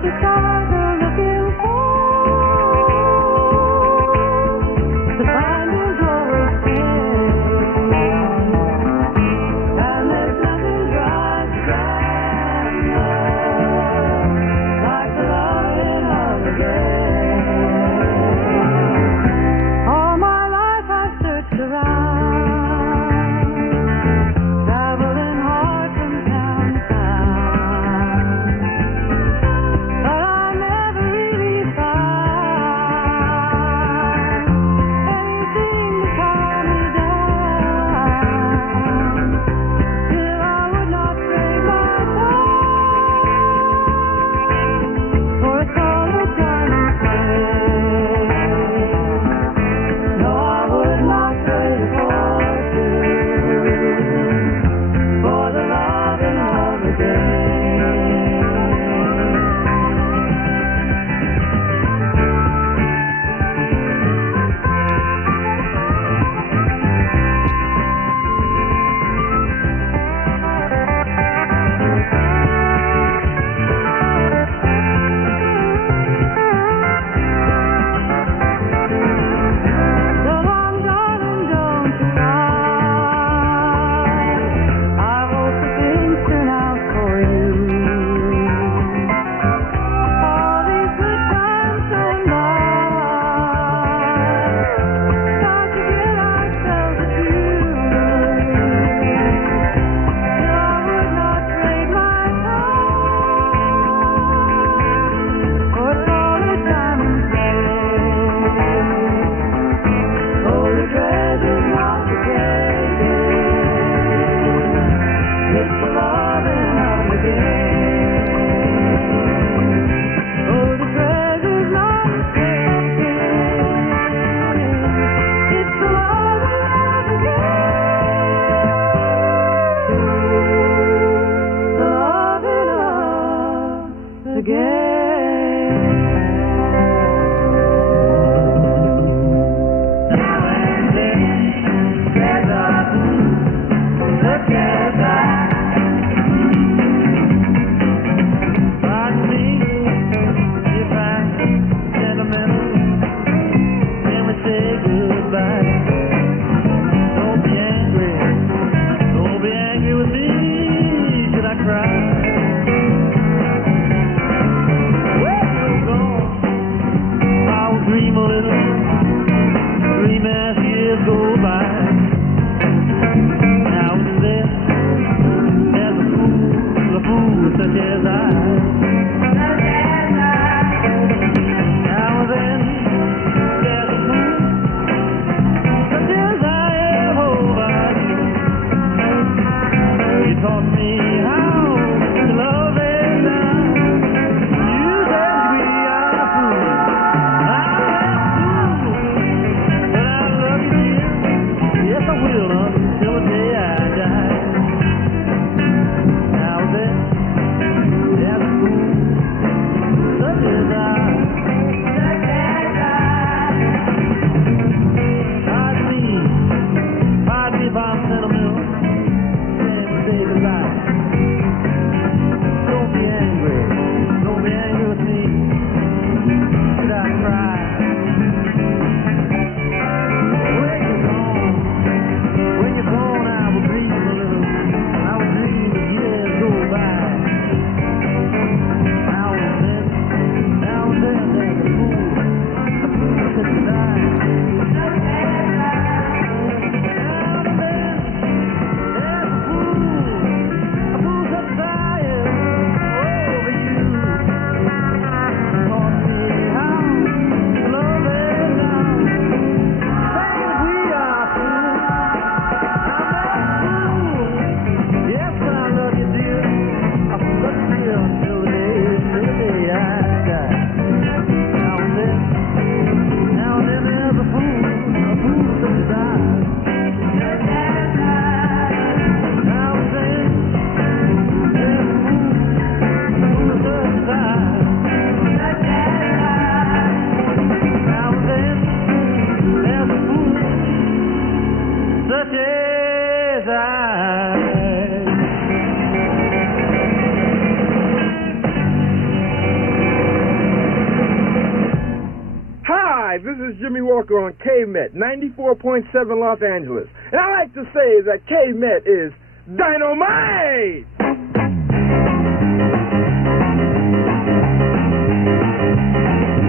Hi, this is Jimmy Walker on KMET 94.7 Los Angeles. And I like to say that KMET is dynamite!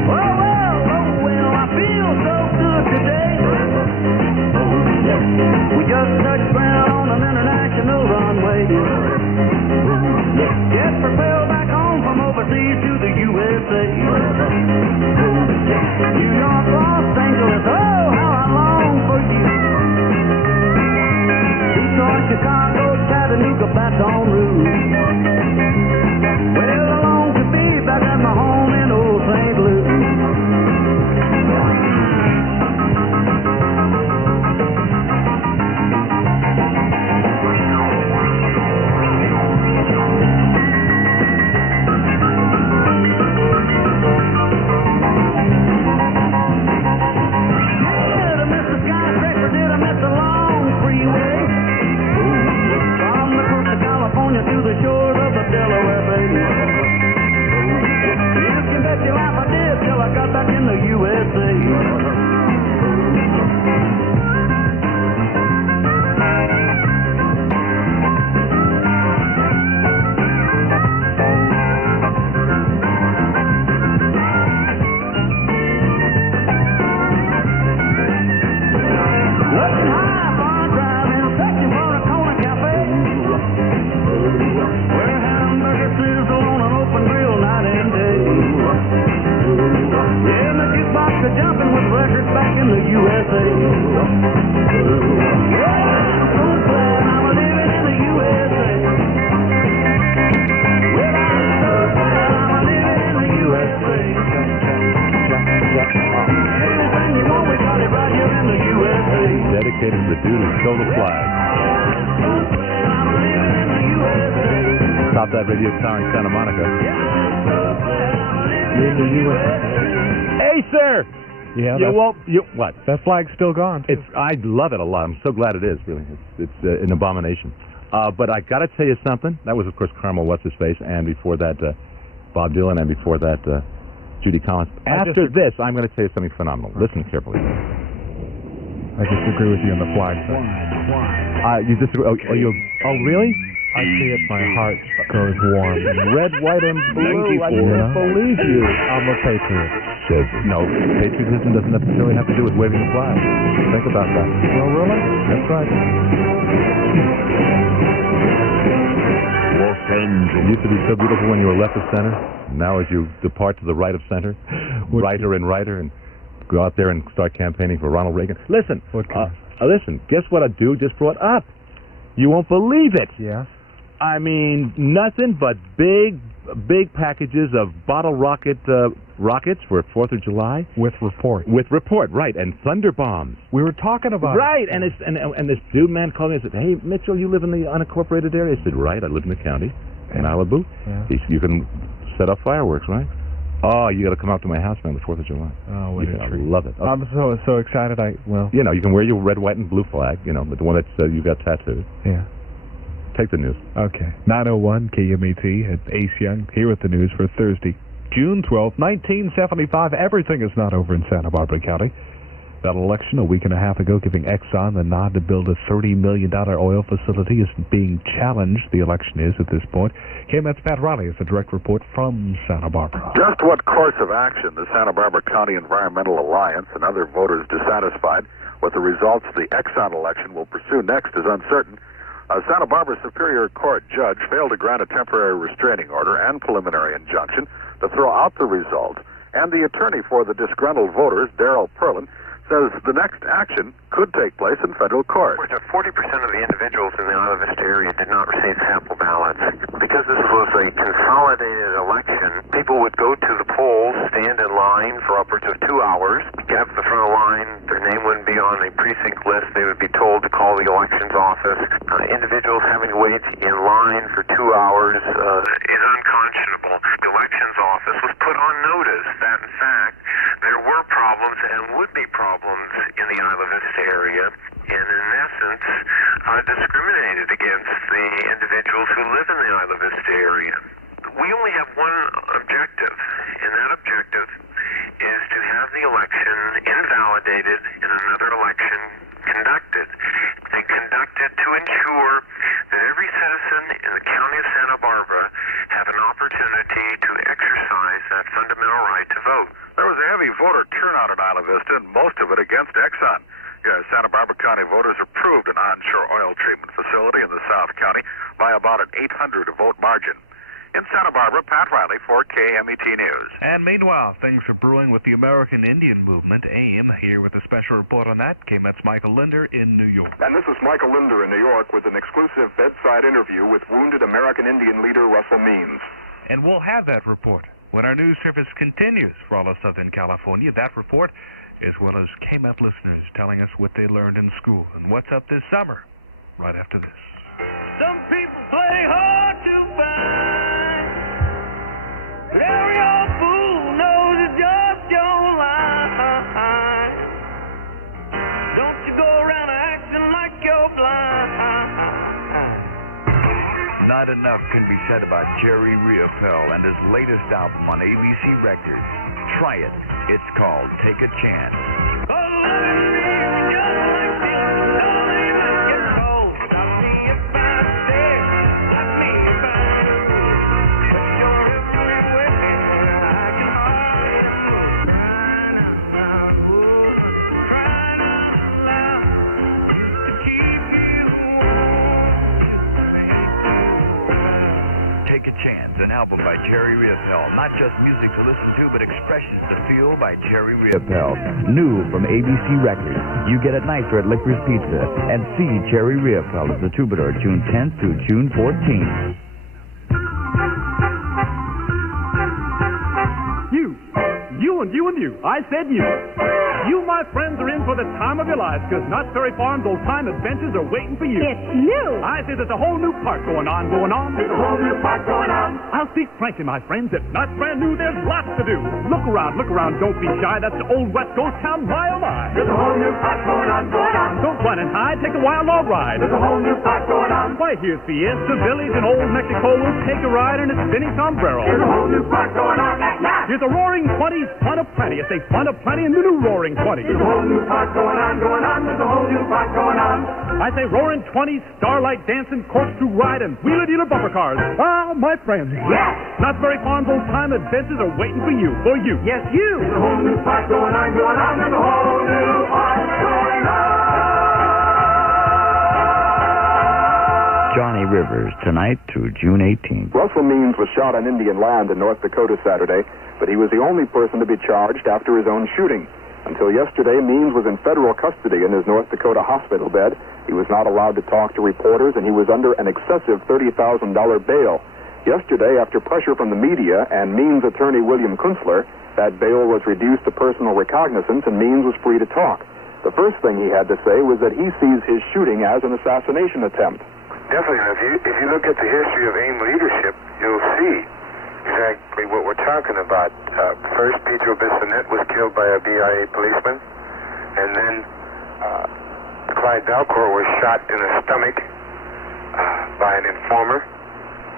Well, I feel so good today. We just touched ground on an international runway. Just propelled back home from overseas to the USA. New York, Los Angeles, oh, how I long for you. Detroit, Chicago, Chattanooga, Baton Rouge. Well, I long to be back at my home in old St. Louis. To the shores of the Delaware Bay. You can bet your life I did till I got back in the USA. Looking high, far driving, searching for a corner cafe. Where hamburger sizzle on an open grill night and day. Yeah, and the jukebox are jumping with records back in the USA. Yeah, I'm so glad I'm living in the USA. Well, I'm so glad I'm living in the USA. Anything you want, we got it right here in the USA. Dedicated to the dude who stole the flag. Stop that radio tower in Santa Monica. In the USA. Hey, sir! Yeah, what? That flag's still gone. Too. I love it a lot. I'm so glad it is, really. It's an abomination. But I got to tell you something. That was, of course, Carmel What's-His-Face, and before that, Bob Dylan, and before that, Judy Collins. After this, I'm going to tell you something phenomenal. Listen carefully. I disagree with you on the flag thing. You disagree? Oh, really? I see it, my heart goes warm. Red, white, and blue. I can't believe you. I'm a patriot. No, patriotism doesn't necessarily have to do with waving the flag. Think about that. Well, really? That's right. Los Angeles. It used to be so beautiful when you were left of center. Now as you depart to the right of center, righter and righter, and go out there and start campaigning for Ronald Reagan. Listen, listen, guess what a dude just brought up? You won't believe it. Yeah? I mean, nothing but big packages of bottle rockets for 4th of July. With report. With report, right, and thunder bombs. We were talking about Right, and this dude man called me and said, "Hey, Mitchell, you live in the unincorporated area?" I said, "Right, I live in the county, in Malibu." Yeah. He said, "You can set up fireworks, right?" "Oh, you got to come out to my house, man, the 4th of July." Oh, what you a treat. love it. Oh. I'm so excited. You know, you can wear your red, white, and blue flag, you know, the one that you got tattooed. Yeah. Take the news. Okay. 9:01 KMET at Ace Young here with the news for Thursday, June 12th, 1975. Everything is not over in Santa Barbara County. That election a week and a half ago giving Exxon the nod to build a $30 million oil facility is being challenged. The election is at this point. KMET's Pat Riley has a direct report from Santa Barbara. Just what course of action the Santa Barbara County Environmental Alliance and other voters dissatisfied with the results of the Exxon election will pursue next is uncertain. A Santa Barbara Superior Court judge failed to grant a temporary restraining order and preliminary injunction to throw out the result, and the attorney for the disgruntled voters, Darrell Perlin, says the next action could take place in federal court. 40% of the individuals in the Isla Vista area did not receive sample ballots. Because this was a consolidated election, people would go to the polls, stand in line for upwards of 2 hours, get up to the front of the line, their name wouldn't be on a precinct list, they would be told to call the elections office. Individuals having to wait in line for 2 hours is unconscionable. The elections office was put on notice that, in fact, there were problems and would be problems in the Isla Vista area, and in essence, discriminated against the individuals who live in the Isla Vista area. We only have one objective, and that objective is to have the election invalidated and another election conducted, and conducted to ensure that every citizen in the county of Santa Barbara have an opportunity to exercise that fundamental right to vote. There was a heavy voter turnout at Isla Vista, and most of it against Exxon. Santa Barbara County voters approved an onshore oil treatment facility in the South County by about an 800-vote margin. In Santa Barbara, Pat Riley for KMET News. And meanwhile, things are brewing with the American Indian Movement, AIM. Here with a special report on that, KMET's Michael Linder in New York. And this is Michael Linder in New York with an exclusive bedside interview with wounded American Indian leader Russell Means. And we'll have that report when our news service continues for all of Southern California. That report, as well as KMET listeners telling us what they learned in school and what's up this summer, right after this. Some people play hard to find, but every old fool knows it's just your line. Don't you go around acting like you're blind. Not enough can be said about Jerry Riopel and his latest album on ABC Records. Try it. It's called Take a Chance. Take a Chance, an album by Jerry Riopel. Not just music to listen to, but expressions to feel by Jerry Riopel. New from ABC Records. You get it nicer at Licorice Pizza. And see Jerry Riopel as the Troubadour June 10th through June 14th. You. I said you. You, my friends, are in for the time of your lives, because Knott's Berry Farm's old-time adventures are waiting for you. It's new. I say there's a whole new park going on. There's a whole new park going on. I'll speak frankly, my friends. If not brand new, there's lots to do. Look around. Don't be shy. That's the old West Coast town, my oh my. There's a whole new park going on. Don't run and hide. Take a wild log ride. There's a whole new park going on. Why, here's Fiesta Village in Old Mexico. We'll take a ride in its spinning sombrero. There's a whole new park going on. Here's a Roaring 20s, fun of plenty. I say fun of plenty in the new Roaring 20s. There's a whole new park going on. There's a whole new park going on. I say Roaring 20s, starlight dancing, corkscrew ride, and wheeler-dealer bumper cars. Ah, my friends. Yes. Knott's Berry Farm's old-time adventures are waiting for you. Yes, you. There's a whole new park going on. There's a whole new park going on. Johnny Rivers, tonight through June 18th. Russell Means was shot on Indian land in North Dakota Saturday, but he was the only person to be charged after his own shooting. Until yesterday, Means was in federal custody in his North Dakota hospital bed. He was not allowed to talk to reporters, and he was under an excessive $30,000 bail. Yesterday, after pressure from the media and Means attorney William Kunstler, that bail was reduced to personal recognizance, and Means was free to talk. The first thing he had to say was that he sees his shooting as an assassination attempt. Definitely. If you look at the history of AIM leadership, you'll see exactly what we're talking about. First, Pedro Bissonette was killed by a BIA policeman, and then Clyde Valcourt was shot in the stomach by an informer,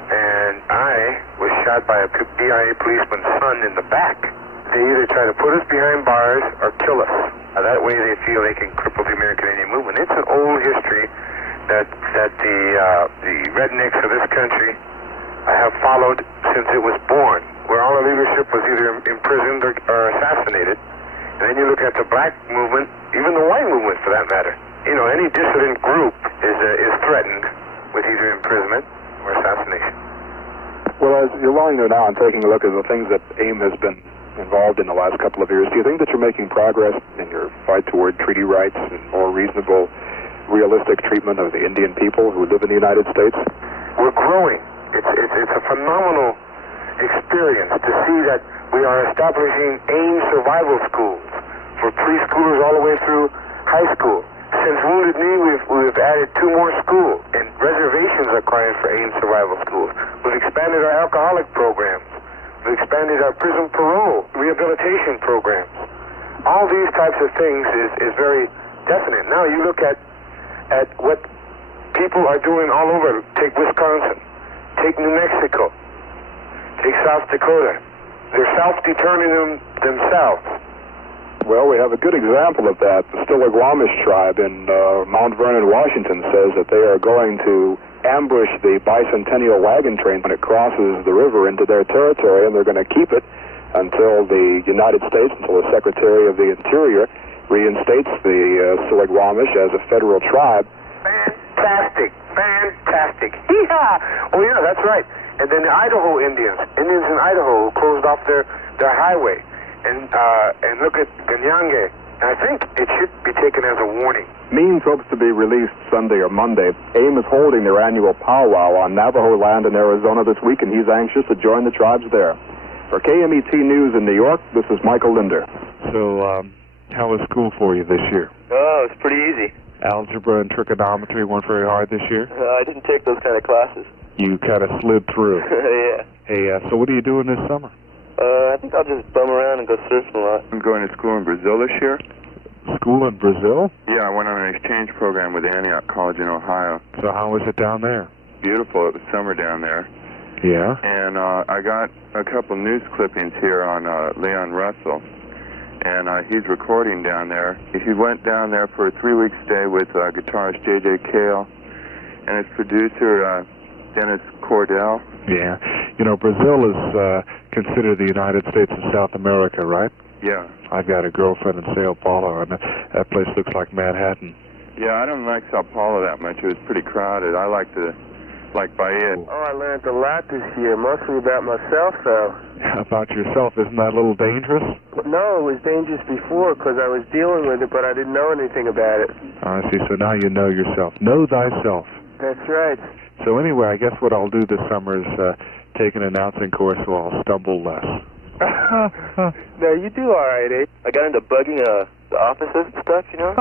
and I was shot by a BIA policeman's son in the back. They either try to put us behind bars or kill us. That way they feel they can cripple the American Indian movement. It's an old history that the rednecks of this country have followed since it was born, where all the leadership was either imprisoned or assassinated. And then you look at the black movement, even the white movement for that matter. You know, any dissident group is threatened with either imprisonment or assassination. Well, as you're lying there now and taking a look at the things that AIM has been involved in the last couple of years, do you think that you're making progress in your fight toward treaty rights and more reasonable, realistic treatment of the Indian people who live in the United States? We're growing. It's a phenomenal experience to see that we are establishing AIM survival schools for preschoolers all the way through high school. Since Wounded Knee, we've added 2 more schools, and reservations are crying for AIM survival schools. We've expanded our alcoholic programs. We've expanded our prison parole rehabilitation programs. All these types of things is very definite. Now you look at what people are doing all over. Take Wisconsin. Take New Mexico. Take South Dakota. They're self-determining themselves. Well, we have a good example of that. The Stillaguamish tribe in Mount Vernon, Washington, says that they are going to ambush the bicentennial wagon train when it crosses the river into their territory, and they're going to keep it until the United States, until the Secretary of the Interior reinstates the Stillaguamish as a federal tribe. Fantastic. Hee-haw! Oh, yeah, that's right. And then the Idaho Indians in Idaho closed off their highway. And look at Ganyange. I think it should be taken as a warning. Means hopes to be released Sunday or Monday. AIM is holding their annual powwow on Navajo land in Arizona this week, and he's anxious to join the tribes there. For KMET News in New York, this is Michael Linder. So, how was school for you this year? Oh, it's pretty easy. Algebra and trigonometry weren't very hard this year? I didn't take those kind of classes. You kind of slid through. Yeah. Hey, so what are you doing this summer? I think I'll just bum around and go surfing a lot. I'm going to school in Brazil this year. School in Brazil? Yeah, I went on an exchange program with Antioch College in Ohio. So how was it down there? Beautiful. It was summer down there. Yeah? And I got a couple news clippings here on Leon Russell. And he's recording down there. He went down there for a 3-week stay with guitarist J.J. Cale and his producer Dennis Cordell. Yeah. You know, Brazil is considered the United States of South America, right? Yeah. I've got a girlfriend in Sao Paulo, and that place looks like Manhattan. Yeah, I don't like Sao Paulo that much. It was pretty crowded. I like Bahia. Oh, I learned a lot this year, mostly about myself, though. About yourself? Isn't that a little dangerous? No, it was dangerous before because I was dealing with it, but I didn't know anything about it. I see. So now you know yourself. Know thyself. That's right. So anyway, I guess what I'll do this summer is take an announcing course so I'll stumble less. No, you do all right, Abe. I got into bugging the offices and stuff, you know?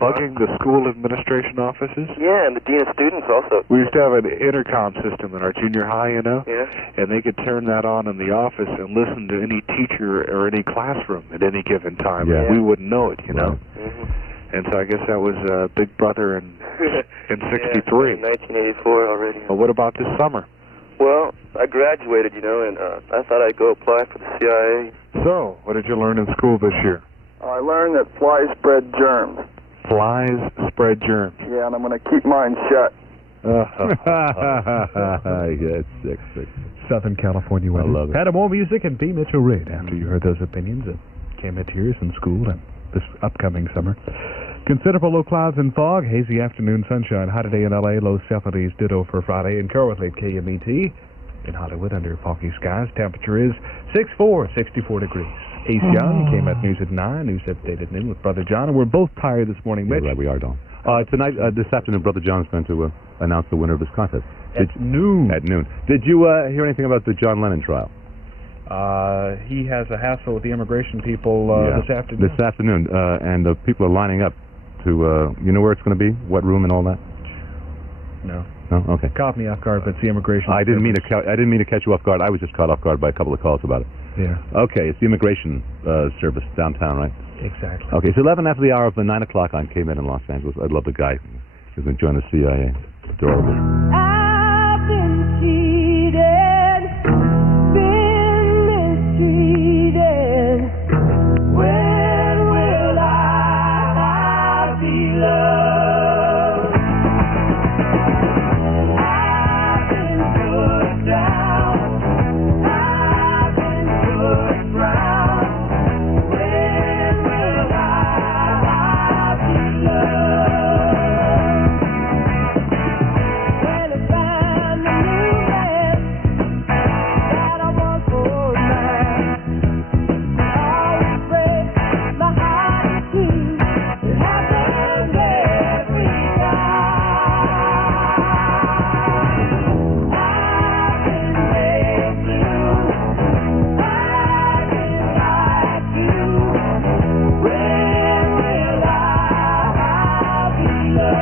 Bugging the school administration offices? Yeah, and the dean of students also. We used to have an intercom system in our junior high, you know? Yeah. And they could turn that on in the office and listen to any teacher or any classroom at any given time. Yeah. And we wouldn't know it, you know? Mm-hmm. And so I guess that was Big Brother in 63. Yeah, 1984 already. Well, what about this summer? Well, I graduated, you know, and I thought I'd go apply for the CIA. So, what did you learn in school this year? I learned that flies spread germs. Flies spread germs. Yeah, and I'm going to keep mine shut. That's sick. Southern California weather. I love it. Had more music and B. Mitchell Reid after you heard those opinions at KMET in school and this upcoming summer. Considerable low clouds and fog, hazy afternoon sunshine, high today in L.A., low 70s, ditto for Friday, and currently at KMET in Hollywood under foggy skies. Temperature is 64 degrees. Ace Young, KMET News at 9, News Update at noon with Brother John. And we're both tired this morning, Mitch. Yeah, right, we are, Don. Tonight, this afternoon, Brother John's going to announce the winner of this contest. At noon. At noon. Did you hear anything about the John Lennon trial? He has a hassle with the immigration people this afternoon. This afternoon, and the people are lining up to, you know where it's going to be? What room and all that? No. No? Okay. Caught me off guard, but it's the immigration. I didn't mean to catch you off guard. I was just caught off guard by a couple of calls about it. Yeah. Okay, it's the immigration service downtown, right? Exactly. Okay, it's 11 after the hour of 9 o'clock on KMET in Los Angeles. I love the guy who's going to join the CIA. Adorable. I've been cheated, been mistreated. When will I be loved? I've been put down, I've been put round. When will I be loved? When I find the new man that I want for mine, always breaks my heart too. It happens every time. I've been made blue. I've been like you. When will I be loved?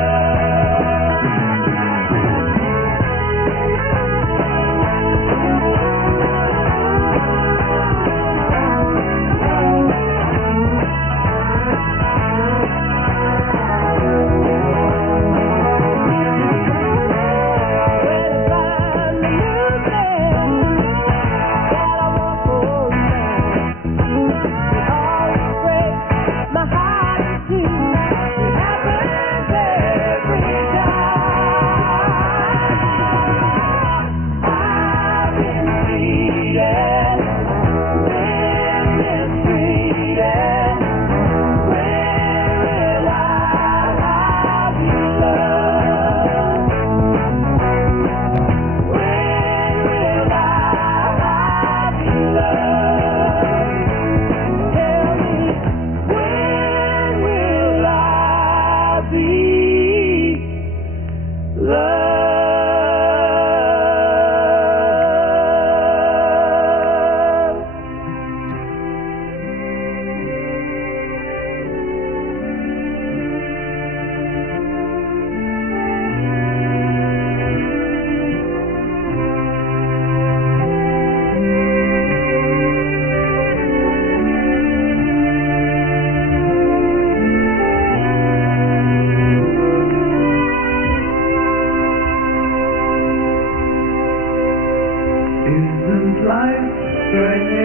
Isn't life strange?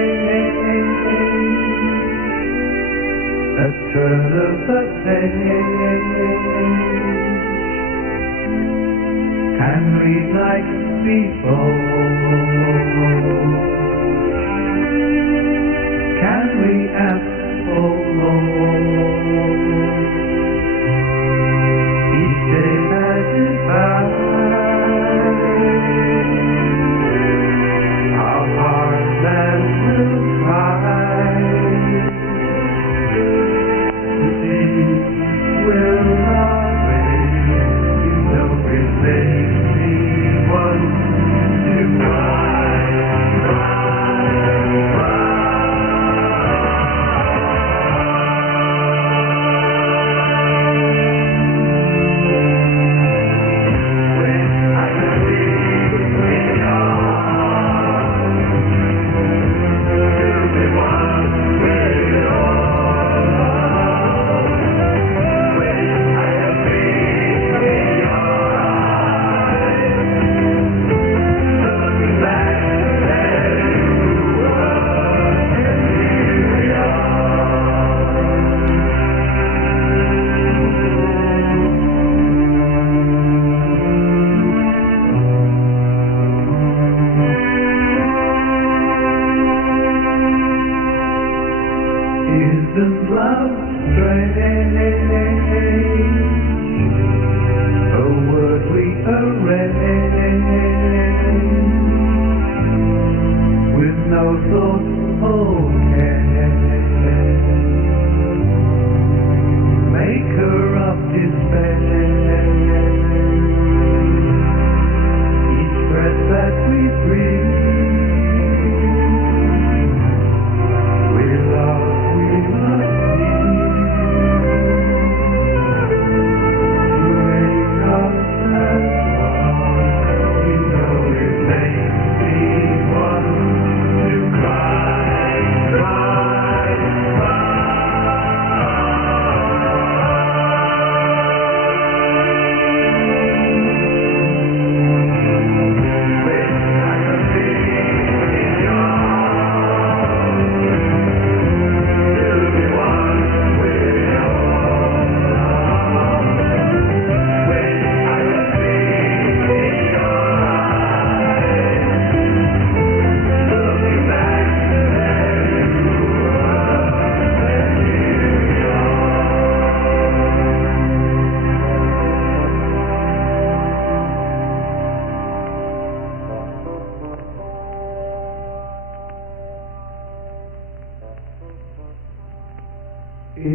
A turn of the page. Can we like before? Can we ask for more? Each day passes by. Our hearts then will cry. The sea will not wait. You know it makes me want to cry, cry, cry. Isn't love strange? A word we arrange with no thought or care.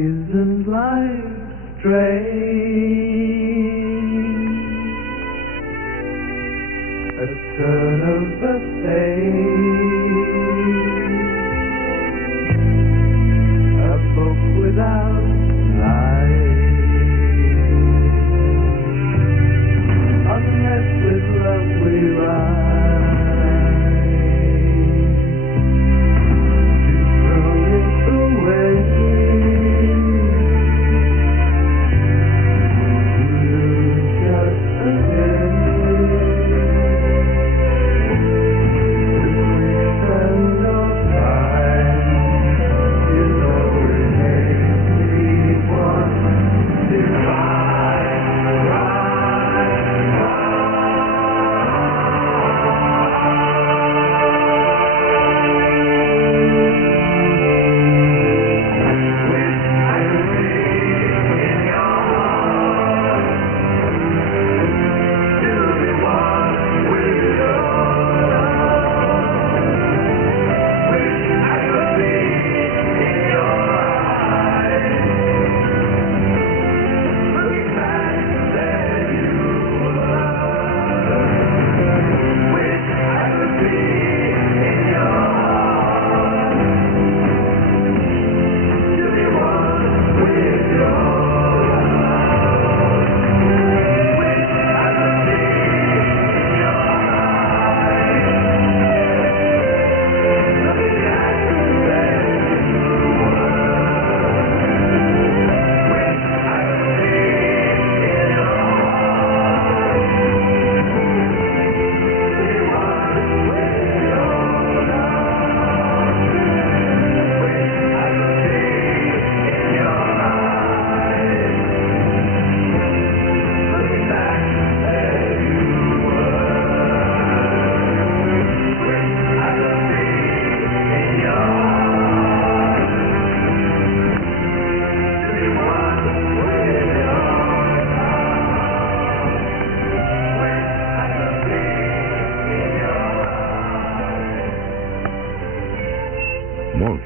Isn't life strange? A turn of the page, a book without life, unless with love we rise to throw it away, to lose just again.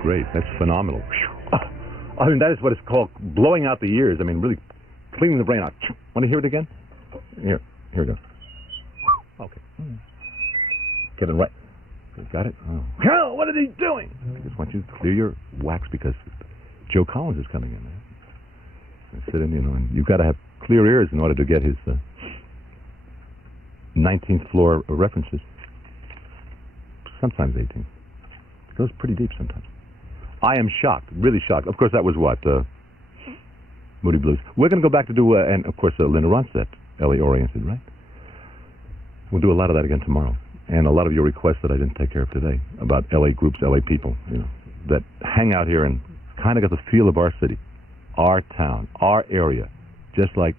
Great, that's phenomenal. I mean, that is what it's called, blowing out the ears. I mean, really cleaning the brain out. Want to hear it again? Here we go. Okay. Get it right. Got it? Oh. Hell, what are they doing? I just want you to clear your wax because Joe Collins is coming in, man. And sit in, and you've got to have clear ears in order to get his 19th floor references. Sometimes 18th. It goes pretty deep sometimes. I am shocked, really shocked. Of course, that was what? Moody Blues. We're going to go back to do, and of course, Linda Ronstadt, LA-oriented, right? We'll do a lot of that again tomorrow. And a lot of your requests that I didn't take care of today about LA groups, LA people, that hang out here and kind of got the feel of our city, our town, our area, just like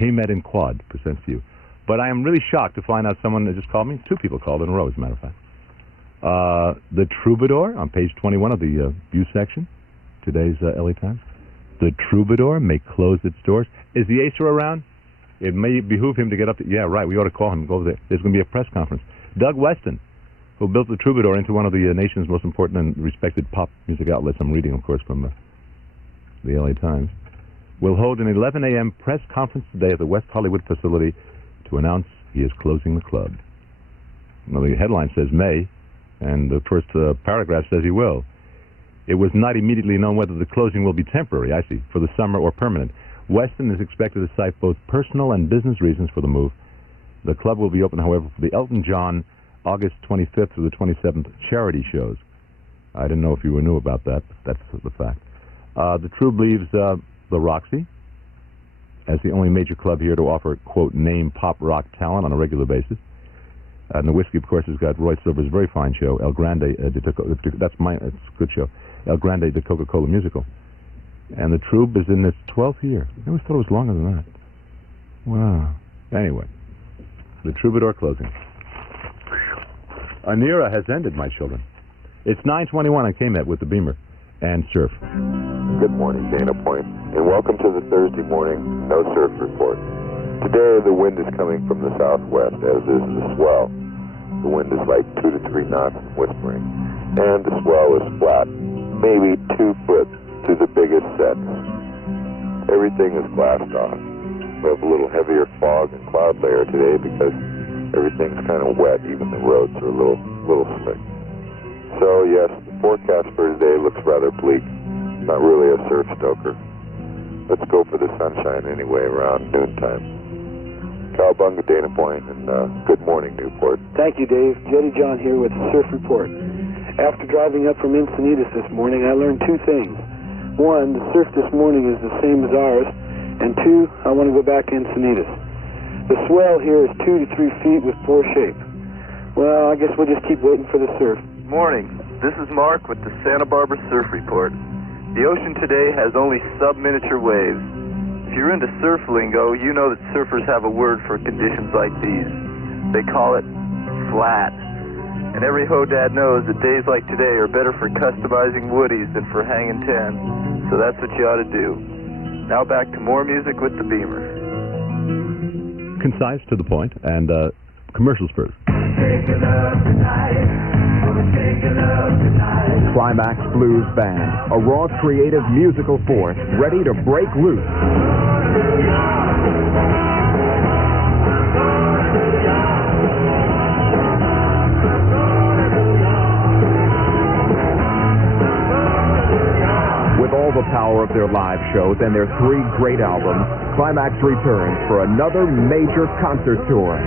KMET and Quad presents to you. But I am really shocked to find out someone that just called me. 2 people called in a row, as a matter of fact. The Troubadour on page 21 of the View section, today's LA Times. The Troubadour may close its doors. Is the Acer around? It may behoove him to get up to... Yeah, right, we ought to call him and go over there. There's going to be a press conference. Doug Weston, who built the Troubadour into one of the nation's most important and respected pop music outlets, I'm reading, of course, from the LA Times, will hold an 11 a.m. press conference today at the West Hollywood facility to announce he is closing the club. Now, the headline says May, and the first paragraph says he will. It was not immediately known whether the closing will be temporary, I see, for the summer or permanent. Weston is expected to cite both personal and business reasons for the move. The club will be open, however, for the Elton John August 25th through the 27th charity shows. I didn't know if you knew about that, but that's the fact. The Troub leaves the Roxy as the only major club here to offer, quote, name pop rock talent on a regular basis. And the Whiskey, of course, has got Roy Silver's very fine show, El Grande, it's a good show, El Grande, the Coca-Cola musical. And the Troub is in its 12th year. I always thought it was longer than that. Wow. Anyway, the Troubadour closing. An era has ended, my children. It's 9:21 on KMET with the Beamer and Surf. Good morning, Dana Point, and welcome to the Thursday morning No Surf Report. Today, the wind is coming from the southwest, as is the swell. The wind is like 2 to 3 knots and whispering, and the swell is flat, maybe 2 foot to the biggest sets. Everything is glassed off. We have a little heavier fog and cloud layer today because everything's kind of wet. Even the roads are a little slick. So yes, the forecast for today looks rather bleak. Not really a surf stoker. Let's go for the sunshine anyway around noontime. Cowabunga, Dana Point, and good morning, Newport. Thank you, Dave. Jetty John here with the Surf Report. After driving up from Encinitas this morning, I learned two things. One, the surf this morning is the same as ours, and two, I want to go back to Encinitas. The swell here is 2 to 3 feet with poor shape. Well, I guess we'll just keep waiting for the surf. Morning. This is Mark with the Santa Barbara Surf Report. The ocean today has only sub-miniature waves. If you're into surf lingo, you know that surfers have a word for conditions like these. They call it flat. And every ho-dad knows that days like today are better for customizing woodies than for hanging 10. So that's what you ought to do. Now back to more music with the Beamer. Concise, to the point, and commercials first. Climax Blues Band, a raw creative musical force ready to break loose. With all the power of their live shows and their 3 great albums, Climax returns for another major concert tour.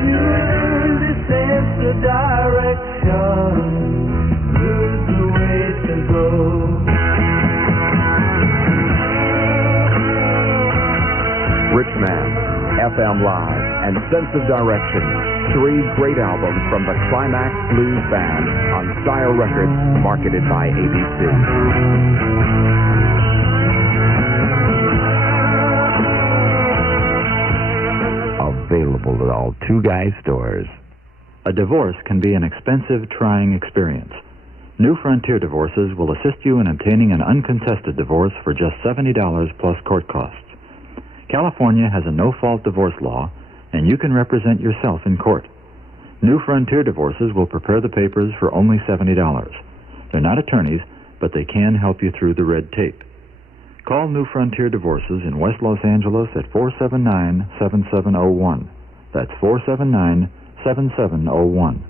Richman, FM Live, and Sense of Direction. 3 great albums from the Climax Blues Band on Sire Records, marketed by ABC. Available at all Two Guys stores. A divorce can be an expensive, trying experience. New Frontier Divorces will assist you in obtaining an uncontested divorce for just $70 plus court costs. California has a no-fault divorce law, and you can represent yourself in court. New Frontier Divorces will prepare the papers for only $70. They're not attorneys, but they can help you through the red tape. Call New Frontier Divorces in West Los Angeles at 479-7701. That's 479-7701.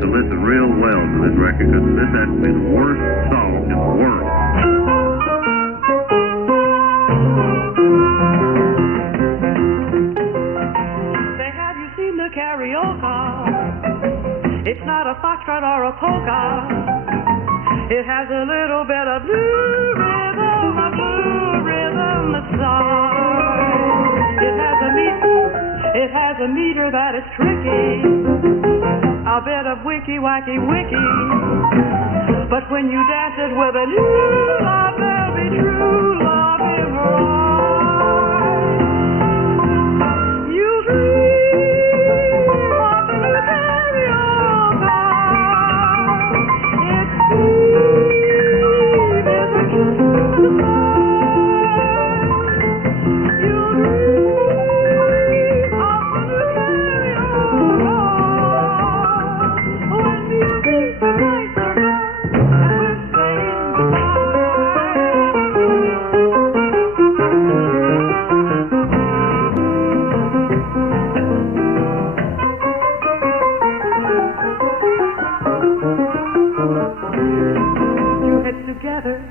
to listen real well to this record because this has to be the worst song in the world. Say, have you seen the karaoke? It's not a foxtrot or a polka. It has a little bit of blue rhythm, a blue rhythm aside. It has a meter that is tricky, a bit of wicky wacky wicky. But when you dance it with a new love, there'll be true love in her eyes. You'll dream of the new karaoke. It's sweet as a kiss from the sky. You'll dream of the new karaoke when music the nights are done and we're saying Two heads together,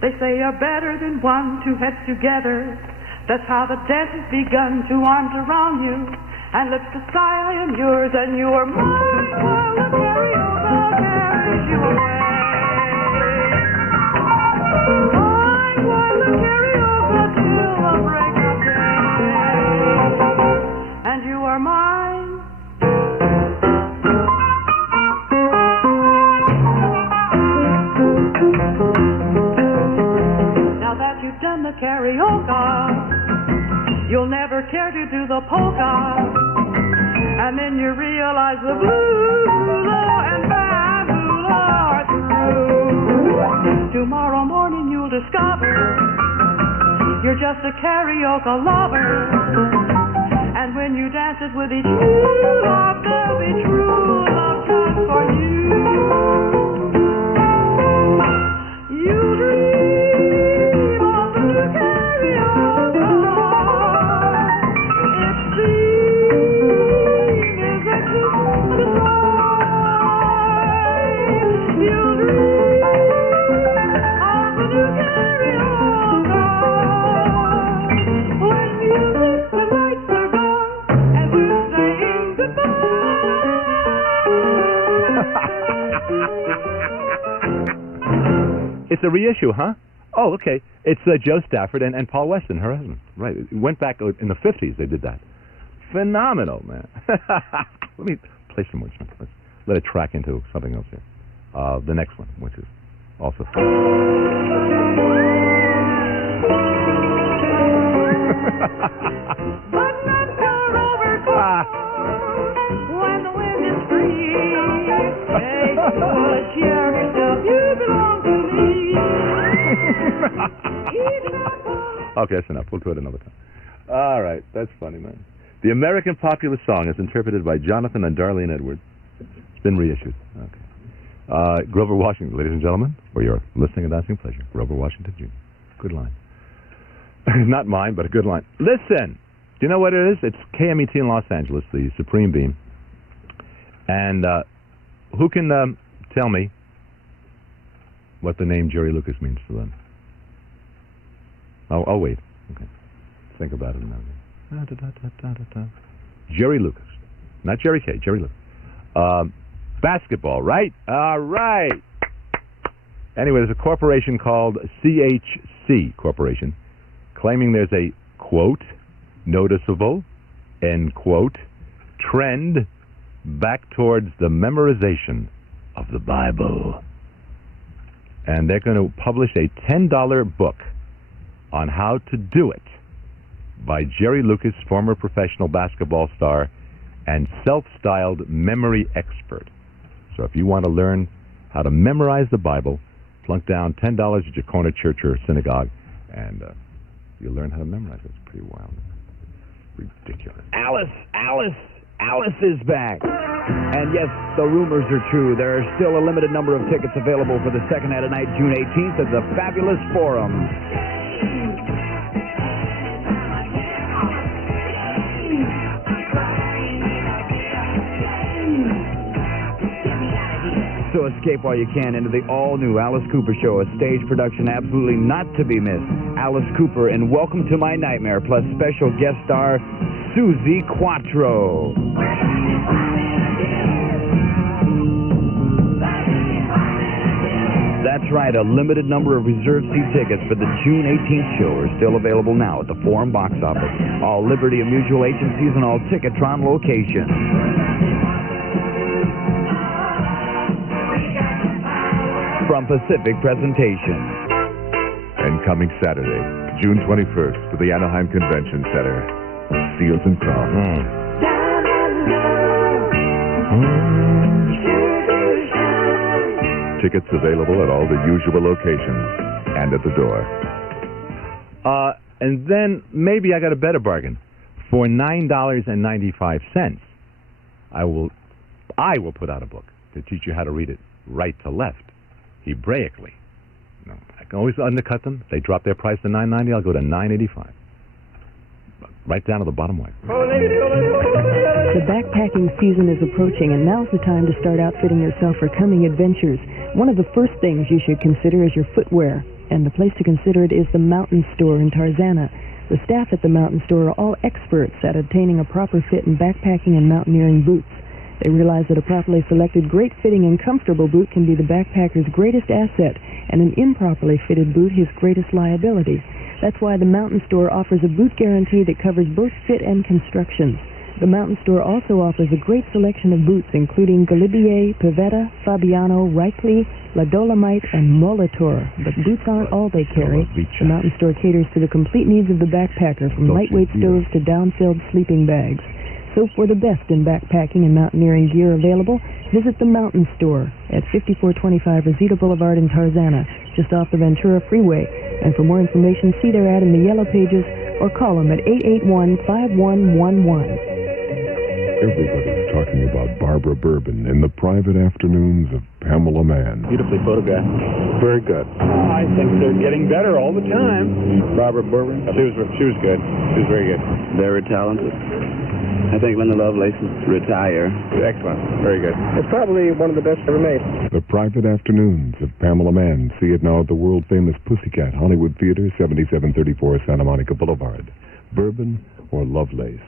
they say are better than one. Two heads together, that's how the dance has begun. Two arms around you, and lips to sigh, I am yours and you are mine. While the karaoke carries you away. Mine while the karaoke till the break of day. And you are mine. Now that you've done the karaoke, you'll never care to do the polka. And then you realize the blues and bamboo are through. Tomorrow morning you'll discover you're just a karaoke lover. And when you dance it with each new love, there'll be true love just for you. You dream of the new karaoke. It's sweet as a kiss from the sky. You dream of the new karaoke when music the lights are gone and we're saying goodbye. It's a reissue, huh? Oh, okay. It's Joe Stafford and Paul Weston, her husband. Right. It went back in the 50s. They did that. Phenomenal, man. Let me play some more. Let's let it track into something else here. The next one, which is also fun. When the wind is free, hey, good cheer yourself, you belong to me. Okay, that's enough. We'll do it another time. All right, that's funny, man. The American popular song is interpreted by Jonathan and Darlene Edwards. It's been reissued. Okay. Grover Washington, ladies and gentlemen, for your listening and dancing pleasure. Grover Washington Jr. Good line. Not mine, but a good line. Listen, do you know what it is? It's KMET in Los Angeles, the Supreme Beam. And who can tell me what the name Jerry Lucas means to them? I'll wait. Okay. Think about it a minute. Jerry Lucas. Not Jerry K, Jerry Lucas. Basketball, right? All right. Anyway, there's a corporation called CHC Corporation claiming there's a, quote, noticeable, end quote, trend back towards the memorization of the Bible. And they're going to publish a $10 book on how to do it by Jerry Lucas, former professional basketball star and self-styled memory expert. So if you want to learn how to memorize the Bible, plunk down $10 at your corner church or synagogue, and you'll learn how to memorize it. It's pretty wild. Ridiculous. Alice is back. And yes, the rumors are true. There are still a limited number of tickets available for the second night of night, June 18th, at the Fabulous Forum. So escape while you can into the all-new Alice Cooper Show, a stage production absolutely not to be missed. Alice Cooper and Welcome to My Nightmare, plus special guest star Susie Quattro. That's right, a limited number of reserved seat tickets for the June 18th show are still available now at the Forum box office, all Liberty and Mutual agencies, and all Ticketron locations. From Pacific Presentation. And coming Saturday, June 21st, to the Anaheim Convention Center, Seals and Crofts. Tickets available at all the usual locations and at the door. And then maybe I got a better bargain. For $9.95, I will put out a book to teach you how to read it right to left, Hebraically. No, I can always undercut them. They drop their price to $9.90. I'll go to $9.85. Right down to the bottom line. The backpacking season is approaching, and now's the time to start outfitting yourself for coming adventures. One of the first things you should consider is your footwear, and the place to consider it is the Mountain Store in Tarzana. The staff at the Mountain Store are all experts at obtaining a proper fit in backpacking and mountaineering boots. They realize that a properly selected, great-fitting, and comfortable boot can be the backpacker's greatest asset, and an improperly fitted boot his greatest liability. That's why the Mountain Store offers a boot guarantee that covers both fit and constructions. The Mountain Store also offers a great selection of boots, including Galibier, Pavetta, Fabiano, Reichley, La Dolomite, and Molitor. But boots aren't all they carry. The Mountain Store caters to the complete needs of the backpacker, from lightweight stoves to down-filled sleeping bags. So for the best in backpacking and mountaineering gear available, visit the Mountain Store at 5425 Rosita Boulevard in Tarzana, just off the Ventura Freeway. And for more information, see their ad in the Yellow Pages or call them at 881-5111. Everybody's talking about Barbara Bourbon in the private afternoons of Pamela Mann. Beautifully photographed. Very good. I think they're getting better all the time. Barbara Bourbon? She was good. She was very good. Very talented. I think when the Lovelaces retire. Excellent. Very good. It's probably one of the best ever made. The private afternoons of Pamela Mann. See it now at the world-famous Pussycat Hollywood Theater, 7734 Santa Monica Boulevard. Bourbon or Lovelace?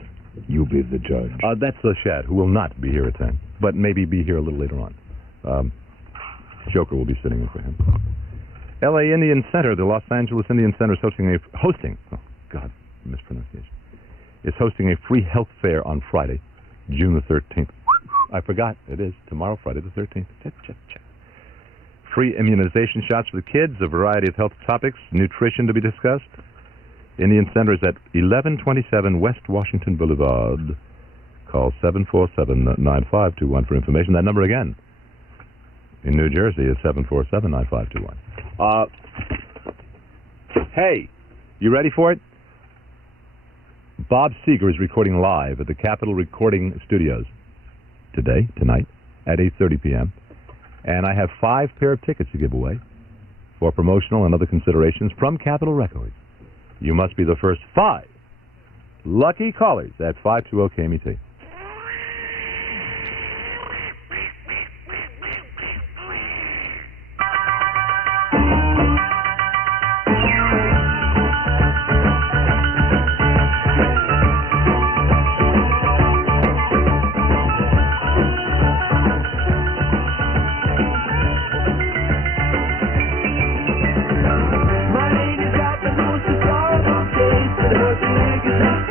You be the judge. That's the Shad, who will not be here at 10, but maybe be here a little later on. Joker will be sitting in for him. L.A. Indian Center, the Los Angeles Indian Center is hosting a free health fair on Friday, June the 13th. I forgot, it is tomorrow, Friday the 13th. Free immunization shots for the kids, a variety of health topics, nutrition to be discussed. Indian Center is at 1127 West Washington Boulevard. Call 747-9521 for information. That number again in New Jersey is 747-9521. Hey, you ready for it? Bob Seger is recording live at the Capitol Recording Studios tonight, at 8:30 p.m. And I have 5 pair of tickets to give away for promotional and other considerations from Capitol Records. You must be the first 5 lucky callers at 520 KMET.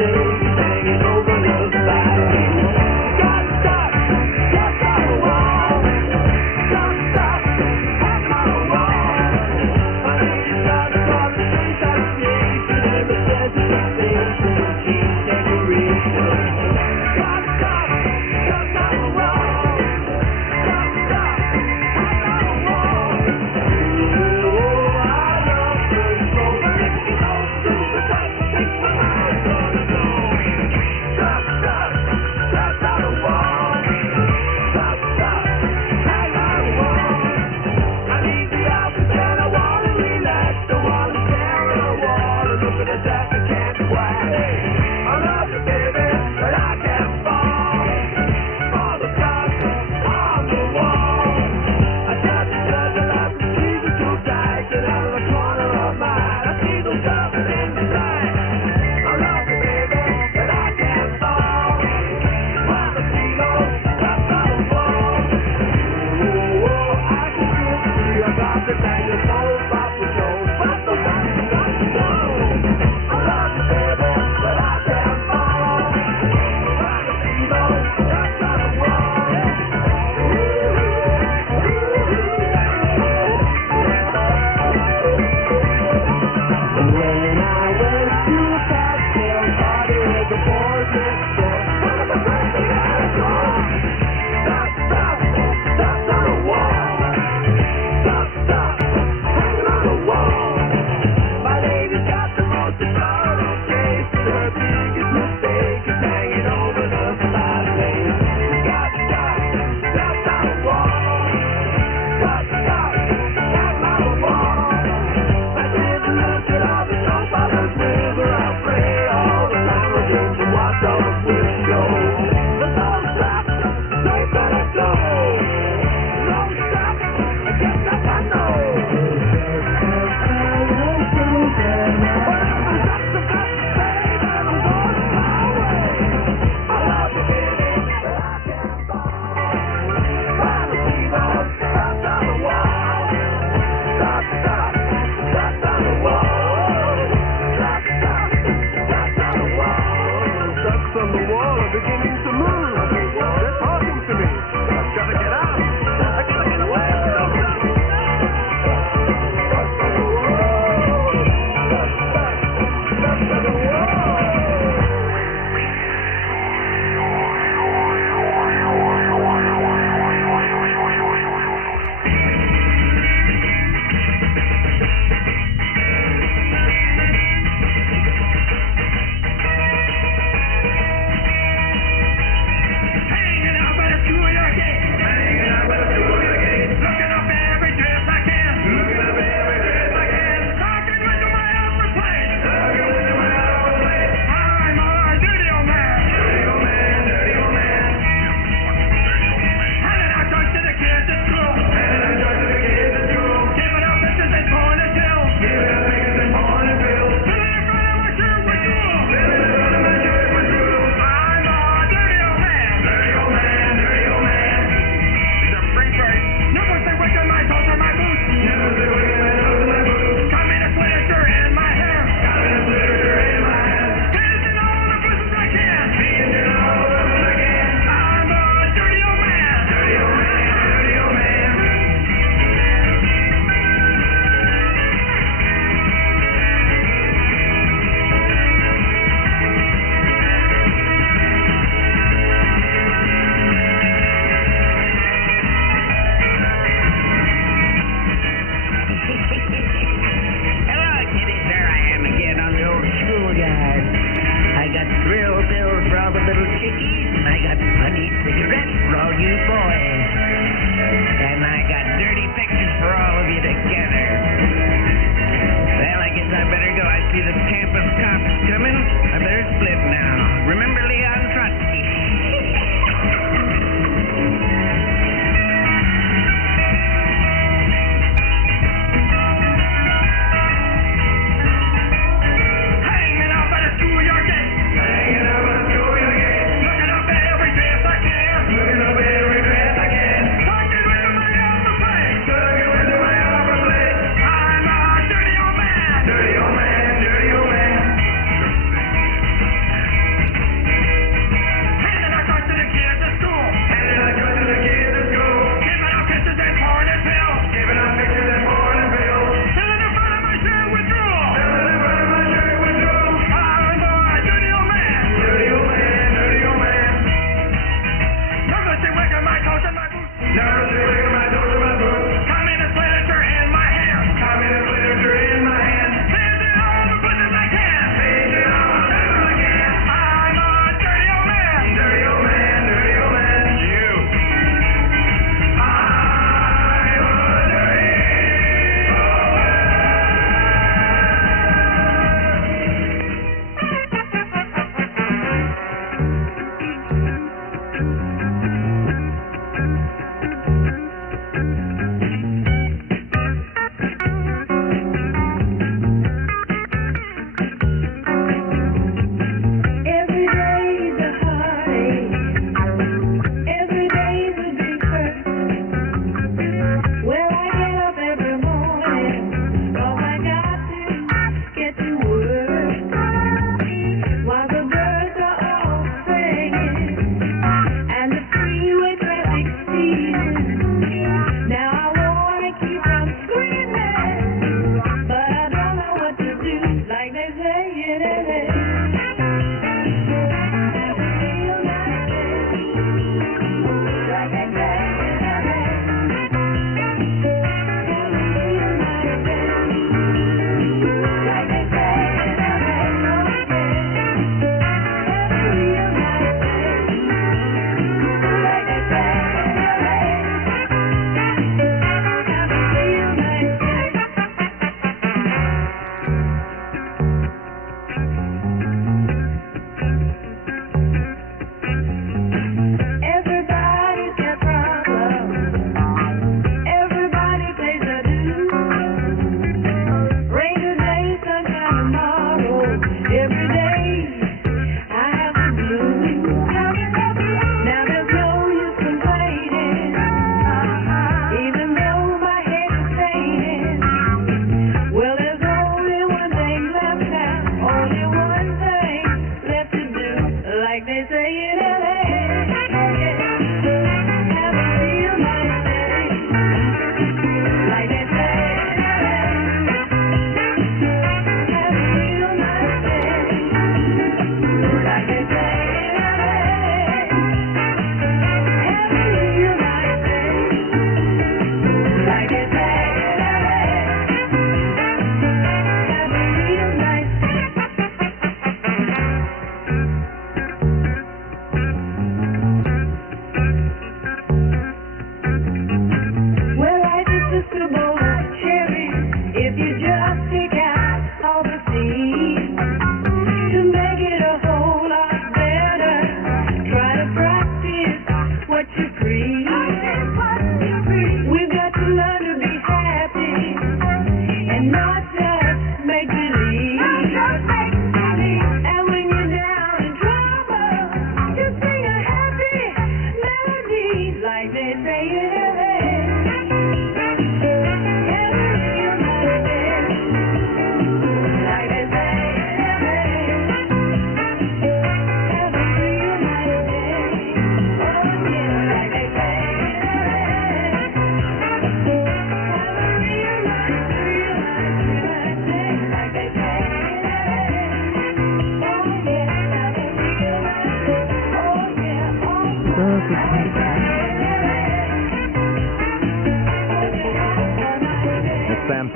Hanging over the fire.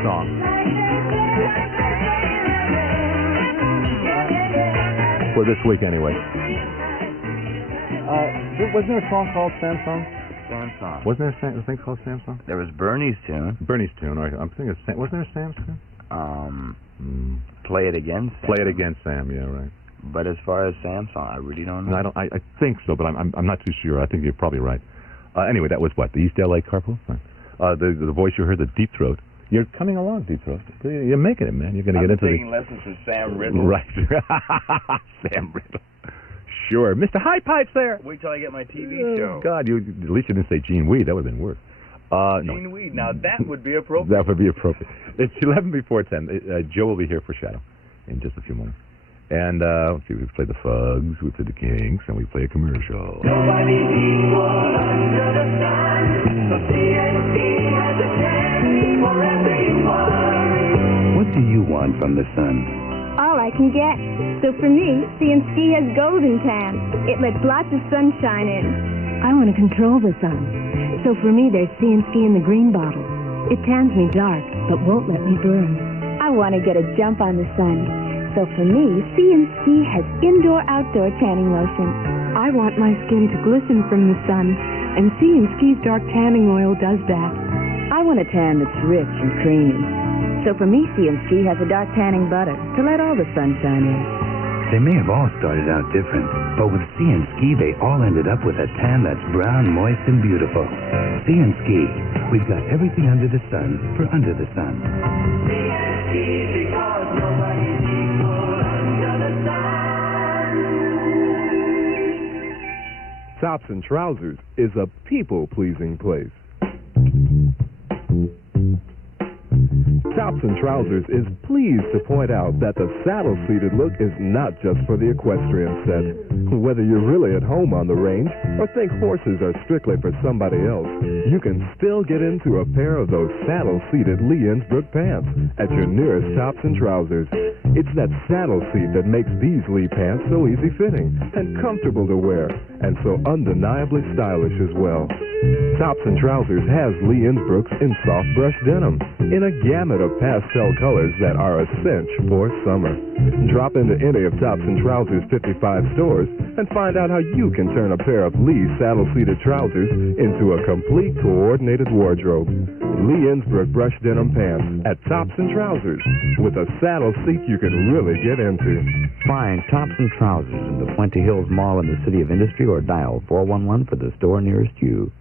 song. For this week, anyway. Wasn't there a song called Samsung? Samsung. Wasn't there a thing called Samsung? There was Bernie's tune. Bernie's tune. I'm thinking of Sam. Wasn't there a Sam's tune? Play It Again, Sam. Play It Again, Sam. Yeah, right. But as far as Samsung, I really don't know. No, I think so, but I'm not too sure. I think you're probably right. Anyway, that was what, the East LA Carpool? The voice you heard, the Deep Throat. You're coming along, Deep Throat. You're making it, man. You're going to get into taking lessons from Sam Riddle. Right. Sam Riddle. Sure. Mr. High Pipes there. Wait till I get my TV show. God, at least you didn't say Gene Weed. That would have been worse. Gene Weed. Now, that would be appropriate. That would be appropriate. It's 11 before 10. Joe will be here for Shadow in just a few moments. And let's see, we play the Fugs, we play the Kinks, and we play a commercial. Nobody's equal under the sun. So CNC has a chance for everyone. What do you want from the sun? All I can get. So for me, CNC has golden tan. It lets lots of sunshine in. I want to control the sun. So for me, there's CNC in the green bottle. It tans me dark, but won't let me burn. I want to get a jump on the sun. So for me, CNC has indoor-outdoor tanning lotion. I want my skin to glisten from the sun, and CNC's dark tanning oil does that. I want a tan that's rich and creamy. So for me, CNC has a dark tanning butter to let all the sunshine in. They may have all started out different, but with CNC, they all ended up with a tan that's brown, moist, and beautiful. CNC, we've got everything under the sun for under the sun. CNC, because nobody's equal under the sun. Tops and Trousers is a people-pleasing place. Tops and Trousers is pleased to point out that the saddle-seated look is not just for the equestrian set. Whether you're really at home on the range or think horses are strictly for somebody else, you can still get into a pair of those saddle-seated Lee Innsbruck pants at your nearest Tops and Trousers. It's that saddle seat that makes these Lee pants so easy-fitting and comfortable to wear, and so undeniably stylish as well. Tops and Trousers has Lee Innsbrucks in soft brush denim, in a gamut of pastel colors that are a cinch for summer. Drop into any of Tops and Trousers' 55 stores and find out how you can turn a pair of Lee saddle-seated trousers into a complete coordinated wardrobe. Lee Innsbruck brush denim pants at Tops and Trousers, with a saddle seat you can really get into. Find Tops and Trousers in the Puente Hills Mall in the City of Industry or dial 411 for the store nearest you.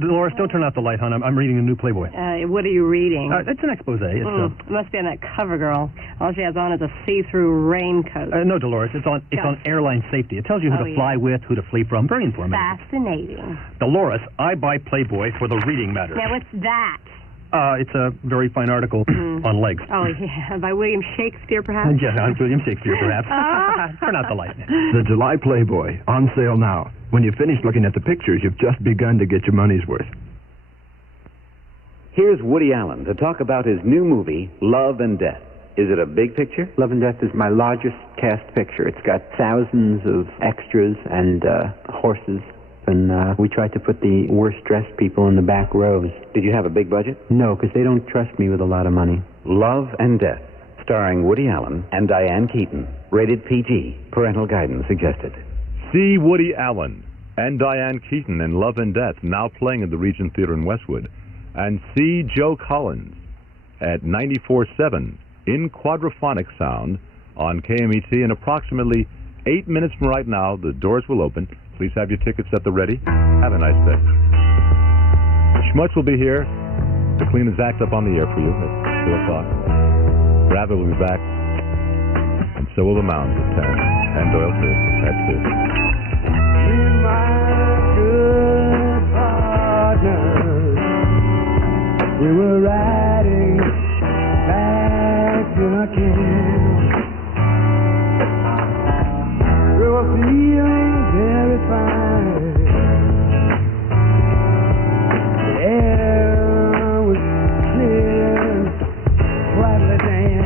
Dolores, don't turn out the light, hon. I'm reading a new Playboy. What are you reading? It's an expose. It must be on that cover girl. All she has on is a see-through raincoat. No, Dolores, it's on airline safety. It tells you who to fly with, who to flee from. Very informative. Fascinating. Dolores, I buy Playboy for the reading matter. Now, what's that? It's a very fine article on legs. Oh, yeah. By William Shakespeare, perhaps? Yeah, I'm William Shakespeare, perhaps. Turn out the light. The July Playboy, on sale now. When you finish looking at the pictures, you've just begun to get your money's worth. Here's Woody Allen to talk about his new movie, Love and Death. Is it a big picture? Love and Death is my largest cast picture. It's got thousands of extras and horses. And we tried to put the worst-dressed people in the back rows. Did you have a big budget? No, because they don't trust me with a lot of money. Love and Death, starring Woody Allen and Diane Keaton. Rated PG. Parental guidance suggested. See Woody Allen and Diane Keaton in Love and Death, now playing at the Regent Theater in Westwood. And see Joe Collins at 94.7 in quadraphonic sound on KMET in approximately 8 minutes from right now. The doors will open. Please have your tickets at the ready. Have a nice day. Schmutz will be here to clean his act up on the air for you at 2 o'clock. Rabbit will be back, and so will the Mounds at 10, and Doyle too at 2. My good partner, we were riding back in a camp. We were feeling very fine. The air was clear, quietly damp.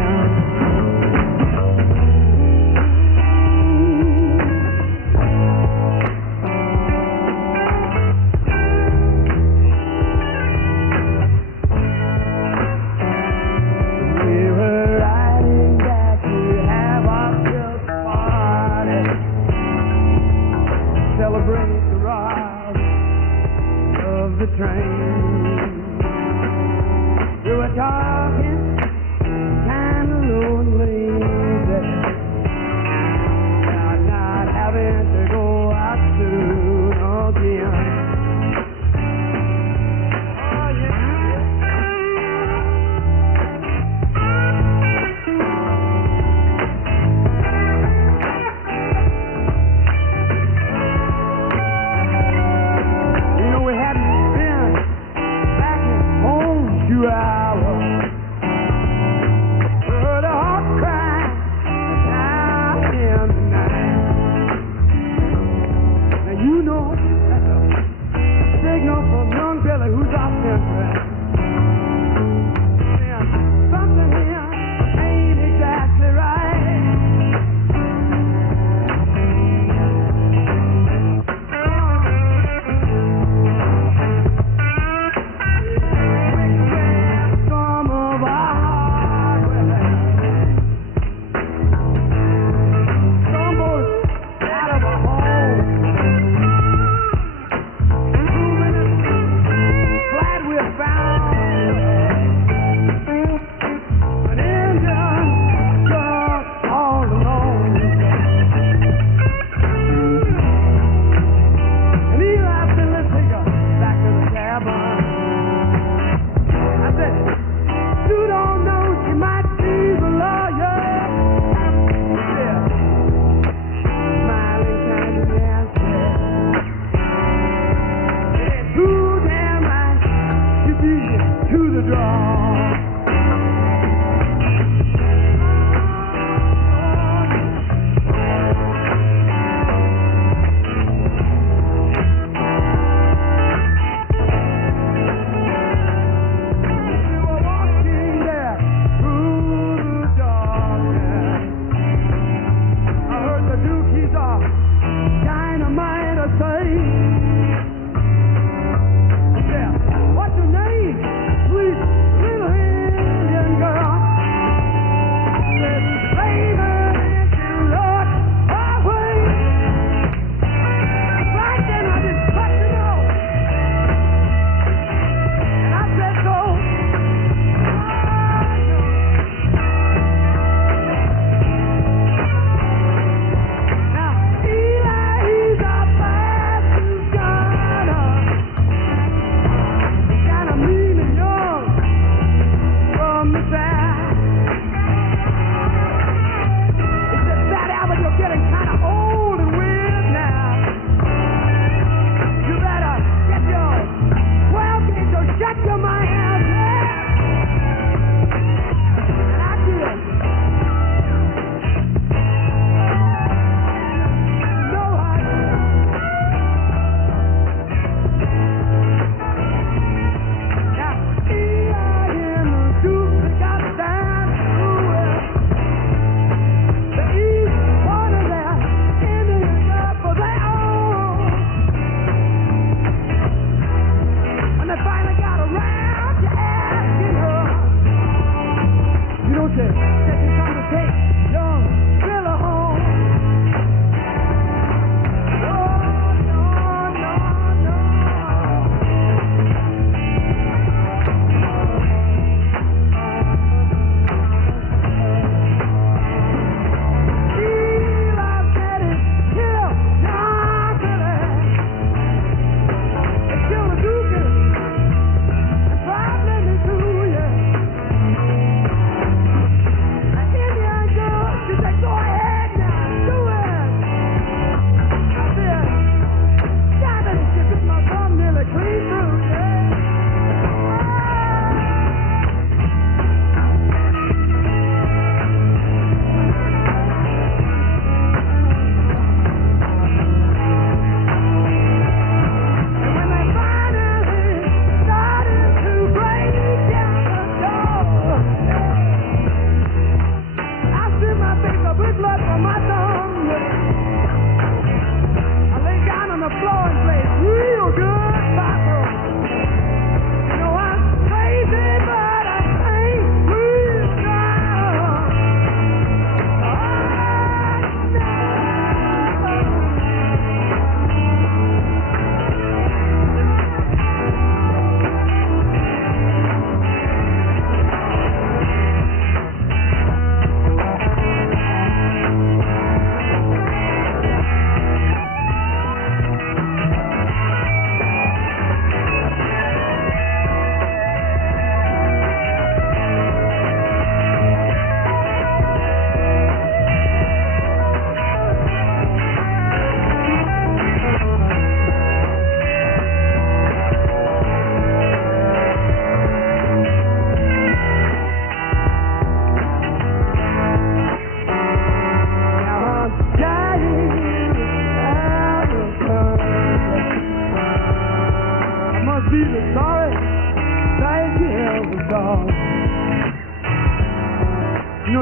to the draw.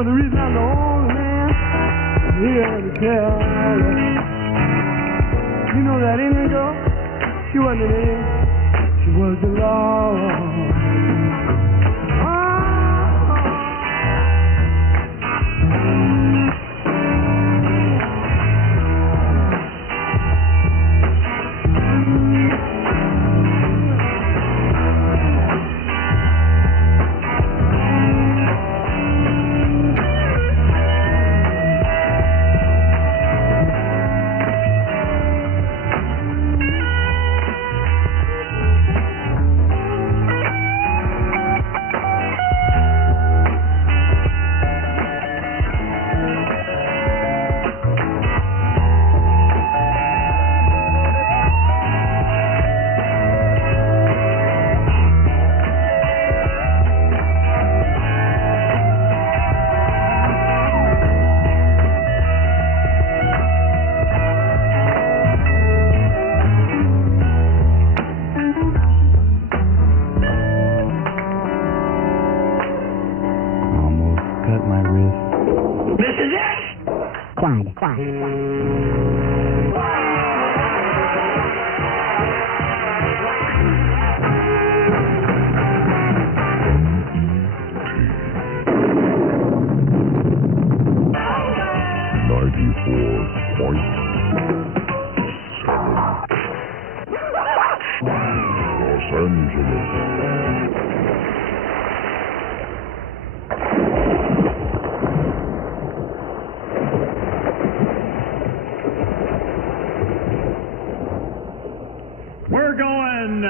know, the reason I'm the only man here to tell you. You know that Indian girl? She wasn't an Indian. She was the law. Los Angeles. We're going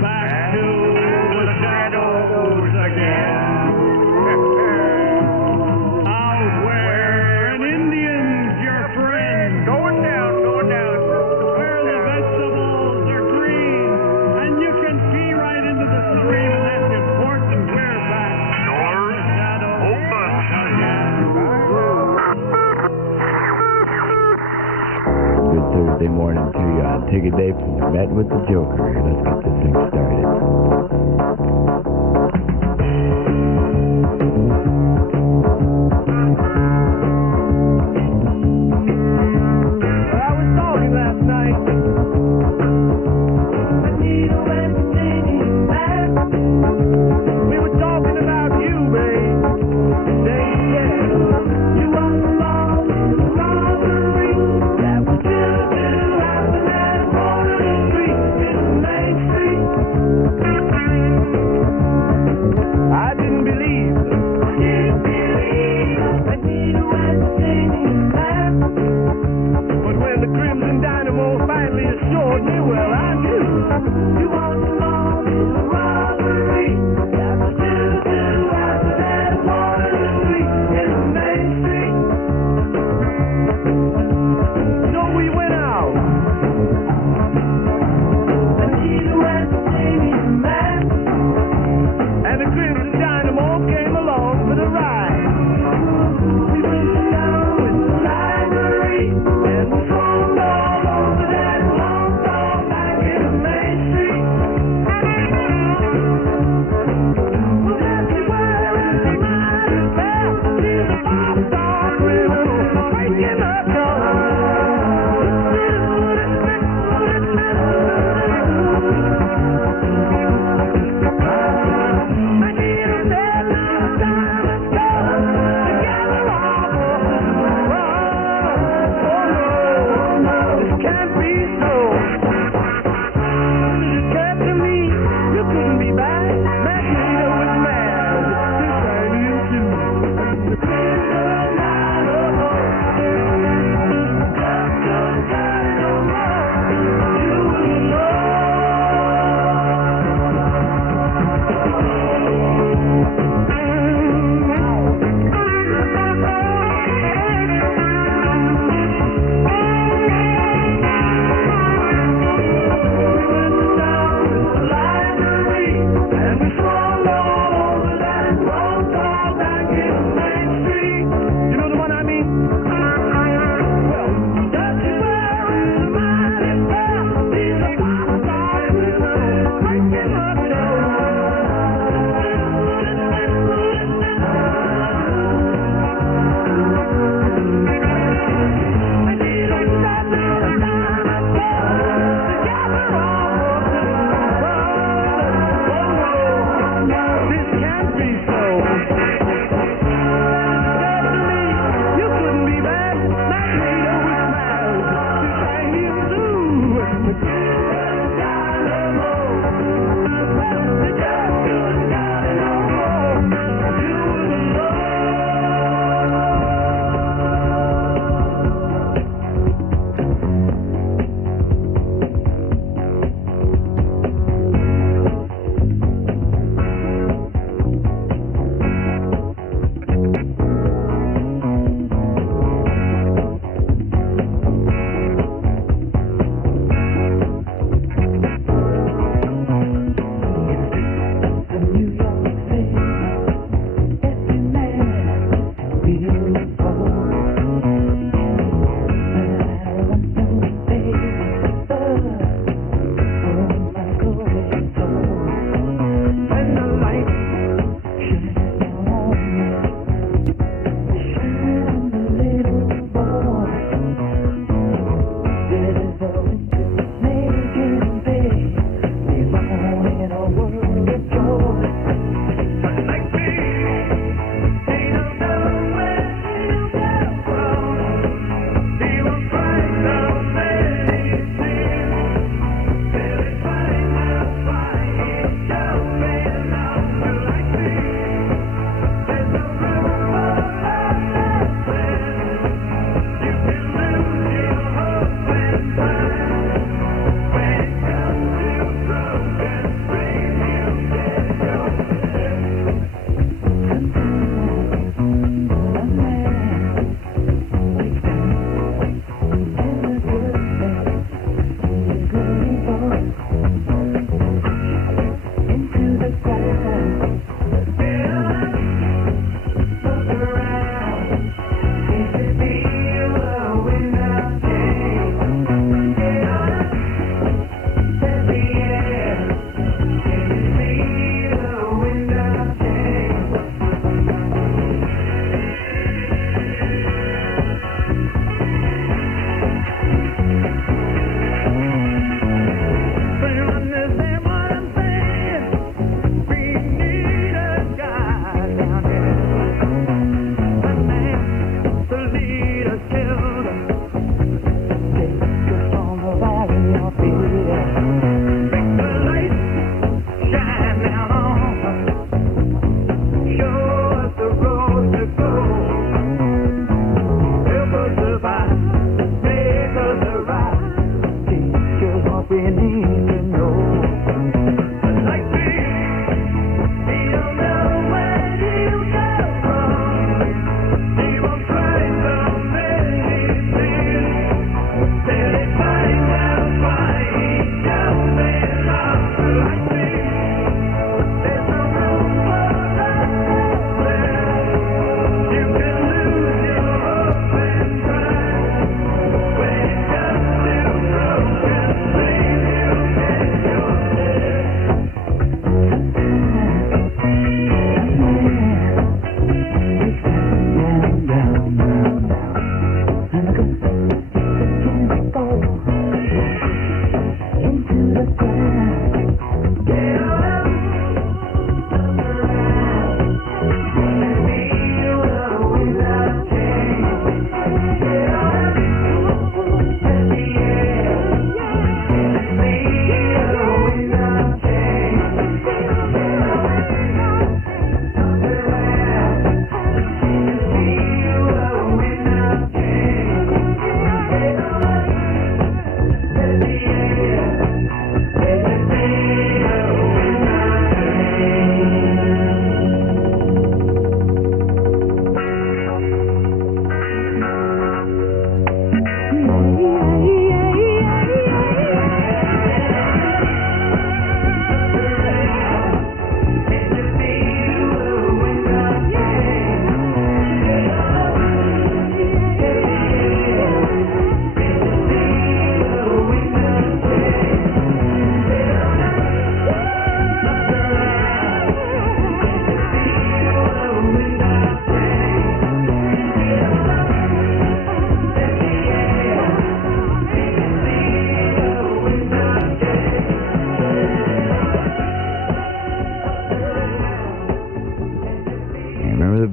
back to the shadows again. Out where an Indian's your friend. Going down. Where the vegetables are green, and you can see right into the stream, and that's important. We're back. Doors open again. Good Thursday morning to you on Ticket Day from the Met with the Joker. Let's get this thing started. I was talking last night. Anita went to singing back. We were talking about you, babe. They said you are the law, the robbery that was still to happen at a corner street in Main Street.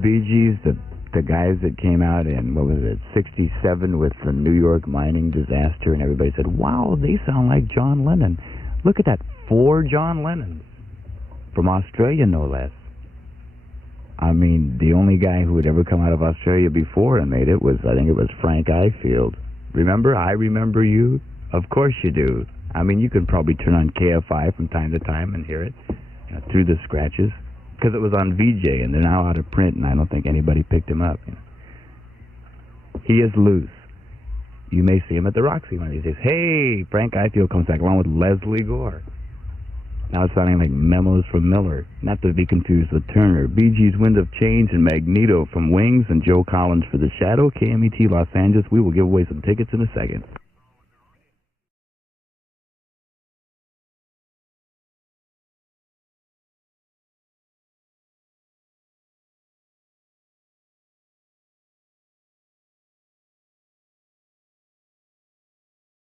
Bee Gees, the guys that came out in, what was it, 67 with the New York mining disaster, and everybody said, wow, they sound like John Lennon. Look at that, 4 John Lennons. From Australia, no less. I mean, the only guy who had ever come out of Australia before and made it was, I think it was Frank Ifield. Remember? I Remember You? Of course you do. I mean, you could probably turn on KFI from time to time and hear it through the scratches. Because it was on VJ, and they're now out of print, and I don't think anybody picked him up. He is loose. You may see him at the Roxy one of these days. Hey, Frank Ifield comes back along with Leslie Gore. Now it's sounding like memos from Miller, not to be confused with Turner. Bee Gees' Wind of Change and Magneto from Wings, and Joe Collins for The Shadow, KMET Los Angeles. We will give away some tickets in a second.